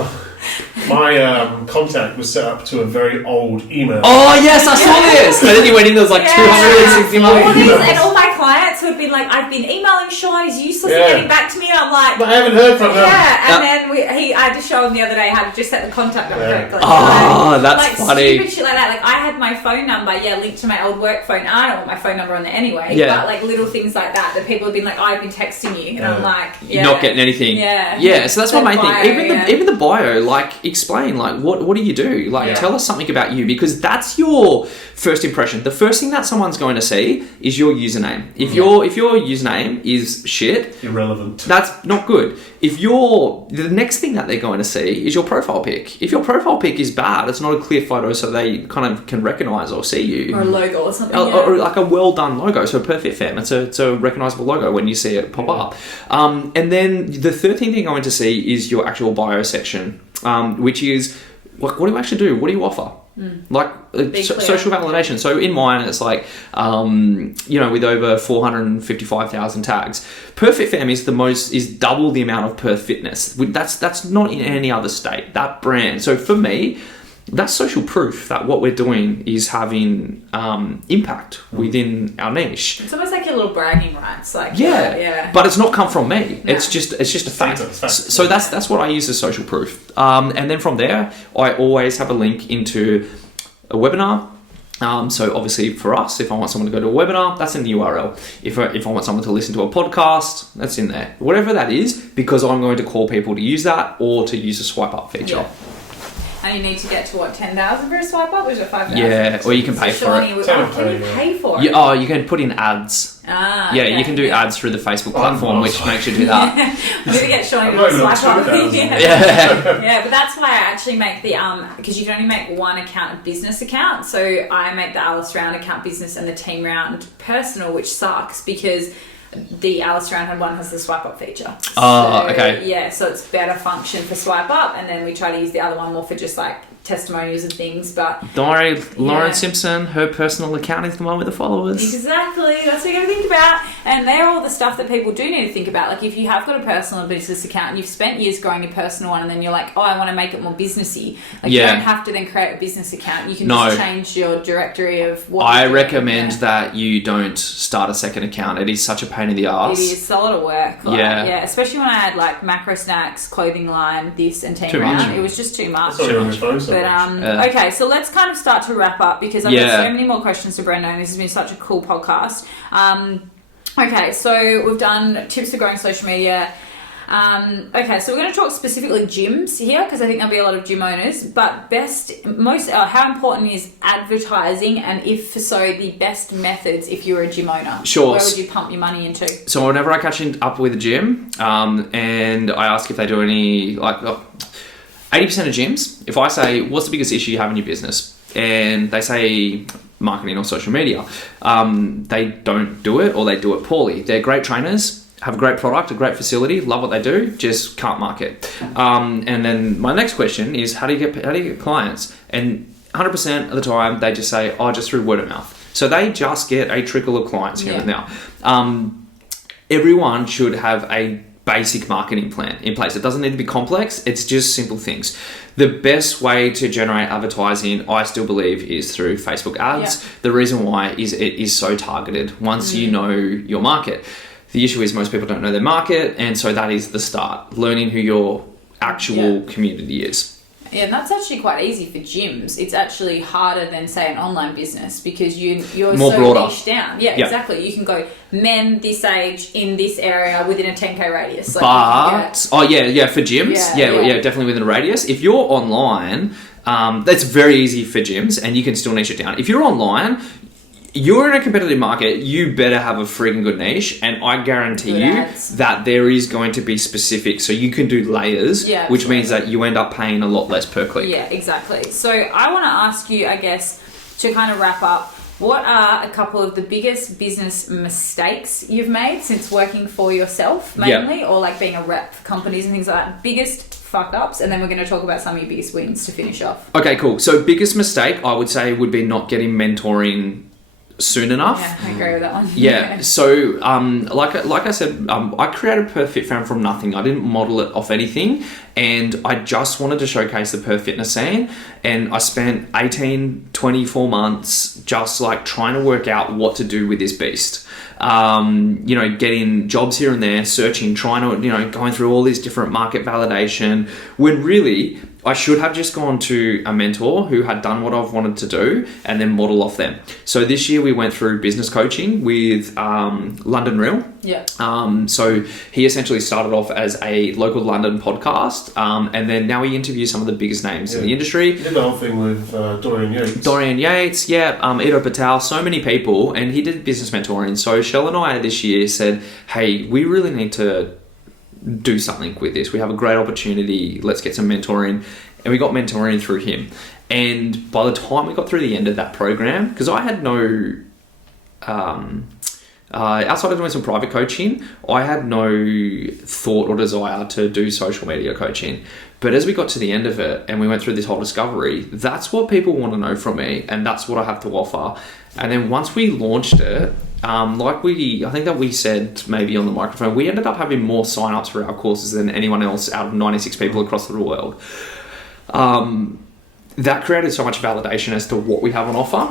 My contact was set up to a very old email. oh yes, I saw this. And then you went in, there was like Yeah. 260 All million these, emails. and all my clients would be like, I've been emailing Sean, he's useless at Yeah. getting back to me. And I'm like, But I haven't heard from them. yeah. And then I had to show him the other day how to just set the contact up Yeah. correctly. Oh, that's like funny. stupid shit like that. Like I had my phone number, linked to my old work phone. I don't want my phone number on there anyway. Yeah. But like little things like that people have been like, I've been texting you, and I'm like, You're not getting anything. Yeah. Yeah, so that's my The main bio, thing. yeah. Even the bio, like, explain, like, what do you do? Like, Yeah. tell us something about you, because that's your first impression. The first thing that someone's going to see is your username. If your username is shit, Irrelevant. that's not good. The next thing that they're going to see is your profile pic. If your profile pic is bad, it's not a clear photo so they kind of can recognize or see you. Or a logo or something. Or like a well done logo, so Perth Fit Fam. It's a recognizable logo when you see it pop up. And then the third thing they're going to see is your actual bio section, which is what do you actually do? What do you offer? Like social validation. So in mine, it's like with over 455,000 tags. Perth Fit Fam is double the amount of Perth Fitness. That's not in any other state. That brand. So for me, that's social proof that what we're doing is having impact within our niche. It's almost like your little bragging rights. Like Yeah, but it's not come from me. No. It's just a fact. It's fact. So that's what I use as social proof. And then from there, I always have a link into a webinar. So obviously for us, if I want someone to go to a webinar, that's in the URL. If I want someone to listen to a podcast, that's in there. Whatever that is, because I'm going to call people to use that or to use a swipe up feature. Yeah. And you need to get to what, 10,000 for a swipe up, or is it 5,000? Yeah, or you can pay for it. Can you pay for it? You can put in ads. Okay. You can do ads through the Facebook platform, which makes you do that. I'm going to get Shawnee I'm to not even swipe up. 2,000. Yeah, but that's why I actually make the, because you can only make one account a business account. So I make the Alice Round account business and the Team Round personal, which sucks because the Alice Round one has the swipe up feature. Okay. Yeah, so it's better function for swipe up, and then we try to use the other one more for just like testimonials and things. But don't worry, Lauren Yeah. Simpson, her personal account is the one with the followers. exactly, that's what you got to think about. And they're all the stuff that people do need to think about. Like if you have got a personal and business account and you've spent years growing your personal one and then you're like, oh, I want to make it more businessy. Like you don't have to then create a business account. You can just change your directory of what I recommend that you don't start a second account. It is such a pain in the ass. It is. It's a lot of work. Like, yeah. Especially when I had like macro snacks, clothing line, this and Team Round. It was just too much. Okay, so let's kind of start to wrap up because I've got so many more questions to Brenda and this has been such a cool podcast. Okay, so we've done tips for growing social media. Okay, so we're going to talk specifically gyms here because I think there'll be a lot of gym owners. But how important is advertising, and if so, the best methods if you're a gym owner? Sure. Where would you pump your money into? So whenever I catch up with a gym, and I ask if they do any 80% of gyms, if I say, what's the biggest issue you have in your business? And they say marketing or social media, they don't do it or they do it poorly. They're great trainers, have a great product, a great facility, love what they do, just can't market. And then my next question is, how do you get clients? And 100% of the time they just say, just through word of mouth. So they just get a trickle of clients here and now. Everyone should have a basic marketing plan in place. It doesn't need to be complex. It's just simple things. The best way to generate advertising, I still believe, is through Facebook ads. Yeah. The reason why is it is so targeted once you know your market. The issue is most people don't know their market, and so that is the start. Learning who your actual community is. Yeah, and that's actually quite easy for gyms. It's actually harder than, say, an online business because you're more so broader. niched down. Yeah, exactly. You can go men this age in this area within a 10k radius. For gyms, definitely within a radius. If you're online, that's very easy for gyms, and you can still niche it down. If you're online, you're in a competitive market, you better have a freaking good niche, and I guarantee that there is going to be specific, so you can do layers, which means that you end up paying a lot less per click. Yeah, exactly. So I want to ask you, I guess, to kind of wrap up, what are a couple of the biggest business mistakes you've made since working for yourself, mainly, or like being a rep for companies and things like that? Biggest fuck ups, and then we're going to talk about some of your biggest wins to finish off. Okay, cool. So biggest mistake, I would say, would be not getting mentoring soon enough. Yeah, I agree with that one. Yeah. So, like I said, I created Perth Fit Fam from nothing. I didn't model it off anything, and I just wanted to showcase the Perth fitness scene. And I spent 24 months just like trying to work out what to do with this beast. Getting jobs here and there, searching, trying to, going through all these different market validation, when really I should have just gone to a mentor who had done what I've wanted to do and then model off them. So this year we went through business coaching with London Real. Yeah. So he essentially started off as a local London podcast, and then now he interviews some of the biggest names in the industry. He did the whole thing with Dorian Yates. Ido Patel, so many people, and he did business mentoring. So Shell and I this year said, hey, we really need to do something with this. We have a great opportunity. Let's get some mentoring. And we got mentoring through him. And by the time we got through the end of that program, because I had no... outside of doing some private coaching, I had no thought or desire to do social media coaching. But as we got to the end of it and we went through this whole discovery, that's what people want to know from me, and that's what I have to offer. And then once we launched it, I think that we said maybe on the microphone, we ended up having more sign-ups for our courses than anyone else out of 96 people across the world. That created so much validation as to what we have on offer.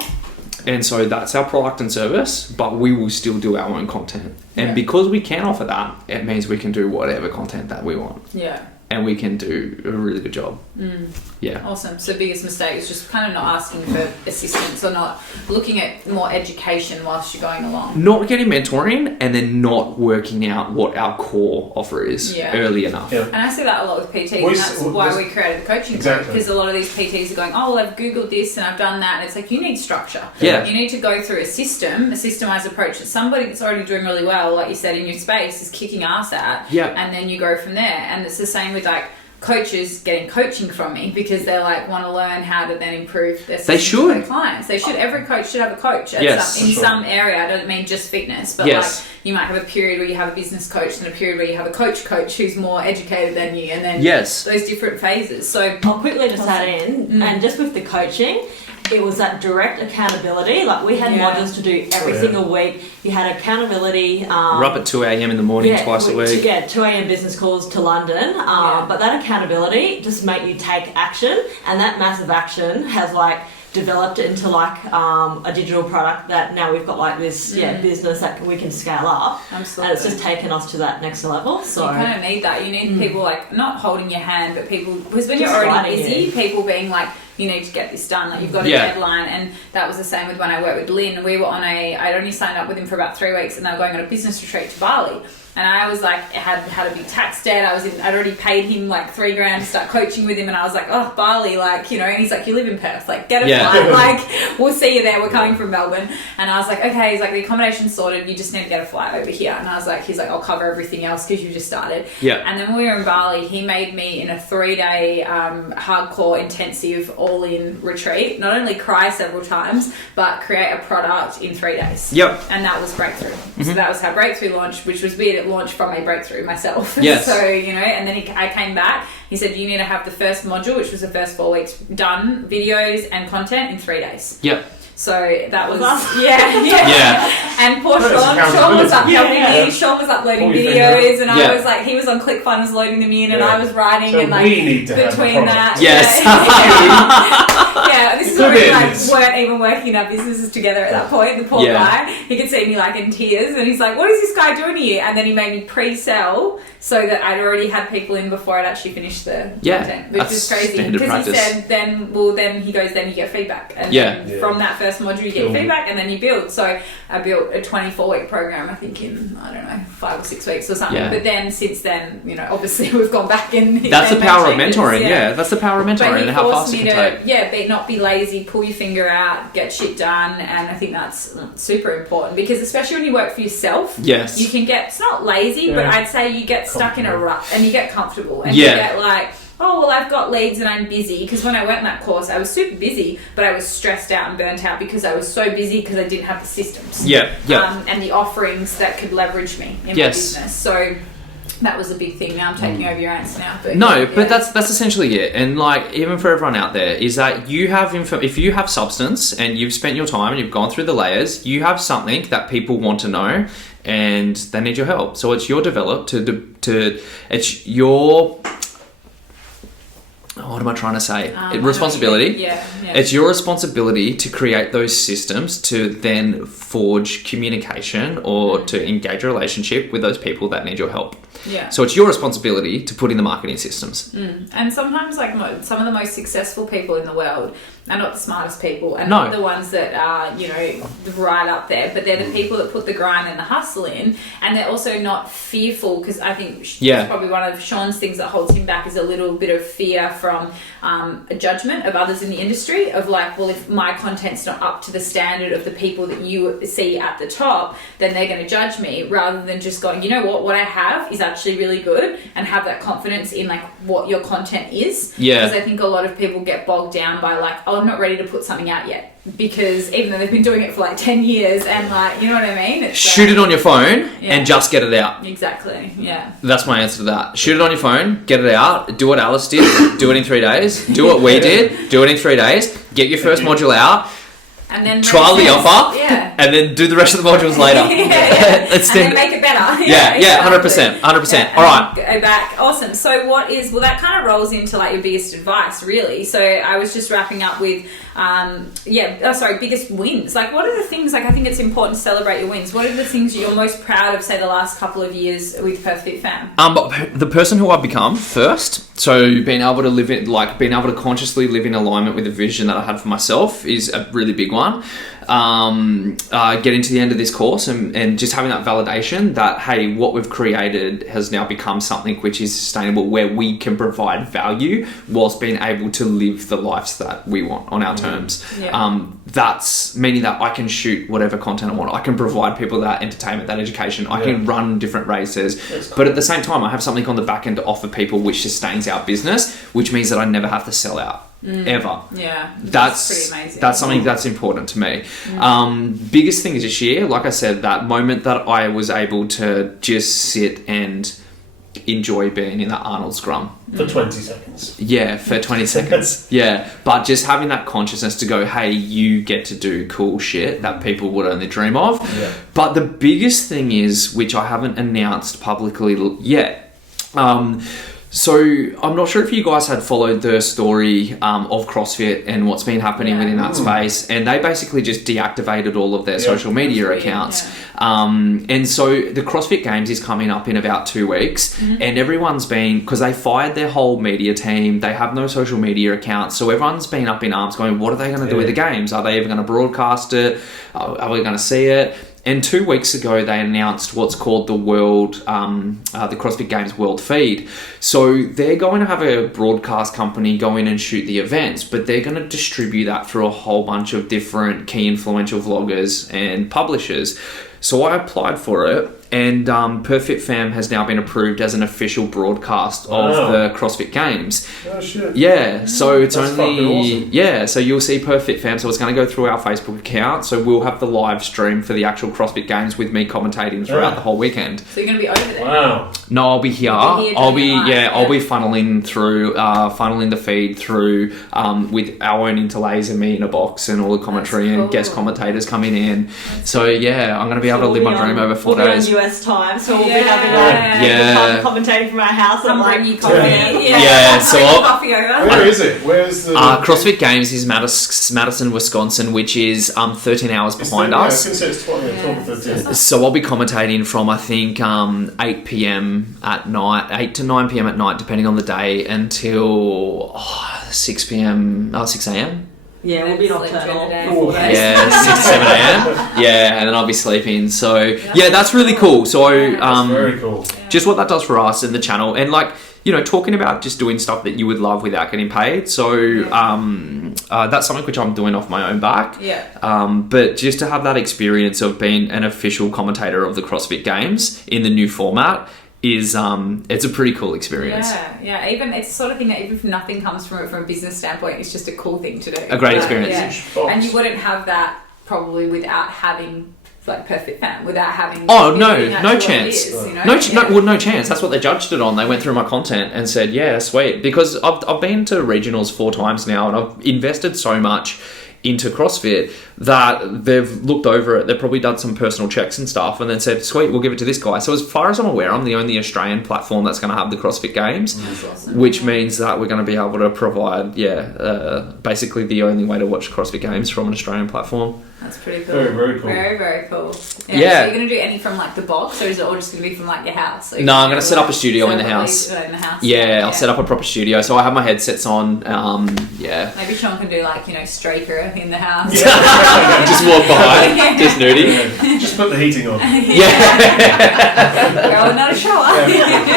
And so that's our product and service, but we will still do our own content. And because we can offer that, it means we can do whatever content that we want. Yeah. And we can do a really good job. Yeah. Awesome. So biggest mistake is just kind of not asking for assistance or not looking at more education whilst you're going along. Not getting mentoring and then not working out what our core offer is early enough. Yeah. And I see that a lot with PTs, and that's why we created the coaching group, because a lot of these PTs are going, oh, well, I've Googled this and I've done that. And it's like, you need structure. Yeah. You need to go through a systemized approach that somebody that's already doing really well, like you said, in your space is kicking ass at. Yeah. And then you go from there. And it's the same with like coaches getting coaching from me, because they're like want to learn how to then improve their their clients. They should. Every coach should have a coach in some area. I don't mean just fitness, but like you might have a period where you have a business coach and a period where you have a coach who's more educated than you, and then those different phases. So I'll quickly just add in, and just with the coaching, it was that direct accountability. Like we had modules to do every single week. You had accountability. We're up at 2 a.m. in the morning twice a week. 2 a.m. business calls to London. But that accountability just make you take action, and that massive action has like developed into like a digital product that now we've got like this business that we can scale up. Absolutely. And it's just taken us to that next level. So you kind of need that. You need people like not holding your hand, but people, because when you're already busy, people being like, you need to get this done, like you've got a deadline. And that was the same with when I worked with Lynn. We were on I'd only signed up with him for about 3 weeks, and they were going on a business retreat to Bali. And I was like, had a big tax debt. I'd already paid him like $3,000 to start coaching with him, and I was like, oh, Bali, like, you know. And he's like, you live in Perth, like, get a flight, like, we'll see you there. We're coming from Melbourne. And I was like, okay. He's like, the accommodation's sorted. You just need to get a flight over here. And I was like, he's like, I'll cover everything else because you just started. Yeah. And then when we were in Bali, he made me in a 3-day hardcore intensive all-in retreat. Not only cry several times, but create a product in 3 days. Yep. And that was Breakthrough. So that was how Breakthrough launched, which was weird. It launched from a Breakthrough myself. Yes. So, you know, and then I came back. He said, you need to have the first module, which was the first 4 weeks, done, videos and content in 3 days. Yep. So that was, Yeah. And poor Sean was up helping me. Sean was uploading videos, and I was like, he was on ClickFunnels loading them in, and I was writing, so and like between that. Yes. Yeah, this is when we like weren't even working in our businesses together at that point. The poor guy, he could see me like in tears, and he's like, "What is this guy doing here?" And then he made me pre-sell so that I'd already had people in before I'd actually finished the content, which is crazy. Because he said, then he goes, then you get feedback, and then from that first module you get feedback, and then you build. So I built a 24-week program, I think in 5 or 6 weeks or something. But then since then, you know, obviously we've gone back and that's the power of mentoring. Yeah, that's the power of mentoring and how fast it can take. Not be lazy, pull your finger out, get shit done, and I think that's super important, because especially when you work for yourself, you can get, it's not lazy, but I'd say you get stuck in a rut and you get comfortable and you get like, oh, well, I've got leads and I'm busy. Because when I went in that course, I was super busy, but I was stressed out and burnt out because I was so busy because I didn't have the systems. And the offerings that could leverage me in my business. So that was a big thing. Now I'm taking over your answer now. But but that's essentially it. And like, even for everyone out there, is that you have if you have substance and you've spent your time and you've gone through the layers, you have something that people want to know and they need your help. So it's your it's your, what am I trying to say? Responsibility. It's your responsibility to create those systems to then forge communication or to engage a relationship with those people that need your help. So it's your responsibility to put in the marketing systems. And sometimes, like, some of the most successful people in the world are not the smartest people, and not the ones that are, you know, right up there, but they're the people that put the grind and the hustle in, and they're also not fearful, because I think it's probably one of Sean's things that holds him back is a little bit of fear from a judgment of others in the industry, of like, well, if my content's not up to the standard of the people that you see at the top, then they're going to judge me, rather than just going, you know what I have is actually really good, and have that confidence in like what your content is. Because I think a lot of people get bogged down by like, oh, I'm not ready to put something out yet, because even though they've been doing it for like 10 years, and like, you know what I mean? It's shoot it on your phone and just get it out. Exactly. That's my answer to that. Shoot it on your phone, get it out, do what Alice did, do it in 3 days, do what we did, do it in 3 days, get your first module out, and then trial the offer, and then do the rest of the modules later. And then make it better. 100%. All right. Go back. Awesome. So that kind of rolls into like your biggest advice, really. So I was just wrapping up with, biggest wins. Like, what are the things, like, I think it's important to celebrate your wins. What are the things you're most proud of, say, the last couple of years with Perth Fit Fam? The person who I've become first, so being able to consciously live in alignment with the vision that I had for myself is a really big one. Getting to the end of this course and just having that validation that, hey, what we've created has now become something which is sustainable, where we can provide value whilst being able to live the lives that we want on our terms. That's meaning that I can shoot whatever content I want. I can provide people that entertainment, that education. I can run different races. Cool. But at the same time, I have something on the back end to offer people which sustains our business, which means that I never have to sell out. Ever. That's pretty amazing. That's something that's important to me. Biggest thing is this year, like I said, that moment that I was able to just sit and enjoy being in that Arnold scrum. For 20 seconds. Yeah, for 20 seconds. Yeah, but just having that consciousness to go, hey, you get to do cool shit that people would only dream of. Yeah. But the biggest thing is, which I haven't announced publicly yet, so I'm not sure if you guys had followed the story of CrossFit and what's been happening within that space, and they basically just deactivated all of their social media accounts. And so the CrossFit Games is coming up in about 2 weeks, and everyone's been, because they fired their whole media team, they have no social media accounts, so everyone's been up in arms going, what are they going to do with the games? Are they even going to broadcast it? Are we going to see it? And 2 weeks ago, they announced what's called the the CrossFit Games World Feed. So they're going to have a broadcast company go in and shoot the events, but they're going to distribute that through a whole bunch of different key influential vloggers and publishers. So I applied for it, and Perth Fit Fam has now been approved as an official broadcast of the CrossFit Games. Oh shit. Yeah, so it's That's fucking awesome. Yeah, so you'll see Perth Fit Fam, so it's going to go through our Facebook account, so we'll have the live stream for the actual CrossFit Games with me commentating throughout the whole weekend. So you're going to be over there? Wow. No, I'll be here. You'll be here I'll be during the live, I'll be funneling the feed through with our own interlays and me in a box and all the commentary and guest commentators coming in. So yeah, I'm going to be able to live my dream over 4 days. We'll be on US time, so we'll be having commentating from our house. Come bring you coffee. Yeah, so bring coffee over. Where is it? Where's the... CrossFit Games is Madison, Wisconsin, which is 13 hours behind us. I was going to say it's 12 or 13. So I'll be commentating from, I think, 8 p.m. at night, 8 to 9 p.m. at night, depending on the day, until 6 a.m. Yeah, we'll be nocturnal. Yeah, 6 7 a.m. Yeah, and then I'll be sleeping. So yeah, that's really cool. So That's very cool. just what that does for us and the channel, and like, you know, talking about just doing stuff that you would love without getting paid. So that's something which I'm doing off my own back. But just to have that experience of being an official commentator of the CrossFit Games in the new format is it's a pretty cool experience. Yeah. Even it's the sort of thing that even if nothing comes from it from a business standpoint, it's just a cool thing to do. A great experience. Yeah. And you wouldn't have that probably without having like Perth Fit Fam, without having no chance. No chance. That's what they judged it on. They went through my content and said, yeah, sweet, because I've been to regionals 4 times now, and I've invested so much into CrossFit that they've looked over it, they've probably done some personal checks and stuff, and then said, sweet, we'll give it to this guy. So as far as I'm aware, I'm the only Australian platform that's going to have the CrossFit Games, awesome. Which means that we're going to be able to provide basically the only way to watch CrossFit Games from an Australian platform. That's pretty cool. Very, very cool. Very, very cool. Yeah. So you're going to do any from like the box, or is it all just going to be from like your house? No, I'm going to set up a studio in the house. Yeah, I'll set up a proper studio. So I have my headsets on. Maybe Sean can do like, Straker in the house. Just walk by, just nudie. Just put the heating on. Girl, not a shower.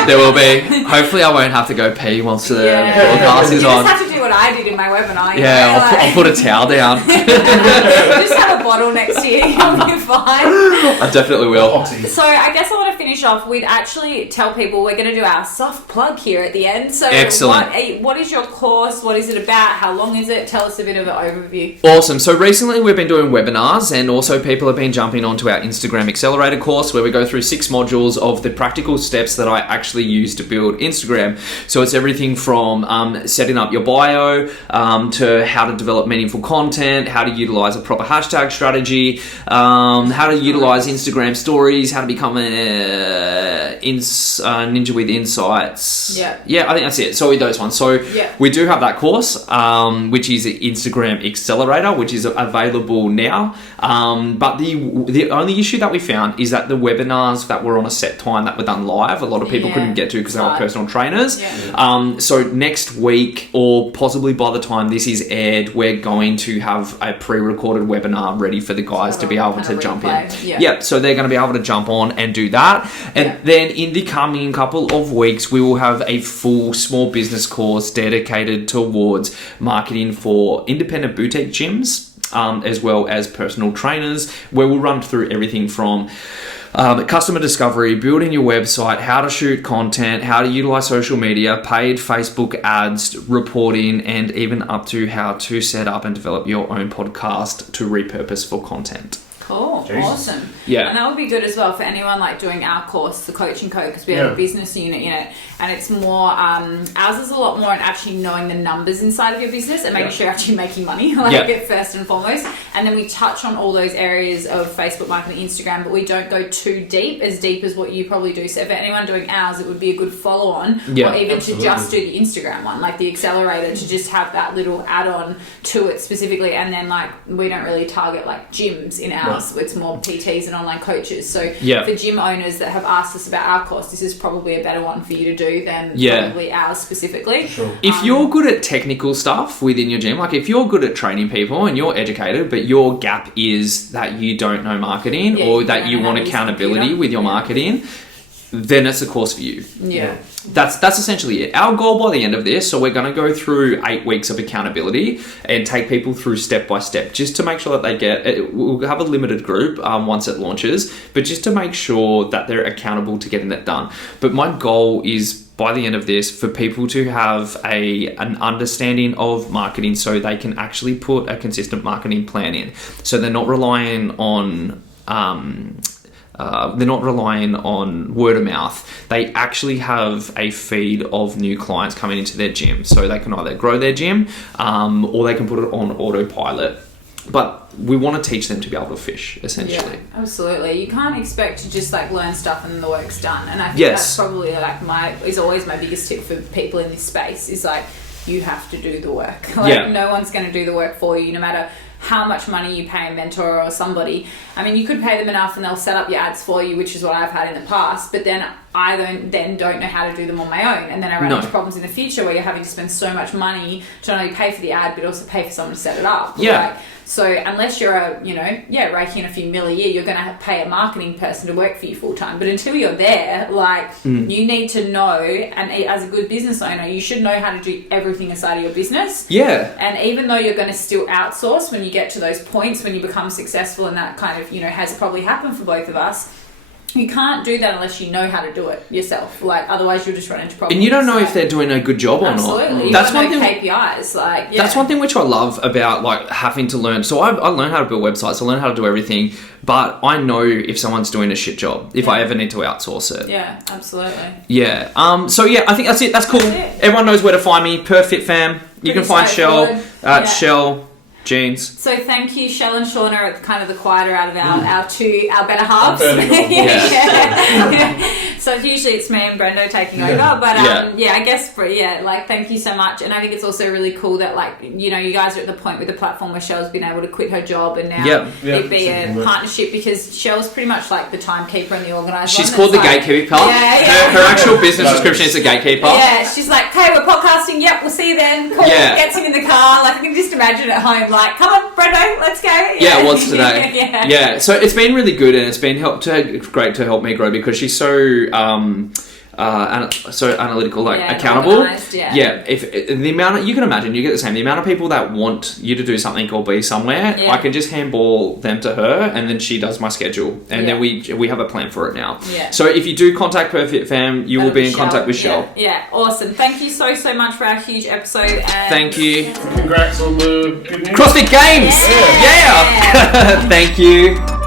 There will be. Hopefully I won't have to go pee once the broadcast is on. You just have to do what I did in my webinar. I'll put a towel down. Just have a bottle next to you. You'll be fine. I definitely will. So I guess I want to finish off with actually tell people we're going to do our soft plug here at the end. So excellent. What is your course? What is it about? How long is it? Tell us a bit of an overview. Awesome. So recently we've been doing webinars, and also people have been jumping onto our Instagram Accelerator course, where we go through 6 modules of the practical steps that I actually use to build Instagram. So it's everything from setting up your bio to how to develop meaningful content, how to utilize a proper hashtag strategy, how to utilize Instagram stories, how to become a ninja with insights. Yeah, I think that's it. So with those ones. So we do have that course, which is Instagram Accelerator, which is available now. But the only issue that we found is that the webinars that were on a set time that were done live, a lot of people couldn't get to because they were personal trainers. So next week, or possibly by the time this is aired, we're going to have a pre-recorded webinar ready for the guys to be able to jump in. So they're going to be able to jump on and do that. And then in the coming couple of weeks, we will have a full small business course dedicated towards marketing for independent boutique gyms, as well as personal trainers, where we'll run through everything from customer discovery, building your website, how to shoot content, how to utilize social media, paid Facebook ads, reporting, and even up to how to set up and develop your own podcast to repurpose for content. Cool, Jesus. awesome. Yeah. And that would be good as well for anyone like doing our course, the Coaching Code, because we have a business unit in it, and it's more, ours is a lot more on actually knowing the numbers inside of your business and making sure you're actually making money, first and foremost. And then we touch on all those areas of Facebook marketing, Instagram, but we don't go too deep as what you probably do. So for anyone doing ours, it would be a good follow on, or even to just do the Instagram one, like the accelerator, to just have that little add-on to it specifically. And then like we don't really target like gyms in ours, it's more PTs and online coaches. So for gym owners that have asked us about our course, this is probably a better one for you to do than probably ours specifically. Sure. If you're good at technical stuff within your gym, like if you're good at training people and you're educated, but your gap is that you don't know marketing or that you want accountability with your marketing, then it's a course for you. Yeah. That's essentially it. Our goal by the end of this, so we're going to go through 8 weeks of accountability and take people through step by step, just to make sure that they get it. We'll have a limited group once it launches, but just to make sure that they're accountable to getting that done. But my goal is by the end of this for people to have an understanding of marketing so they can actually put a consistent marketing plan in. So they're not relying on word of mouth. They actually have a feed of new clients coming into their gym. So they can either grow their gym or they can put it on autopilot. But we want to teach them to be able to fish, essentially. Yeah, absolutely. You can't expect to just like learn stuff and then the work's done. And I think that's probably like is always my biggest tip for people in this space is like, you have to do the work. No one's going to do the work for you, no matter how much money you pay a mentor or somebody. I mean, you could pay them enough and they'll set up your ads for you, which is what I've had in the past, but then I don't know how to do them on my own, and then I run into problems in the future where you're having to spend so much money to not only pay for the ad but also pay for someone to set it up. So unless you're raking in a few mil a year, you're going to pay a marketing person to work for you full time. But until you're there, you need to know, and as a good business owner, you should know how to do everything inside of your business. Yeah. And even though you're going to still outsource when you get to those points, when you become successful, and that kind of, has probably happened for both of us, you can't do that unless you know how to do it yourself. Otherwise you'll just run into problems. And you don't know if they're doing a good job or not. Absolutely. That's one thing. KPIs. That's one thing which I love about having to learn. So I learned how to build websites. I learned how to do everything. But I know if someone's doing a shit job, if I ever need to outsource it. Yeah, absolutely. Yeah. I think that's it. That's cool. Everyone knows where to find me. Perth Fit Fam. You can find Shell at Shell Jeans. So thank you, Shell and Shauna are kind of the quieter out of our better halves. So usually it's me and Brendo taking over, but I guess thank you so much. And I think it's also really cool that you guys are at the point with the platform where Shell's been able to quit her job and now it'd be a partnership, because Shell's pretty much like the timekeeper and the organizer. She's called the gatekeeper. Her actual business description is a gatekeeper. Yeah, she's like, hey, we're podcasting. Yep, we'll see you then. Cool. Yeah. Gets him in the car. I can just imagine at home. Come on, Brendo, let's go. Yeah, it was today. So it's been really good, and it's been great to help me grow, because she's so analytical, accountable. If the amount you can imagine, you get the same. The amount of people that want you to do something or be somewhere, I can just handball them to her, and then she does my schedule, and then we have a plan for it now. Yeah. So if you do contact Perth Fit Fam, you will be in contact with Shell. Yeah, awesome. Thank you so much for our huge episode. And thank you. Congrats on the good news. CrossFit Games. Yeah. Thank you.